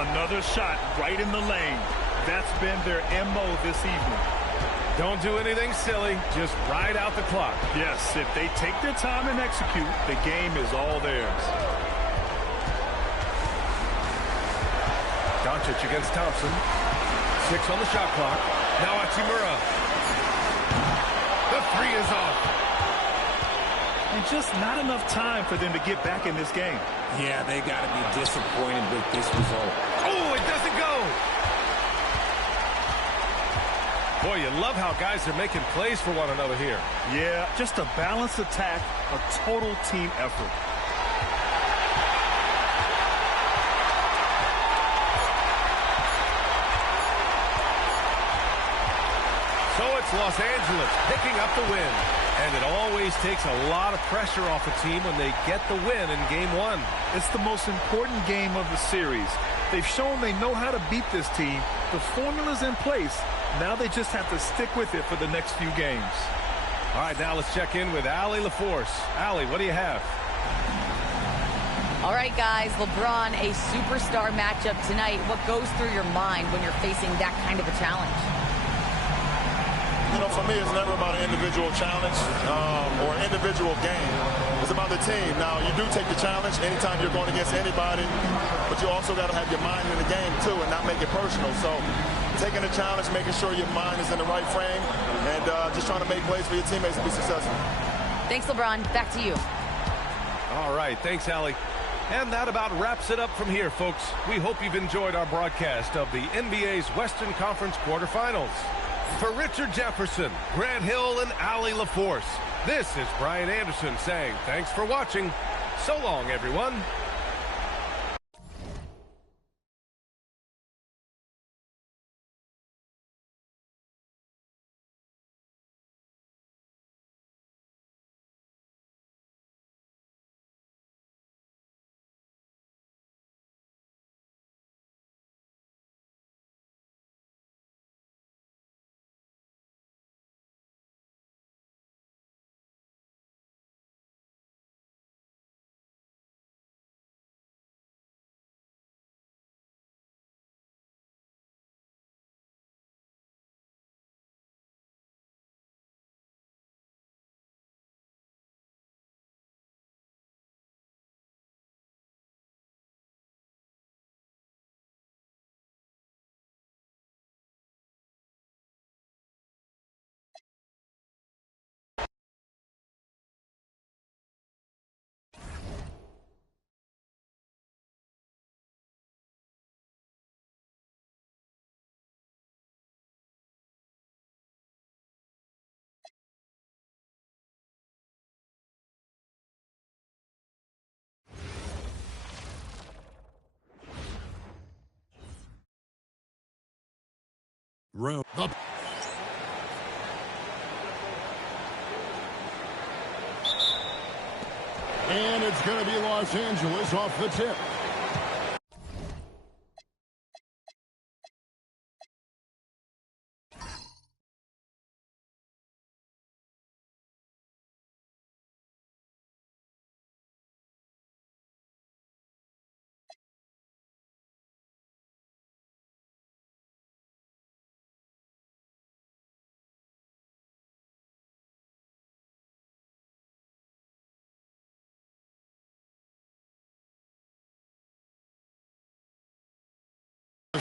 Another shot right in the lane. That's been their MO this evening. Don't do anything silly. Just ride out the clock. Yes, if they take their time and execute, the game is all theirs. Doncic against Thompson. 6 on the shot clock. Now Hachimura. The 3 is off. And just not enough time for them to get back in this game. Yeah, they got to be disappointed with this result. Oh, it doesn't go. Boy, you love how guys are making plays for one another here. Yeah, just a balanced attack, a total team effort. So it's Los Angeles picking up the win. And it always takes a lot of pressure off a team when they get the win in Game 1. It's the most important game of the series. They've shown they know how to beat this team. The formula's in place. Now they just have to stick with it for the next few games. All right, now let's check in with Allie LaForce. Allie, what do you have? All right, guys, LeBron, a superstar matchup tonight. What goes through your mind when you're facing that kind of a challenge? You know, for me, it's never about an individual challenge or an individual game. It's about the team. Now, you do take the challenge anytime you're going against anybody, but you also got to have your mind in the game, too, and not make it personal. So taking the challenge, making sure your mind is in the right frame, and just trying to make plays for your teammates to be successful. Thanks, LeBron. Back to you. All right, thanks, Allie. And that about wraps it up from here, folks. We hope you've enjoyed our broadcast of the NBA's Western Conference quarterfinals. For Richard Jefferson, Grant Hill, and Allie LaForce, this is Brian Anderson saying thanks for watching. So long, everyone. Round up. And it's going to be Los Angeles off the tip.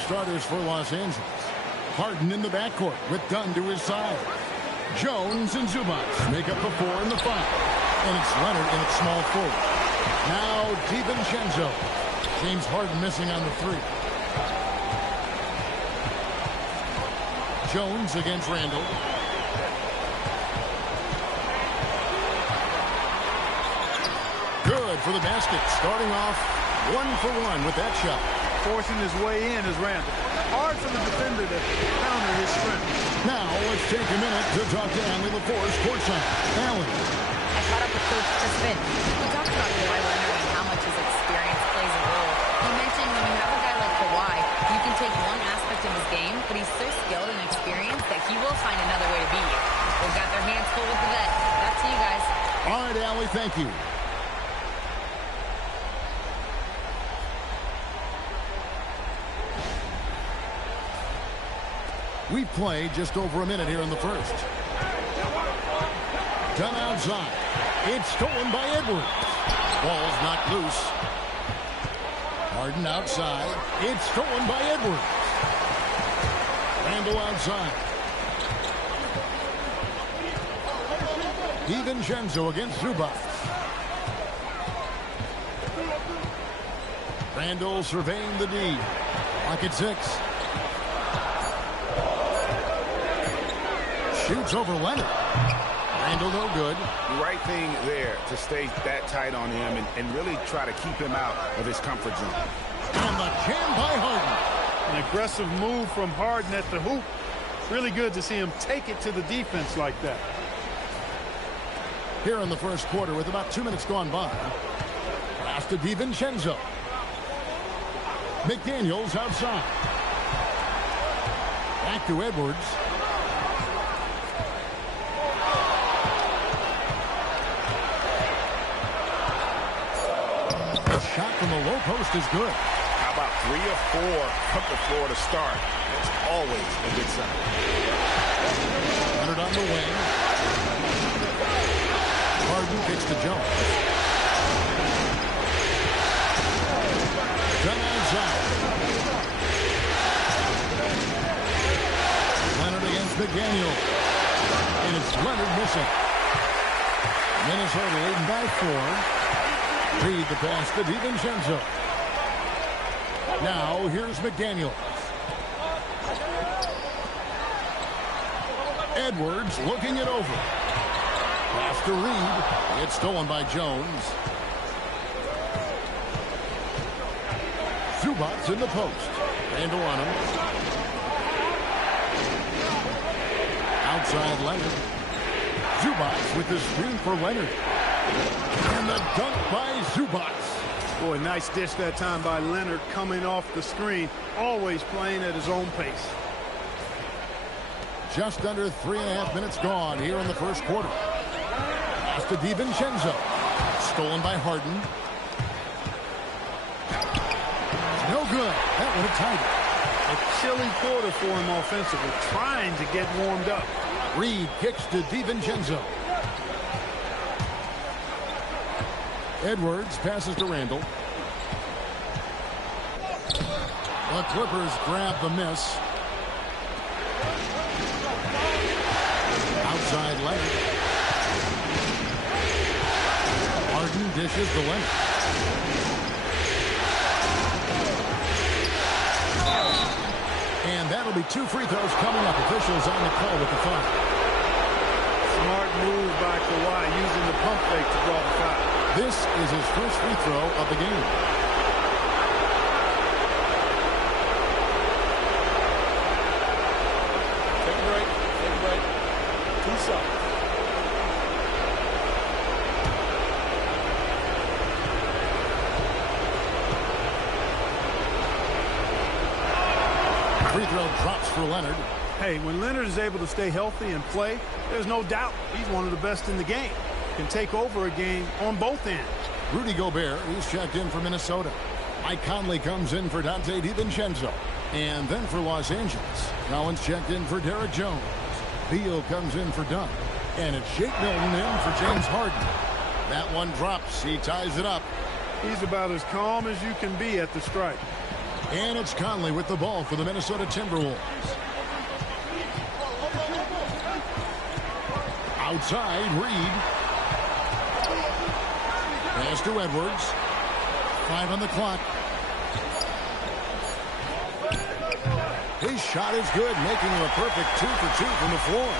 Starters for Los Angeles. Harden in the backcourt with Dunn to his side. Jones and Zubac make up the 4 and the 5. And it's Leonard in at small forward. Now DiVincenzo. James Harden missing on the 3. Jones against Randall. Good for the basket. Starting off 1-for-1 with that shot. Forcing his way in is Randall. Hard for the defender to counter his strength. Now let's take a minute to talk to Allie LaForce courtside. Allie. I caught up with Coach Chris Finn. We talked about Kawhi Leonard and how much his experience plays a role. He mentioned when you have a guy like Kawhi, you can take one aspect of his game, but he's so skilled and experienced that he will find another way to beat you. They've got their hands full with the vet. Back to you guys. All right, Allie, thank you. We've played just over a minute here in the first. Done outside. It's stolen by Edwards. Ball's knocked loose. Harden outside. It's stolen by Edwards. Randle outside. DiVincenzo against Zubac. Randle surveying the D. Clock at 6. Shoots over Leonard. Randle no good. The right thing there to stay that tight on him and really try to keep him out of his comfort zone. And the jam by Harden. An aggressive move from Harden at the hoop. Really good to see him take it to the defense like that. Here in the first quarter with about 2 minutes gone by. Pass to DiVincenzo. McDaniels outside. Back to Edwards. The shot from the low post is good. How about 3 or 4 from the floor to start? That's always a good sign. Leonard on the wing. Harden kicks to Jones. Gun outside. Leonard against McDaniel. And it's Leonard missing. Minnesota leading by 4. Reed the pass to DiVincenzo. Now here's McDaniel. Edwards looking it over. Pass to Reed. It's stolen by Jones. Zubac's in the post. Randle on him. Outside Leonard. Zubac with the screen for Leonard. And the dunk by Zubac. Boy, nice dish that time by Leonard coming off the screen. Always playing at his own pace. Just under 3.5 minutes gone here in the first quarter. Pass to DiVincenzo. Stolen by Harden. No good. That would have tied it. A chilly quarter for him offensively. Trying to get warmed up. Reed kicks to DiVincenzo. Edwards passes to Randle. The Clippers grab the miss. Outside Leonard. Harden dishes to Leonard. And that'll be 2 free throws coming up. Officials on the call with the foul. Smart move by Kawhi using the pump fake to draw the foul. This is his first free throw of the game. Take a break. Take a break. 2 seconds. Free throw drops for Leonard. Hey, when Leonard is able to stay healthy and play, there's no doubt he's one of the best in the game. Can take over a game on both ends. Rudy Gobert, he's checked in for Minnesota. Mike Conley comes in for Dante DiVincenzo. And then for Los Angeles, Collins checked in for Derek Jones. Beal comes in for Dunn. And it's Shake Milton in for James Harden. That one drops. He ties it up. He's about as calm as you can be at the strike. And it's Conley with the ball for the Minnesota Timberwolves. Outside, Reed. Pass to Edwards. 5 on the clock. His shot is good, making him a perfect 2 for 2 from the floor.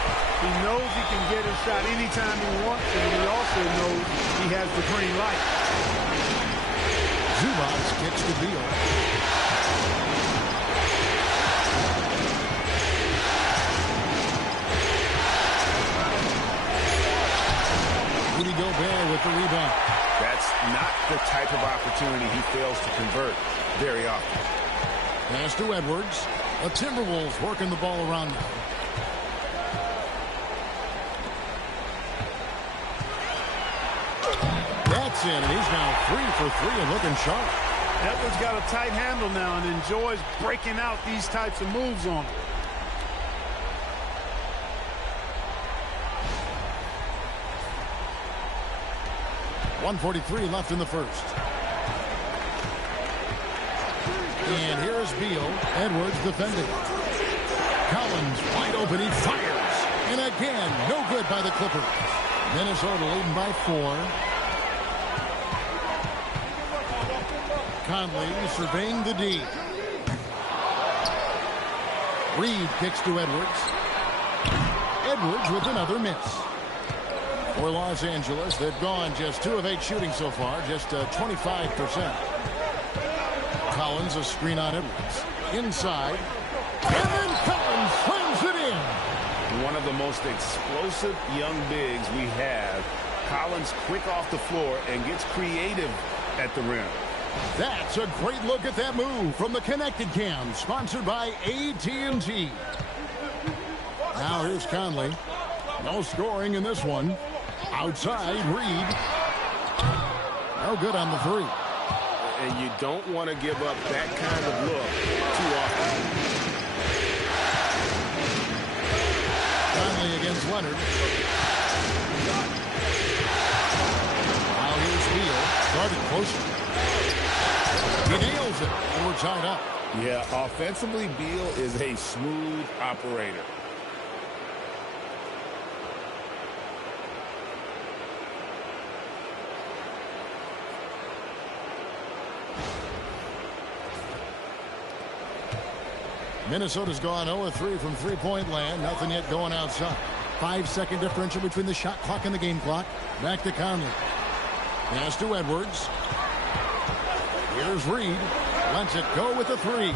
He knows he can get his shot anytime he wants, and he also knows he has the green light. Zubac kicks to Beal. Rudy Gobert with the rebound. That's not the type of opportunity he fails to convert very often. Pass to Edwards. The Timberwolves working the ball around now. That's in, and he's now 3 for 3 and looking sharp. Edwards got a tight handle now and enjoys breaking out these types of moves on him. .143 left in the first. And here is Beal. Edwards defending. Collins wide open. He fires. And again, no good by the Clippers. Minnesota leading by 4. Conley surveying the D. Reed kicks to Edwards. Edwards with another miss. For Los Angeles, they've gone just 2 of 8 shooting so far, just 25%. Collins a screen on Edwards. Inside. And then Collins slams it in. One of the most explosive young bigs we have. Collins quick off the floor and gets creative at the rim. That's a great look at that move from the Connected Cam, sponsored by AT&T. Now here's Conley. No scoring in this one. Outside, Reed. No good on the 3. And you don't want to give up that kind of look too often. Conley against Leonard. Now here's Beal. Started closer. He nails it, and we're tied up. Yeah, offensively, Beal is a smooth operator. Minnesota's gone 0-3 from three-point land. Nothing yet going outside. 5-second differential between the shot clock and the game clock. Back to Conley. Pass to Edwards. Here's Reed. Lets it go with the 3.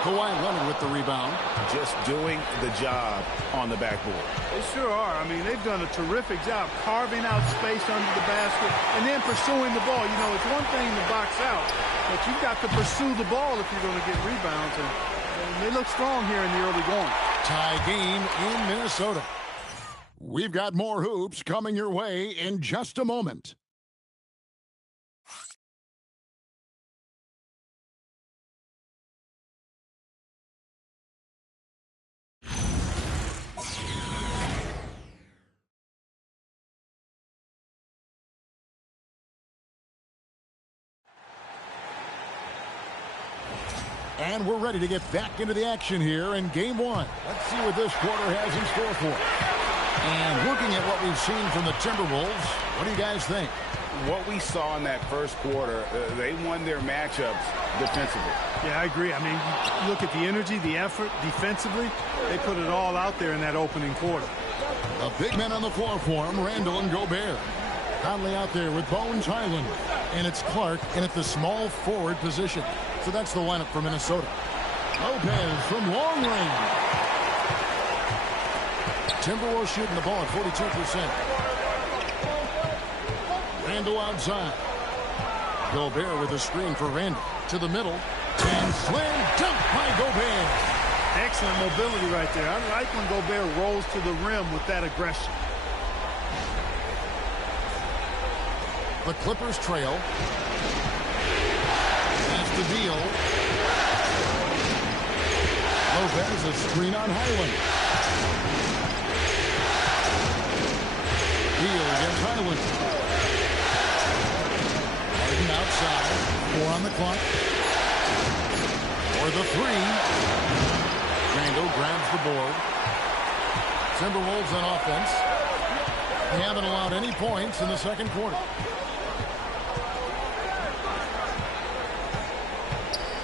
Kawhi Leonard with the rebound. Just doing the job on the backboard. They sure are. I mean, they've done a terrific job carving out space under the basket and then pursuing the ball. You know, it's one thing to box out, but you've got to pursue the ball if you're going to get rebounds. And they look strong here in the early going. Tie game in Minnesota. We've got more hoops coming your way in just a moment. And we're ready to get back into the action here in Game 1. Let's see what this quarter has in store for us. And looking at what we've seen from the Timberwolves, what do you guys think? What we saw in that first quarter, they won their matchups defensively. Yeah, I agree. I mean, you look at the energy, the effort defensively, they put it all out there in that opening quarter. A big man on the floor for him, Randall and Gobert. Conley out there with Bones Highland. And it's Clark in at the small forward position. So that's the lineup for Minnesota. Lopez from long range. Timberwolves shooting the ball at 42%. Randall outside. Gobert with a screen for Randall. To the middle. And slam dunk by Gobert. Excellent mobility right there. I like when Gobert rolls to the rim with that aggression. The Clippers trail. That's the Beal. Lopez a screen on Highland. Beal against Highland. Harden outside. 4 on the clock. For the 3. Randall grabs the board. Timberwolves on offense. They haven't allowed any points in the second quarter.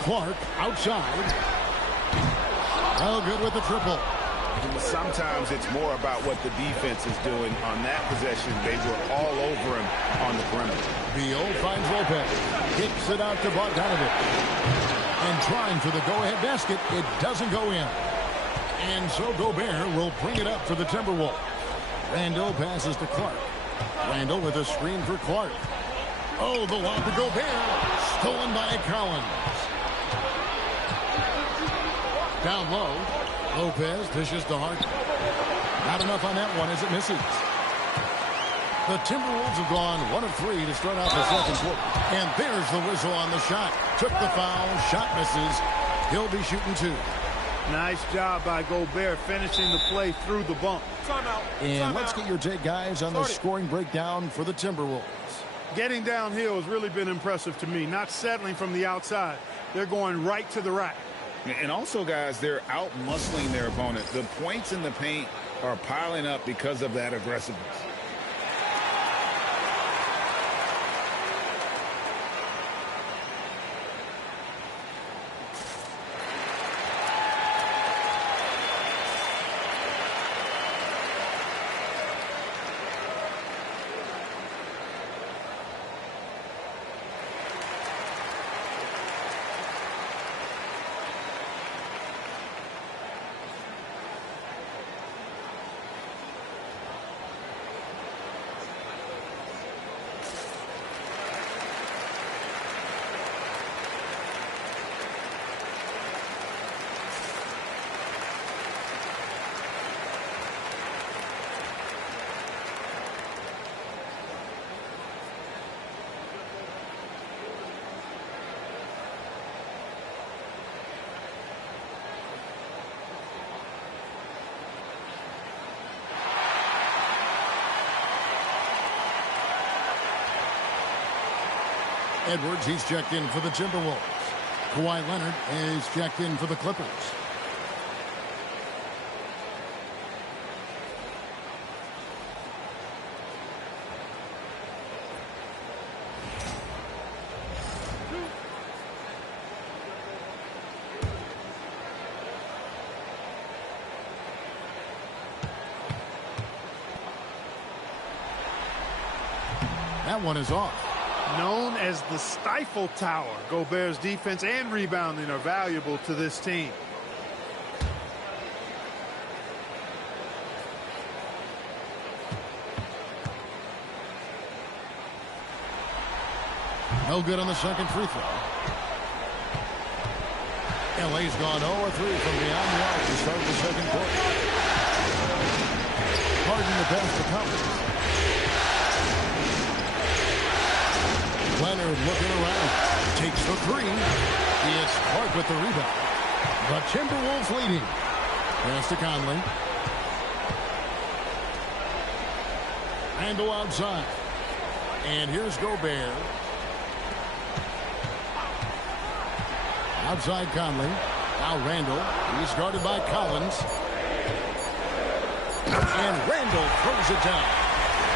Clark outside. Well, good with the triple. Sometimes it's more about what the defense is doing. On that possession, they were all over him on the perimeter. Beal finds Lopez. Kicks it out to Bogdanovic. And trying for the go-ahead basket. It doesn't go in. And so Gobert will bring it up for the Timberwolves. Randall passes to Clark. Randall with a screen for Clark. Oh, the lob to Gobert. Stolen by Collins. Down low. Lopez dishes to Harden. Not enough on that one as it misses. The Timberwolves have gone 1 of 3 to start out the second quarter. And there's the whistle on the shot. Took the foul. Shot misses. He'll be shooting 2. Nice job by Gobert finishing the play through the bump. And let's get your take, guys, on the scoring breakdown for the Timberwolves. Getting downhill has really been impressive to me. Not settling from the outside. they're going right to the rack. And also, guys, they're out-muscling their opponent. The points in the paint are piling up because of that aggressiveness. Edwards, he's checked in for the Timberwolves. Kawhi Leonard is checked in for the Clippers. That one is off. Known as the Stifle Tower, Gobert's defense and rebounding are valuable to this team. No good on the second free throw. LA's gone 0-3 from beyond the arc to start the second quarter. Harden the pass to Collins. Leonard looking around. Takes the three. It's Clark with the rebound. The Timberwolves leading. Pass to Conley. Randle outside. And here's Gobert. Outside Conley. Now Randle. He's guarded by Collins. And Randle throws it down.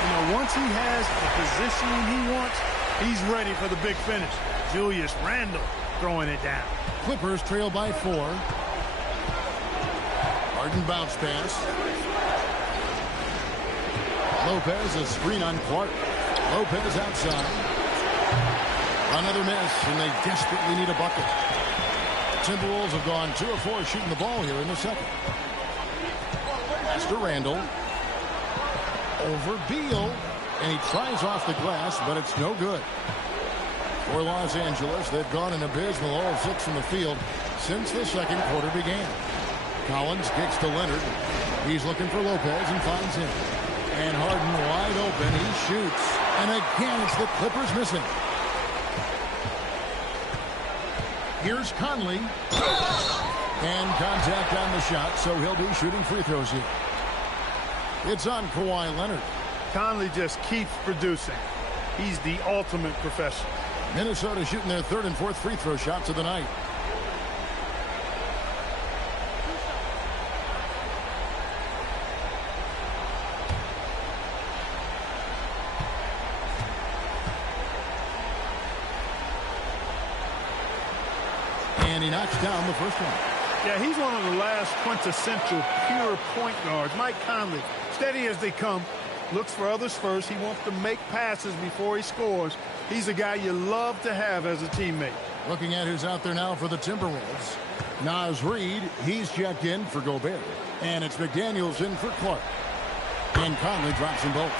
You know, once he has the positioning he wants, he's ready for the big finish. Julius Randle throwing it down. Clippers trail by 4. Harden bounce pass. Lopez, a screen on Clark. Lopez outside. Another miss, and they desperately need a bucket. Timberwolves have gone 2 of 4 shooting the ball here in the second. Pass to Randle. Over Beal. And he tries off the glass, but it's no good. For Los Angeles, they've gone an abysmal 0 of 6 from the field since the second quarter began. Collins kicks to Leonard. He's looking for Lopez and finds him. And Harden wide open. He shoots. And again, it's the Clippers missing. Here's Conley. And contact on the shot, so he'll be shooting free throws here. It's on Kawhi Leonard. Conley just keeps producing. He's the ultimate professional. Minnesota shooting their 3rd and 4th free throw shots of the night. And he knocks down the first one. Yeah, he's one of the last quintessential pure point guards. Mike Conley, steady as they come, looks for others first. He wants to make passes before he scores. He's a guy you love to have as a teammate. Looking at who's out there now for the Timberwolves. Naz Reid, he's checked in for Gobert. And it's McDaniels in for Clark. And Conley drops them both.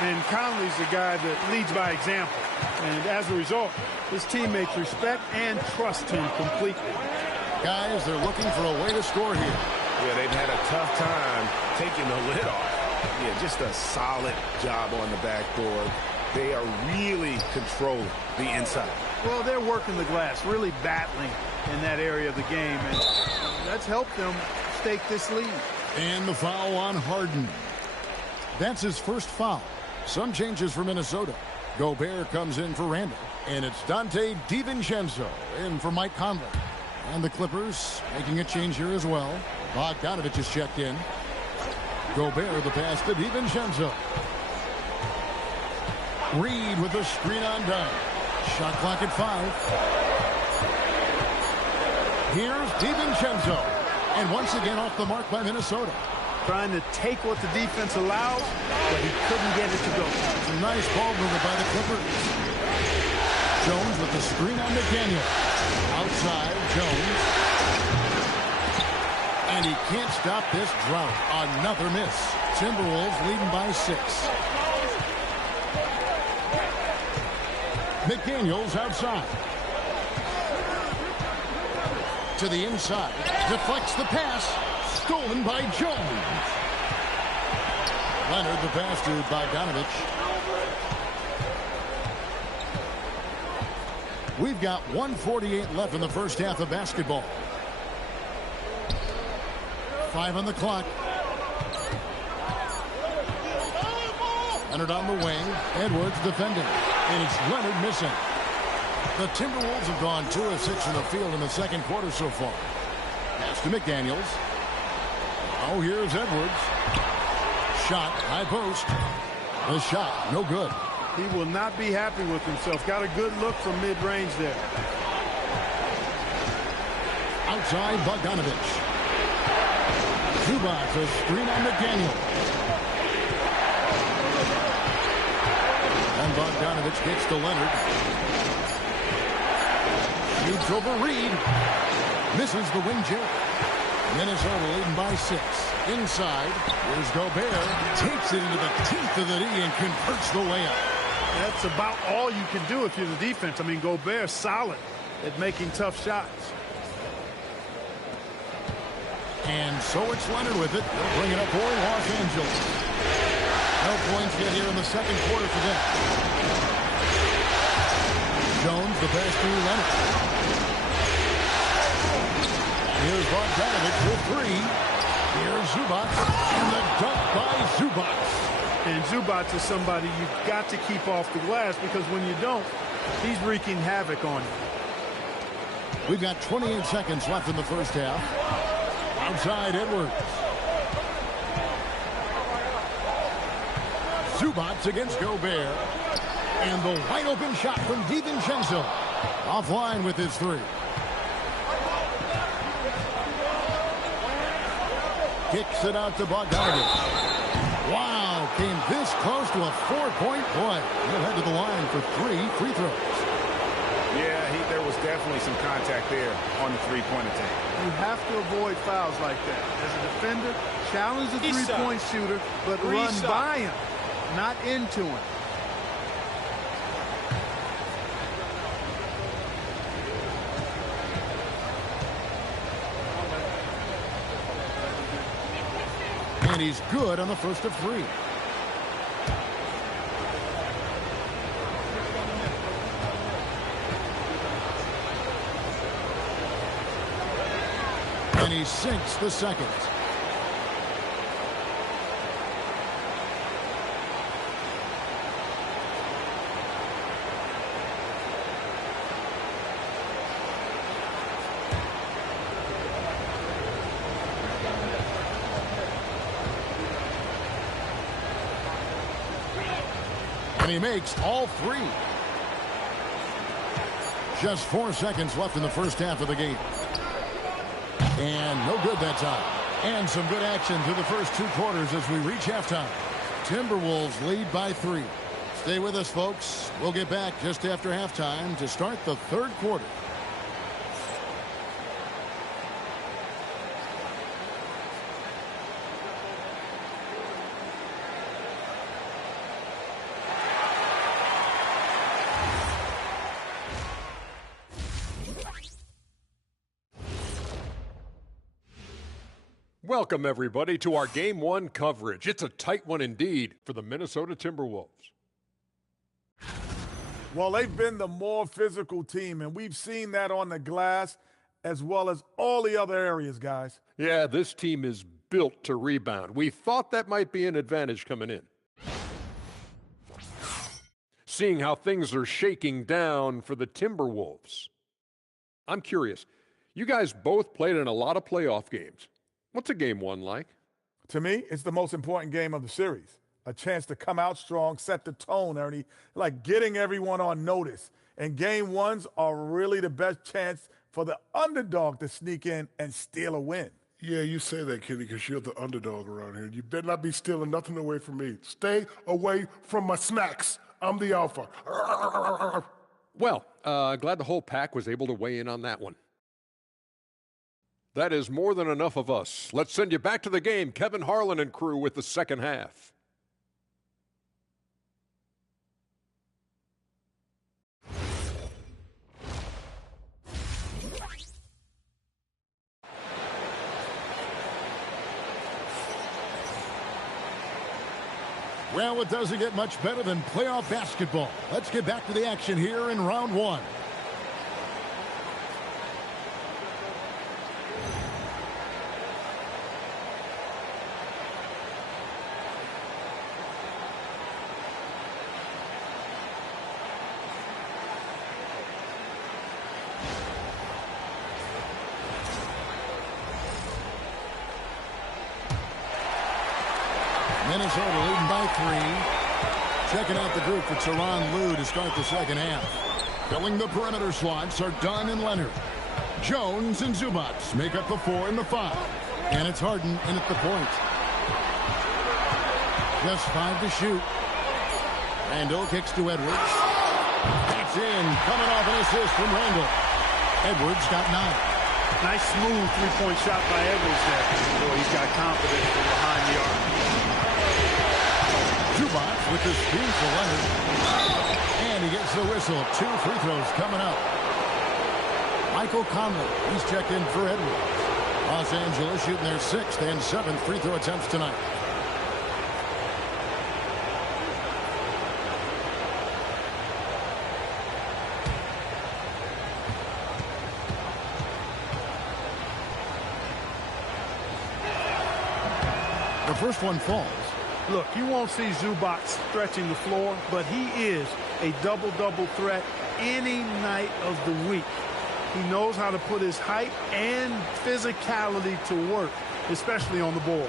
And Conley's the guy that leads by example. And as a result, his teammates respect and trust him completely. Guys, they're looking for a way to score here. Yeah, they've had a tough time taking the lid off. Yeah, just a solid job on the backboard. They are really controlling the inside. Well, they're working the glass, really battling in that area of the game, and that's helped them stake this lead. And the foul on Harden. That's his first foul. Some changes for Minnesota. Gobert comes in for Randall. And it's Dante DiVincenzo in for Mike Conley. And the Clippers making a change here as well. Bogdanovich is checked in. Gobert the pass to DiVincenzo. Reed with the screen on down. Shot clock at 5. Here's DiVincenzo. And once again off the mark by Minnesota. Trying to take what the defense allows, but he couldn't get it to go. Nice ball movement by the Clippers. Jones with the screen on McDaniel. Outside, Jones. And he can't stop this drought. Another miss. Timberwolves leading by 6. McDaniels outside. To the inside. Deflects the pass. Stolen by Jones. Leonard the pass to Bogdanovich. We've got 1:48 left in the first half of basketball. 5 on the clock. Leonard on the wing. Edwards defending. And it's Leonard missing. The Timberwolves have gone 2 of 6 in the field in the second quarter so far. Pass to McDaniels. Oh, here's Edwards. Shot, high post. The shot, no good. He will not be happy with himself. Got a good look from mid-range there. Outside, Bogdanovich. Zubac, a screen on McDaniel. And Bogdanovich gets to Leonard. Shoots over Reed. Misses the wing chip. Minnesota leading by 6. Inside, here's Gobert. Takes it into the teeth of the D and converts the layup. That's about all you can do if you're the defense. I mean, Gobert's solid at making tough shots. And so it's Leonard with it. They'll bring it up for Los Angeles. No points yet here in the second quarter for them. Jones, the pass to Leonard. Here's Bogdanovich with 3. Here's Zubac. And the dunk by Zubac. And Zubac is somebody you've got to keep off the glass because when you don't, he's wreaking havoc on you. We've got 28 seconds left in the first half. Outside, Edwards. Zubac against Gobert. And the wide open shot from DiVincenzo. Offline with his 3. Kicks it out to Bogdanovich. Wow, came this close to a 4-point play. He'll head to the line for 3 free throws. Yeah, there was definitely some contact there on the three-point attempt. You have to avoid fouls like that. As a defender, challenge the three-point shooter, but run by him, not into him. And he's good on the first of 3. And he sinks the second. And he makes all 3. Just 4 seconds left in the first half of the game. And no good that time. And some good action through the first 2 quarters as we reach halftime. Timberwolves lead by 3. Stay with us, folks. We'll get back just after halftime to start the third quarter. Welcome, everybody, to our Game 1 coverage. It's a tight one indeed for the Minnesota Timberwolves. Well, they've been the more physical team, and we've seen that on the glass as well as all the other areas, guys. Yeah, this team is built to rebound. We thought that might be an advantage coming in. seeing how things are shaking down for the Timberwolves. I'm curious. You guys both played in a lot of playoff games. What's a game one like? To me, it's the most important game of the series. A chance to come out strong, set the tone, Ernie, like getting everyone on notice. And game ones are really the best chance for the underdog to sneak in and steal a win. Yeah, you say that, Kenny, because you're the underdog around here. You better not be stealing nothing away from me. Stay away from my snacks. I'm the alpha. Well, glad the whole pack was able to weigh in on that one. That is more than enough of us. Let's send you back to the game. Kevin Harlan and crew with the second half. Well, it doesn't get much better than playoff basketball. Let's get back to the action here in round one. Minnesota leading by 3. Checking out the group for Tyronn Lue to start the second half. Filling the perimeter slots are Dunn and Leonard. Jones and Zubac make up the 4 and the 5. And it's Harden in at the point. Just 5 to shoot. Randall kicks to Edwards. That's in. Coming off an assist from Randall. Edwards got 9. Nice smooth three-point shot by Edwards there. Boy, he's got confidence from behind the arc. Zubac with the screen for Leonard. And he gets the whistle. 2 free throws coming up. Michael Conley, he's checked in for Edwards. Los Angeles shooting their 6th and 7th free throw attempts tonight. The first one falls. Look, you won't see Zubac stretching the floor, but he is a double-double threat any night of the week. He knows how to put his height and physicality to work, especially on the boards.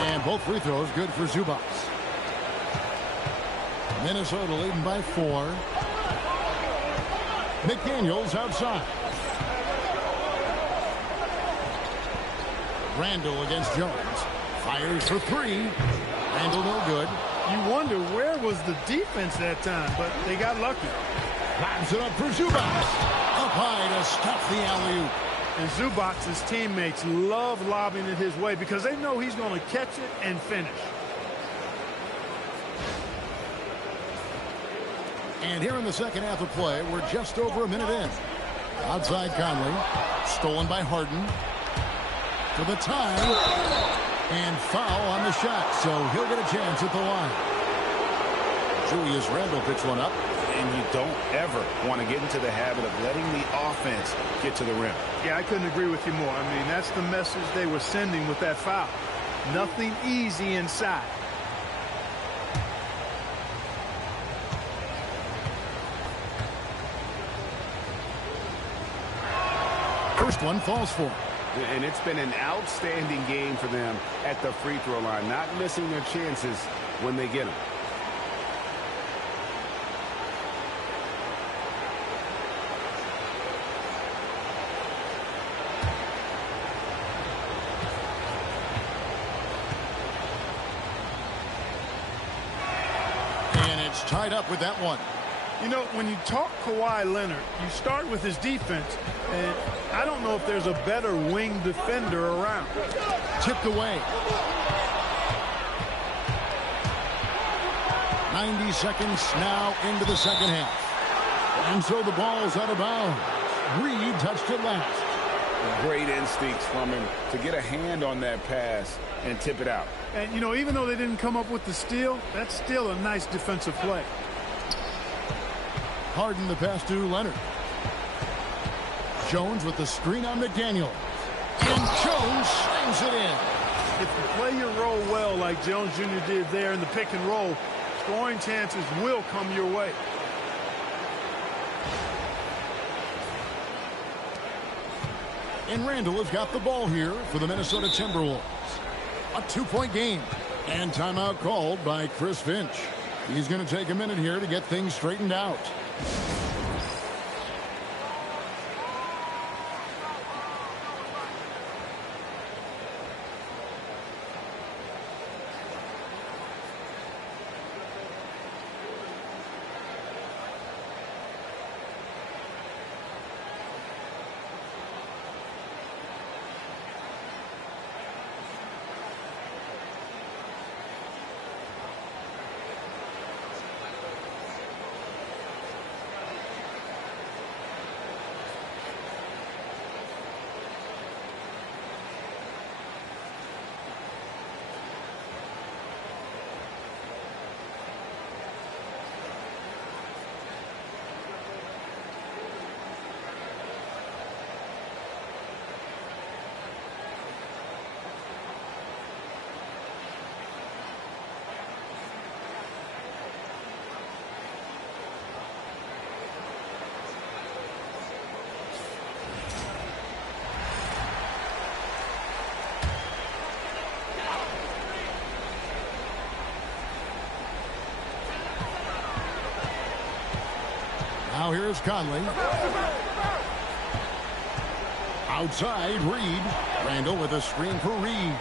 And both free throws good for Zubac. Minnesota leading by 4. McDaniels outside. Randall against Jones. Fires for 3. Randall no good. You wonder where was the defense that time, but they got lucky. Lobs it up for Zubac. Up high to stop the alley-oop. And Zubac's teammates love lobbing it his way because they know he's going to catch it and finish. And here in the second half of play, we're just over a minute in. Outside Conley. Stolen by Harden. For the tie. And foul on the shot, so he'll get a chance at the line. Julius Randle picks one up. And you don't ever want to get into the habit of letting the offense get to the rim. Yeah, I couldn't agree with you more. I mean, that's the message they were sending with that foul. Nothing easy inside. First one falls for him. And it's been an outstanding game for them at the free throw line, not missing their chances when they get them. And it's tied up with that one. You know, when you talk Kawhi Leonard, you start with his defense, and I don't know if there's a better wing defender around. Tipped away. 90 seconds now into the second half. And so the ball's out of bounds. Reed touched it last. Great instincts from him to get a hand on that pass and tip it out. And, you know, even though they didn't come up with the steal, that's still a nice defensive play. Harden the pass to Leonard. Jones with the screen on McDaniel. And Jones slams it in. if you play your role well like Jones Jr. did there in the pick and roll, scoring chances will come your way. And Randall has got the ball here for the Minnesota Timberwolves. A 2-point game. And timeout called by Chris Finch. He's going to take a minute here to get things straightened out. Now here's Conley. Outside, Reed. Randall with a screen for Reed.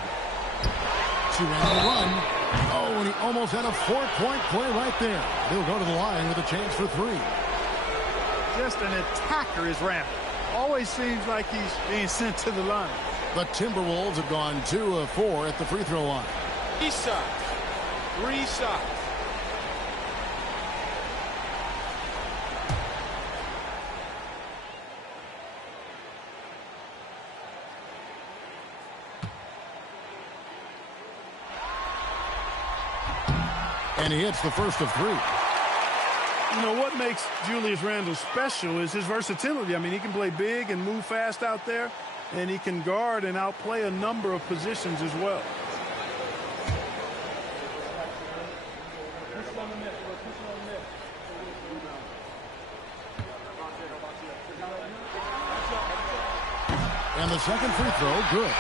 To Randall run. Oh, and he almost had a 4-point play right there. He'll go to the line with a chance for 3. Just an attacker is Randall. Always seems like he's being sent to the line. The Timberwolves have gone 2 of 4 at the free throw line. 3 shots. 3 shots. And he hits the first of 3. You know, what makes Julius Randle special is his versatility. I mean, he can play big and move fast out there, and he can guard and outplay a number of positions as well. And the second free throw, good.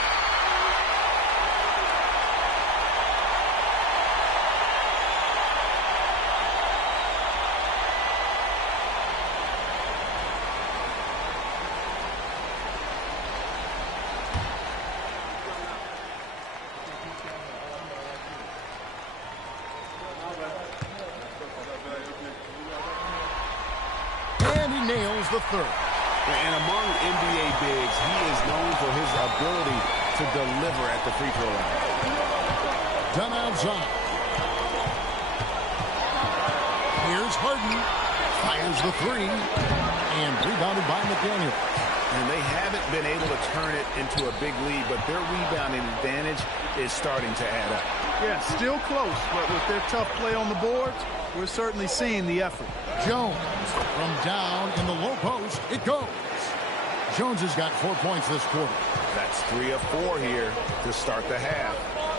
The third. And among NBA bigs, he is known for his ability to deliver at the free throw line. Done outside. Here's Harden. Fires the 3. And rebounded by McDaniel. And they haven't been able to turn it into a big lead, but their rebounding advantage is starting to add up. Yeah, still close, but with their tough play on the boards, we're certainly seeing the effort. Jones from down in the low post. It goes. Jones has got 4 points this quarter. That's 3 of 4 here to start the half.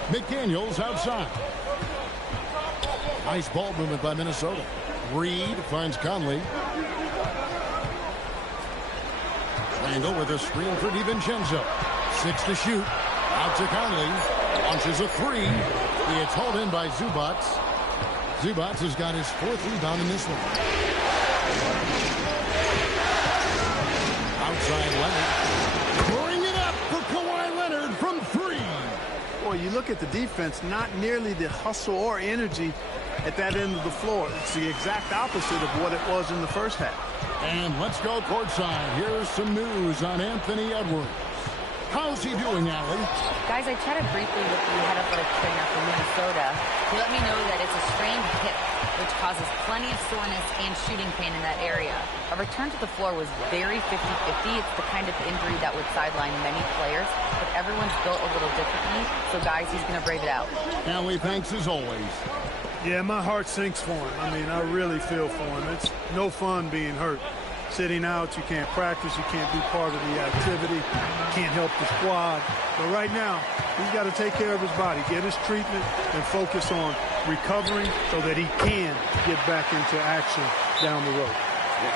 McDaniels outside. Nice ball movement by Minnesota. Reed finds Conley. Randall with a screen for DiVincenzo. 6 to shoot. Out to Conley. Launches a 3. It's hauled in by Zubac. Zubac has got his 4th rebound in this one. Outside Leonard. Throwing it up for Kawhi Leonard from 3. Boy, you look at the defense, not nearly the hustle or energy at that end of the floor. It's the exact opposite of what it was in the first half. And let's go courtside. Here's some news on Anthony Edwards. How's he doing, Allie? Guys, I chatted briefly with the head athletic trainer from Minnesota. He let me know that it's a strained hip, which causes plenty of soreness and shooting pain in that area. A return to the floor was very 50-50. It's the kind of injury that would sideline many players, but everyone's built a little differently. So, guys, he's going to brave it out. Allie, thanks as always. Yeah, my heart sinks for him. I mean, I really feel for him. It's no fun being hurt. sitting out, you can't practice, you can't do part of the activity, you can't help the squad. But right now, he's got to take care of his body, get his treatment, and focus on recovering so that he can get back into action down the road.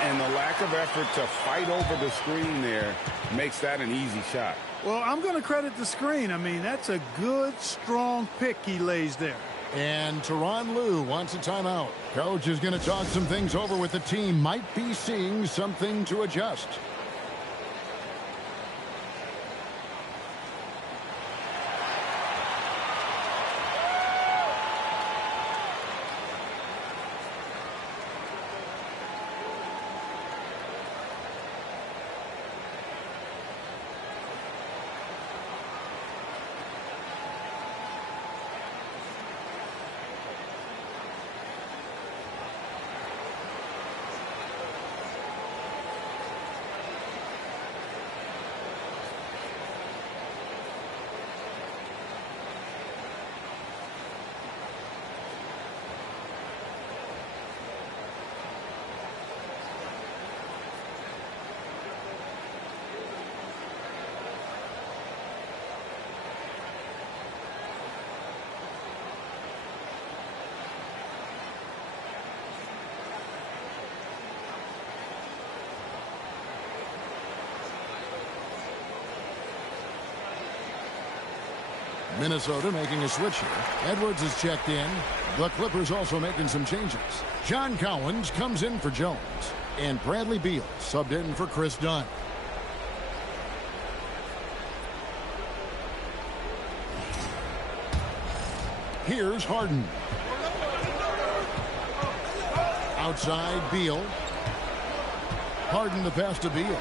And the lack of effort to fight over the screen there makes that an easy shot. Well, I'm going to credit the screen. I mean, that's a good, strong pick he lays there. And Tyronn Lue wants a timeout. Coach is going to talk some things over with the team. Might be seeing something to adjust. Minnesota making a switch here. Edwards is checked in. The Clippers also making some changes. John Collins comes in for Jones. And Bradley Beal subbed in for Chris Dunn. Here's Harden. Outside Beal. Harden the pass to Beal.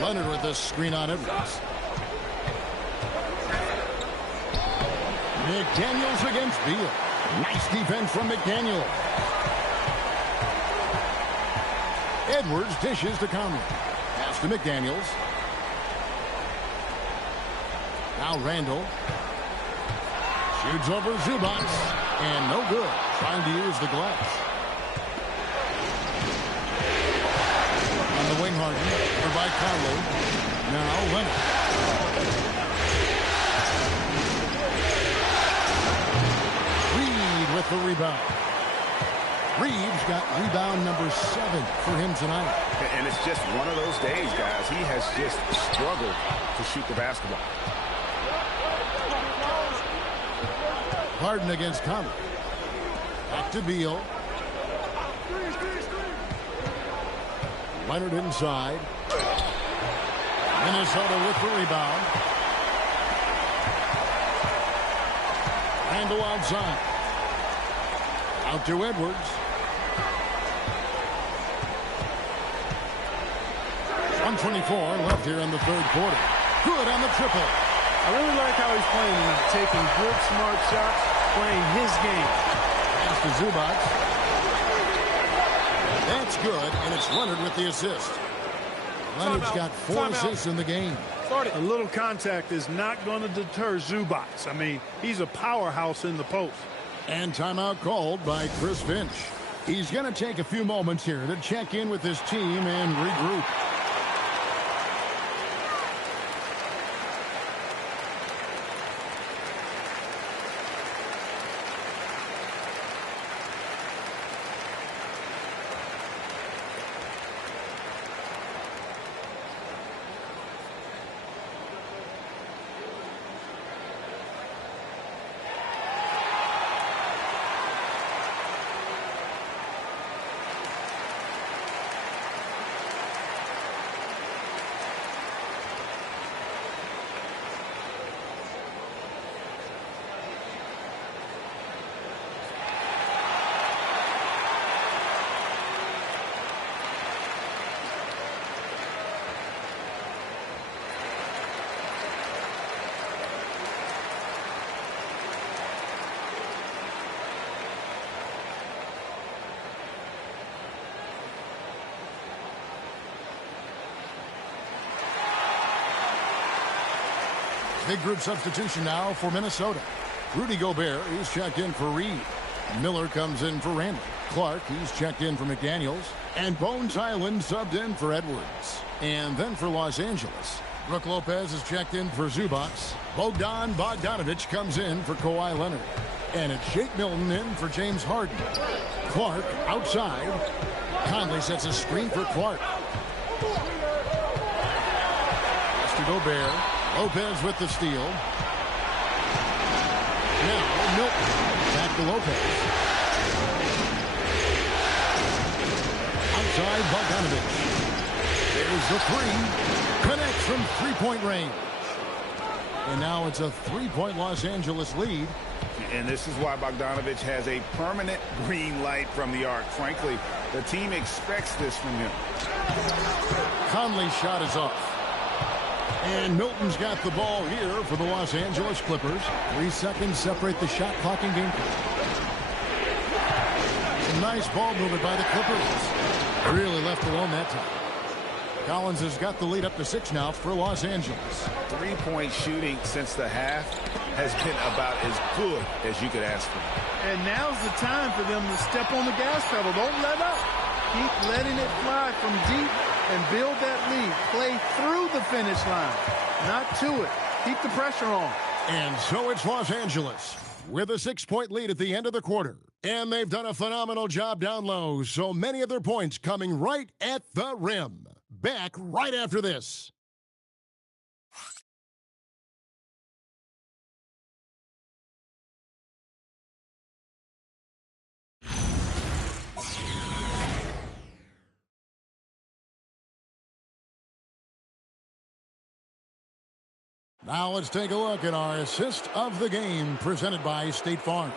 Leonard with this screen on Edwards. McDaniels against Beal. Nice defense from McDaniels. Edwards dishes to Conley. Pass to McDaniels. Now Randall. Shoots over Zubac. And no good. Trying to use the glass. On the wing, Harden. Over by Conley. Now Leonard. With the rebound. Reeves got rebound number 7 for him tonight. And it's just one of those days, guys. He has just struggled to shoot the basketball. Harden against Conley. Back to Beal. Leonard inside. Minnesota with the rebound. Randall outside. Out to Edwards. 1:24 left here in the third quarter. Good on the triple. I really like how he's playing. He's taking good, smart shots, playing his game. Pass to Zubac. That's good, and it's Leonard with the assist. Leonard's got 4 assists in the game. A little contact is not going to deter Zubac. I mean, he's a powerhouse in the post. And timeout called by Chris Finch. He's going to take a few moments here to check in with his team and regroup. Big group substitution now for Minnesota. Rudy Gobert, he's checked in for Reed. Miller comes in for Randall. Clark, he's checked in for McDaniels. And Bones Highland subbed in for Edwards. And then for Los Angeles, Brook Lopez is checked in for Zubac. Bogdan Bogdanovic comes in for Kawhi Leonard. And it's Shake Milton in for James Harden. Clark outside. Conley sets a screen for Clark. Pass to Gobert. Lopez with the steal. Now Milton. Back to Lopez. Outside Bogdanovic. There's the three. Connects from three-point range. And now it's a three-point Los Angeles lead. And this is why Bogdanovic has a permanent green light from the arc. Frankly, the team expects this from him. Conley's shot is off. And Milton's got the ball here for the Los Angeles Clippers. 3 seconds separate the shot clock and game clock. Some nice ball movement by the Clippers. Really left alone that time. Collins has got the lead up to 6 now for Los Angeles. Three-point shooting since the half has been about as good as you could ask for. And now's the time for them to step on the gas pedal. Don't let up. Keep letting it fly from deep and build that lead. Play through the finish line, not to it. Keep the pressure on. And so it's Los Angeles with a 6-point lead at the end of the quarter. And they've done a phenomenal job down low, so many of their points coming right at the rim. Back right after this. Now let's take a look at our assist of the game presented by State Farm.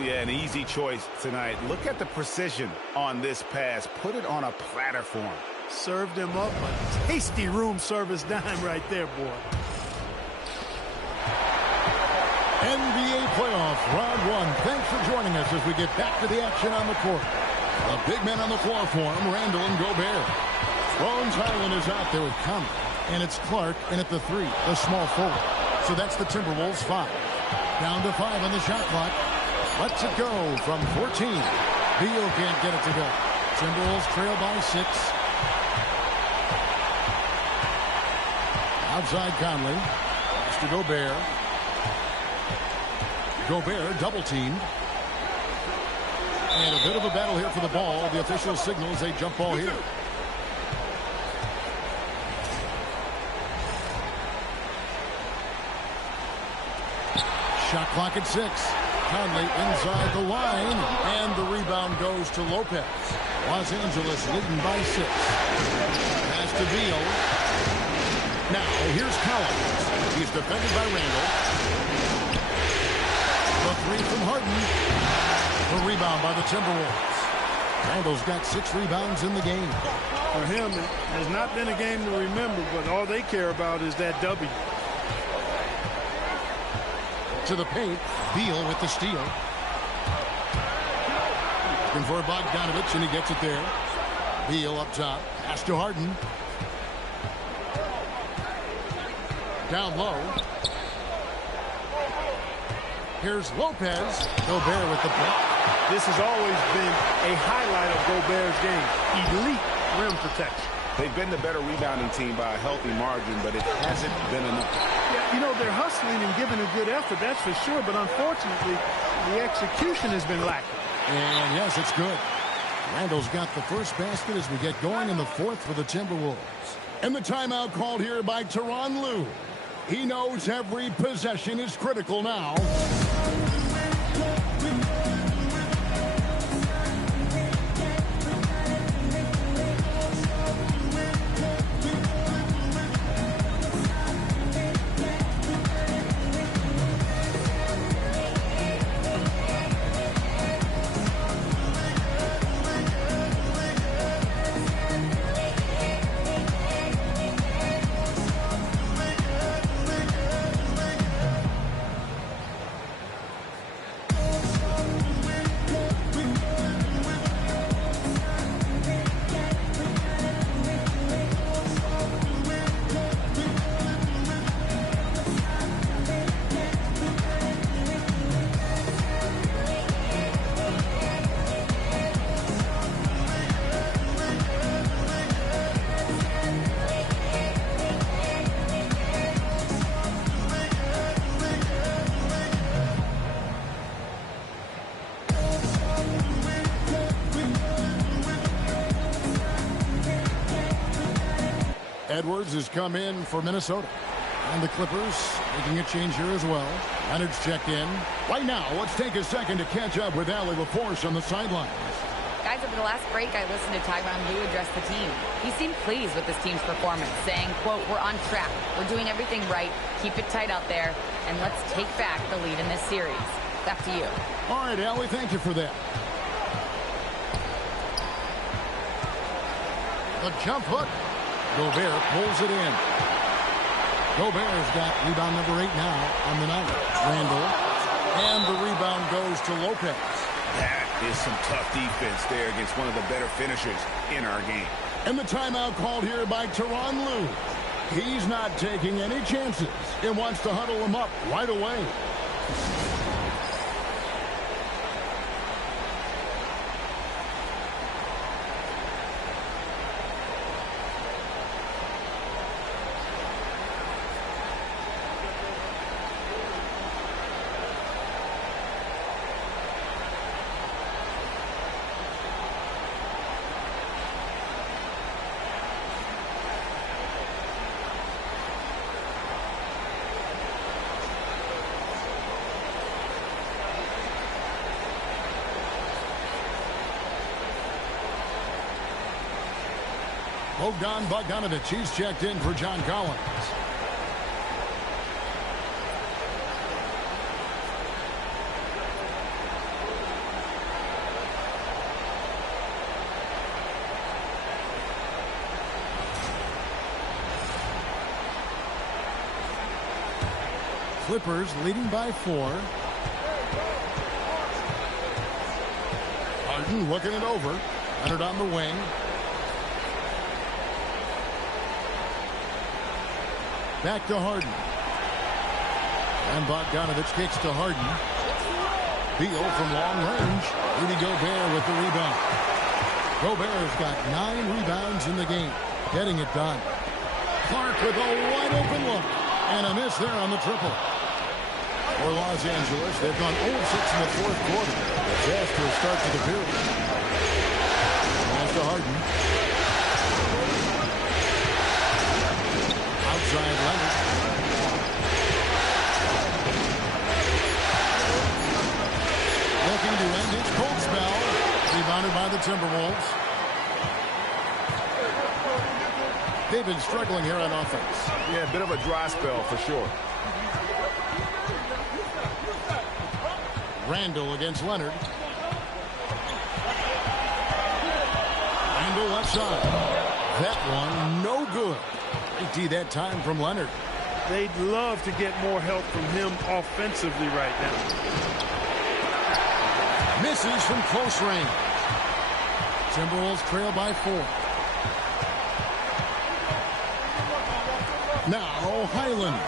Yeah, an easy choice tonight. Look at the precision on this pass. Put it on a platter for him. Served him up a tasty room service dime right there, boy. NBA playoff round 1. Thanks for joining us as we get back to the action on the court. The big men on the floor for him, Randall and Gobert. Bones Highland is out there with Conley. And it's Clark in at the 3, the small forward. So that's the Timberwolves 5. Down to 5 on the shot clock. Lets it go from 14. Beal can't get it to go. Timberwolves trail by 6. Outside Conley. Pass to Gobert. Gobert double teamed. And a bit of a battle here for the ball. The official signals a jump ball here. Shot clock at 6. Conley inside the line. And the rebound goes to Lopez. Los Angeles leading by 6. Pass to Beal. Now, here's Collins. He's defended by Randall. The 3 from Harden. The rebound by the Timberwolves. Randall's got 6 rebounds in the game. For him, it has not been a game to remember, but all they care about is that W. To the paint. Beal with the steal. Looking for Bogdanovic, and he gets it there. Beal up top. Pass to Harden. Down low. Here's Lopez. Gobert with the block. This has always been a highlight of Gobert's game. Elite rim protection. They've been the better rebounding team by a healthy margin, but it hasn't been enough. Yeah, you know, they're hustling and giving a good effort, that's for sure, but unfortunately, the execution has been lacking. And yes, it's good. Randall's got the first basket as we get going in the 4th for the Timberwolves. And the timeout called here by Tyronn Lue. He knows every possession is critical now. Edwards has come in for Minnesota. And the Clippers making a change here as well. Leonard's checked in. Right now, let's take a second to catch up with Allie LaForce on the sidelines. Guys, over the last break, I listened to Tyronn Lue address the team. He seemed pleased with his team's performance, saying, quote, "We're on track. We're doing everything right. Keep it tight out there. And let's take back the lead in this series." Back to you. All right, Allie, thank you for that. The jump hook. Gobert pulls it in. Gobert's got rebound number 8 now on the night. Randall. And the rebound goes to Lopez. That is some tough defense there against one of the better finishers in our game. And the timeout called here by Tyronn Lue. He's not taking any chances and wants to huddle him up right away. Bogdan Bogdanovic, he's checked in for John Collins. Clippers leading by 4. Harden looking it over. Leonard on the wing. Back to Harden. And Bogdanovic kicks to Harden. Beal from long range. Rudy Gobert with the rebound. Gobert's got 9 rebounds in the game. Getting it done. Clark with a wide open look. And a miss there on the triple. For Los Angeles, they've gone 0-6 in the fourth quarter. Disastrous start to the period. Pass to Harden. Outside Leonard. Looking to end his cold spell. Rebounded by the Timberwolves. They've been struggling here on offense. Yeah, a bit of a dry spell for sure. Randall against Leonard. Randall left side. That one no good. Empty that time from Leonard. They'd love to get more help from him offensively right now. Misses from close range. Timberwolves trail by 4. Now Highland.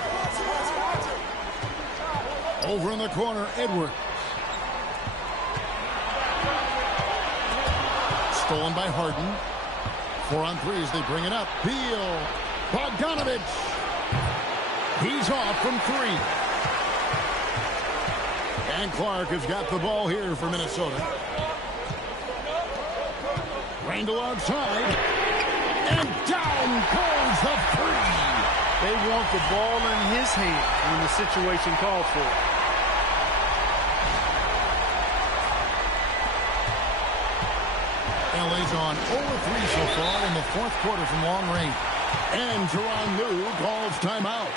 Over in the corner, Edwards. Stolen by Harden. 4 on 3 as they bring it up. Beal. Bogdanovic. He's off from 3. And Clark has got the ball here for Minnesota. Randall outside. And down goes the 3. They want the ball in his hand when the situation calls for it. LA's on 0-3 so far in the fourth quarter from long range. And Tyronn Lue calls timeout.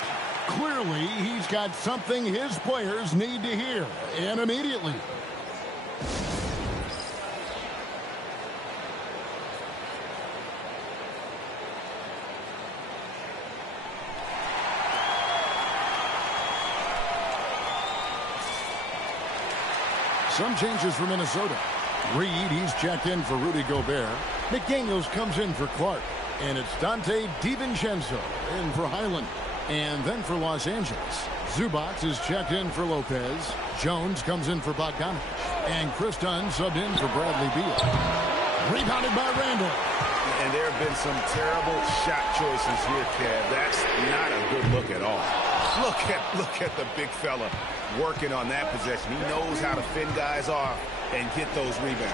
Clearly, he's got something his players need to hear, and immediately. Some changes for Minnesota. Reed, he's checked in for Rudy Gobert. McDaniels comes in for Clark. And it's Dante DiVincenzo in for Highland. And then for Los Angeles, Zubac is checked in for Lopez. Jones comes in for Bogdanovic. And Chris Dunn subbed in for Bradley Beal. Rebounded by Randall. And there have been some terrible shot choices here, Kev. That's not a good look at all. Look at the big fella working on that possession. He knows how to fend guys off and get those rebounds.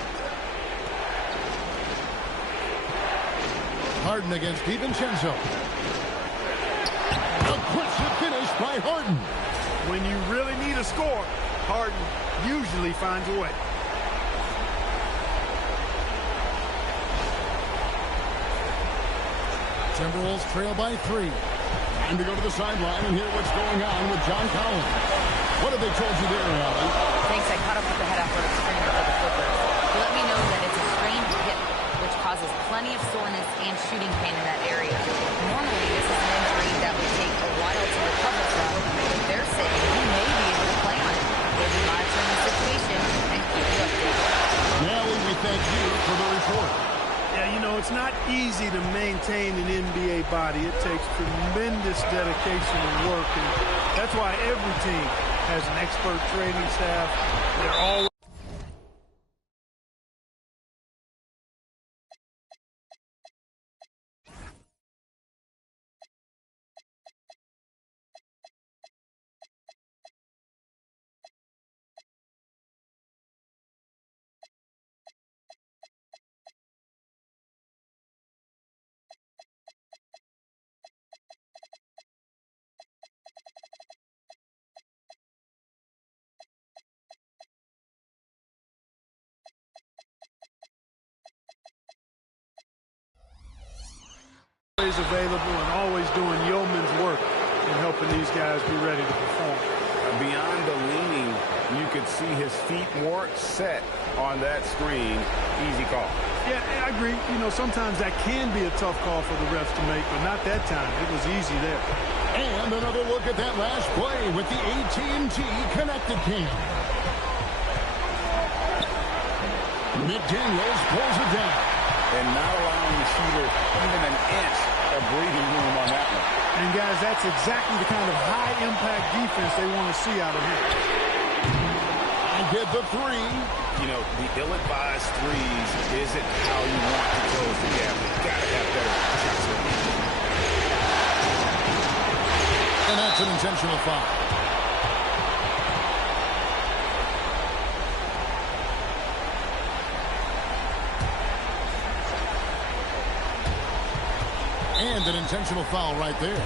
Harden against DiVincenzo. A quick finish by Harden. When you really need a score, Harden usually finds a way. Timberwolves trail by 3. Time to go to the sideline and hear what's going on with John Collins. What have they told you there, Allie? Thanks. I caught up with the head athletic trainer for the Clippers. He let me know that it's a strained hip, which causes plenty of soreness and shooting pain in that area. Normally, this is an injury that would take a while to recover from, but they're saying he may be able to play on it. They'll be monitoring the situation and keep you updated. Allie, we thank you for the report. Yeah, you know, it's not easy to maintain an NBA body. It takes tremendous dedication and work, and that's why every team has an expert training staff. They're always available and always doing yeoman's work in helping these guys be ready to perform. Beyond the leaning, you could see his feet more set on that screen. Easy call. Yeah, I agree. You know, sometimes that can be a tough call for the refs to make, but not that time. It was easy there. And another look at that last play with the AT&T connected cam. McDaniels pulls it down. And not allowing the shooter even an inch of breathing room on that one. And, guys, that's exactly the kind of high-impact defense they want to see out of him. I get the 3. You know, the ill-advised threes isn't how you want to close the gap. You've got to have better shots. And that's an intentional foul. And an intentional foul right there.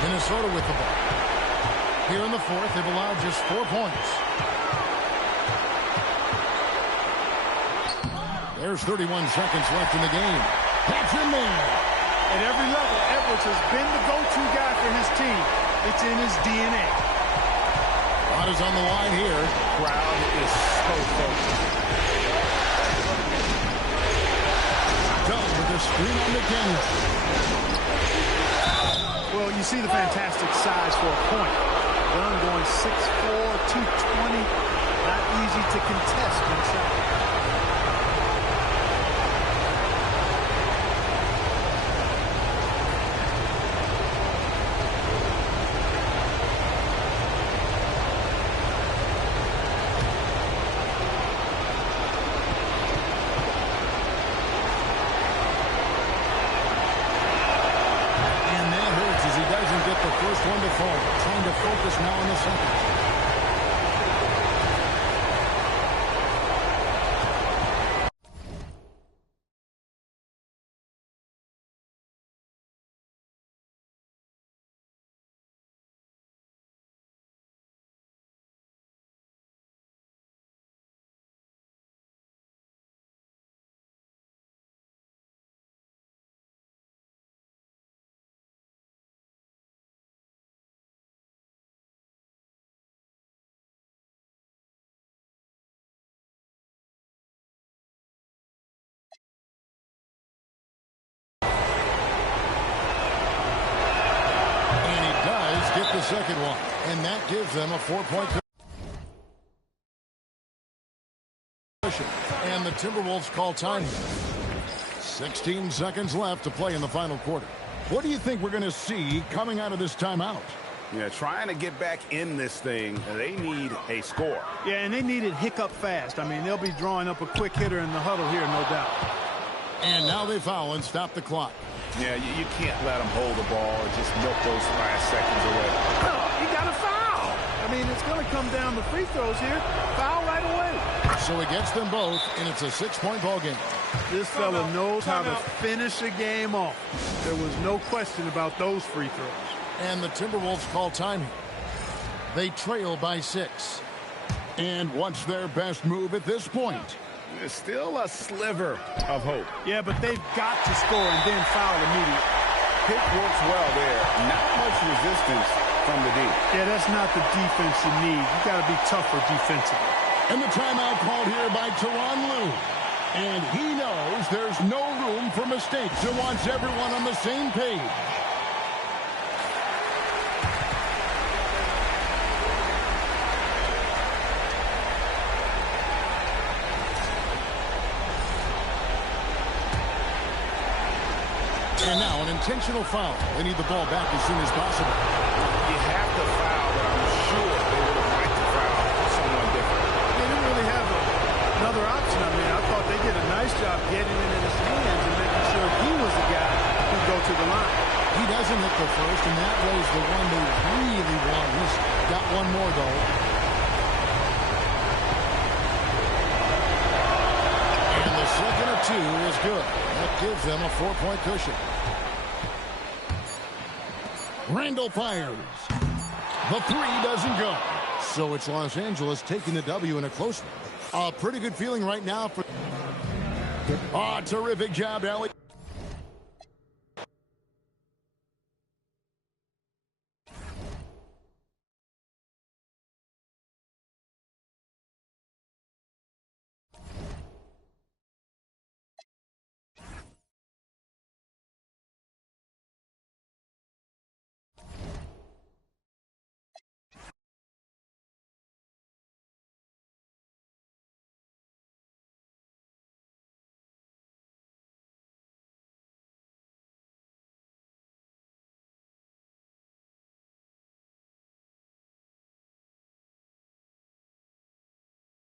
Minnesota with the ball. Here in the fourth, they've allowed just 4 points. There's 31 seconds left in the game. That's in there. At every level, Edwards has been the go-to guy for his team. It's in his DNA. A lot is on the line here. Crowd is so focused. Done with the screen on McDaniels. Well, you see the fantastic size for a point. Dunn going 6'4", 220. Not easy to contest inside. First one to fall. Trying to focus now on the second. second one, and that gives them a 4-point cushion. And the Timberwolves call time. 16 seconds left to play in the final quarter. What do you think we're going to see coming out of this timeout? Yeah, trying to get back in this thing, they need a score. Yeah, and they need it hiccup fast. I mean, they'll be drawing up a quick hitter in the huddle here, no doubt. And now they foul and stop the clock. Yeah, you can't let them hold the ball or just milk those last seconds away. Oh, you got a foul. I mean, it's going to come down to free throws here. Foul right away. So he gets them both, and it's a 6-point ball game. This fella knows how to finish a game off. There was no question about those free throws. And the Timberwolves call time here. They trail by 6. And what's their best move at this point? There's still a sliver of hope. Yeah, but they've got to score and then foul immediately. Pick works well there. Not much resistance from the D. Yeah, that's not the defense you need. You got to be tougher defensively. And the timeout called here by Tyronn Lue. And he knows there's no room for mistakes and wants everyone on the same page. And now an intentional foul. They need the ball back as soon as possible. You have to foul, but I'm sure they would have liked to foul someone different. They didn't really have another option. I mean, I thought they did a nice job getting it in his hands and making sure he was the guy who go to the line. He doesn't hit the first, and that was the one they really want. He's got one more, though. And the second of 2 is good. That gives them a 4-point cushion. Randall fires. The 3 doesn't go. So it's Los Angeles taking the W in a close one. A pretty good feeling right now for... terrific job, Allie.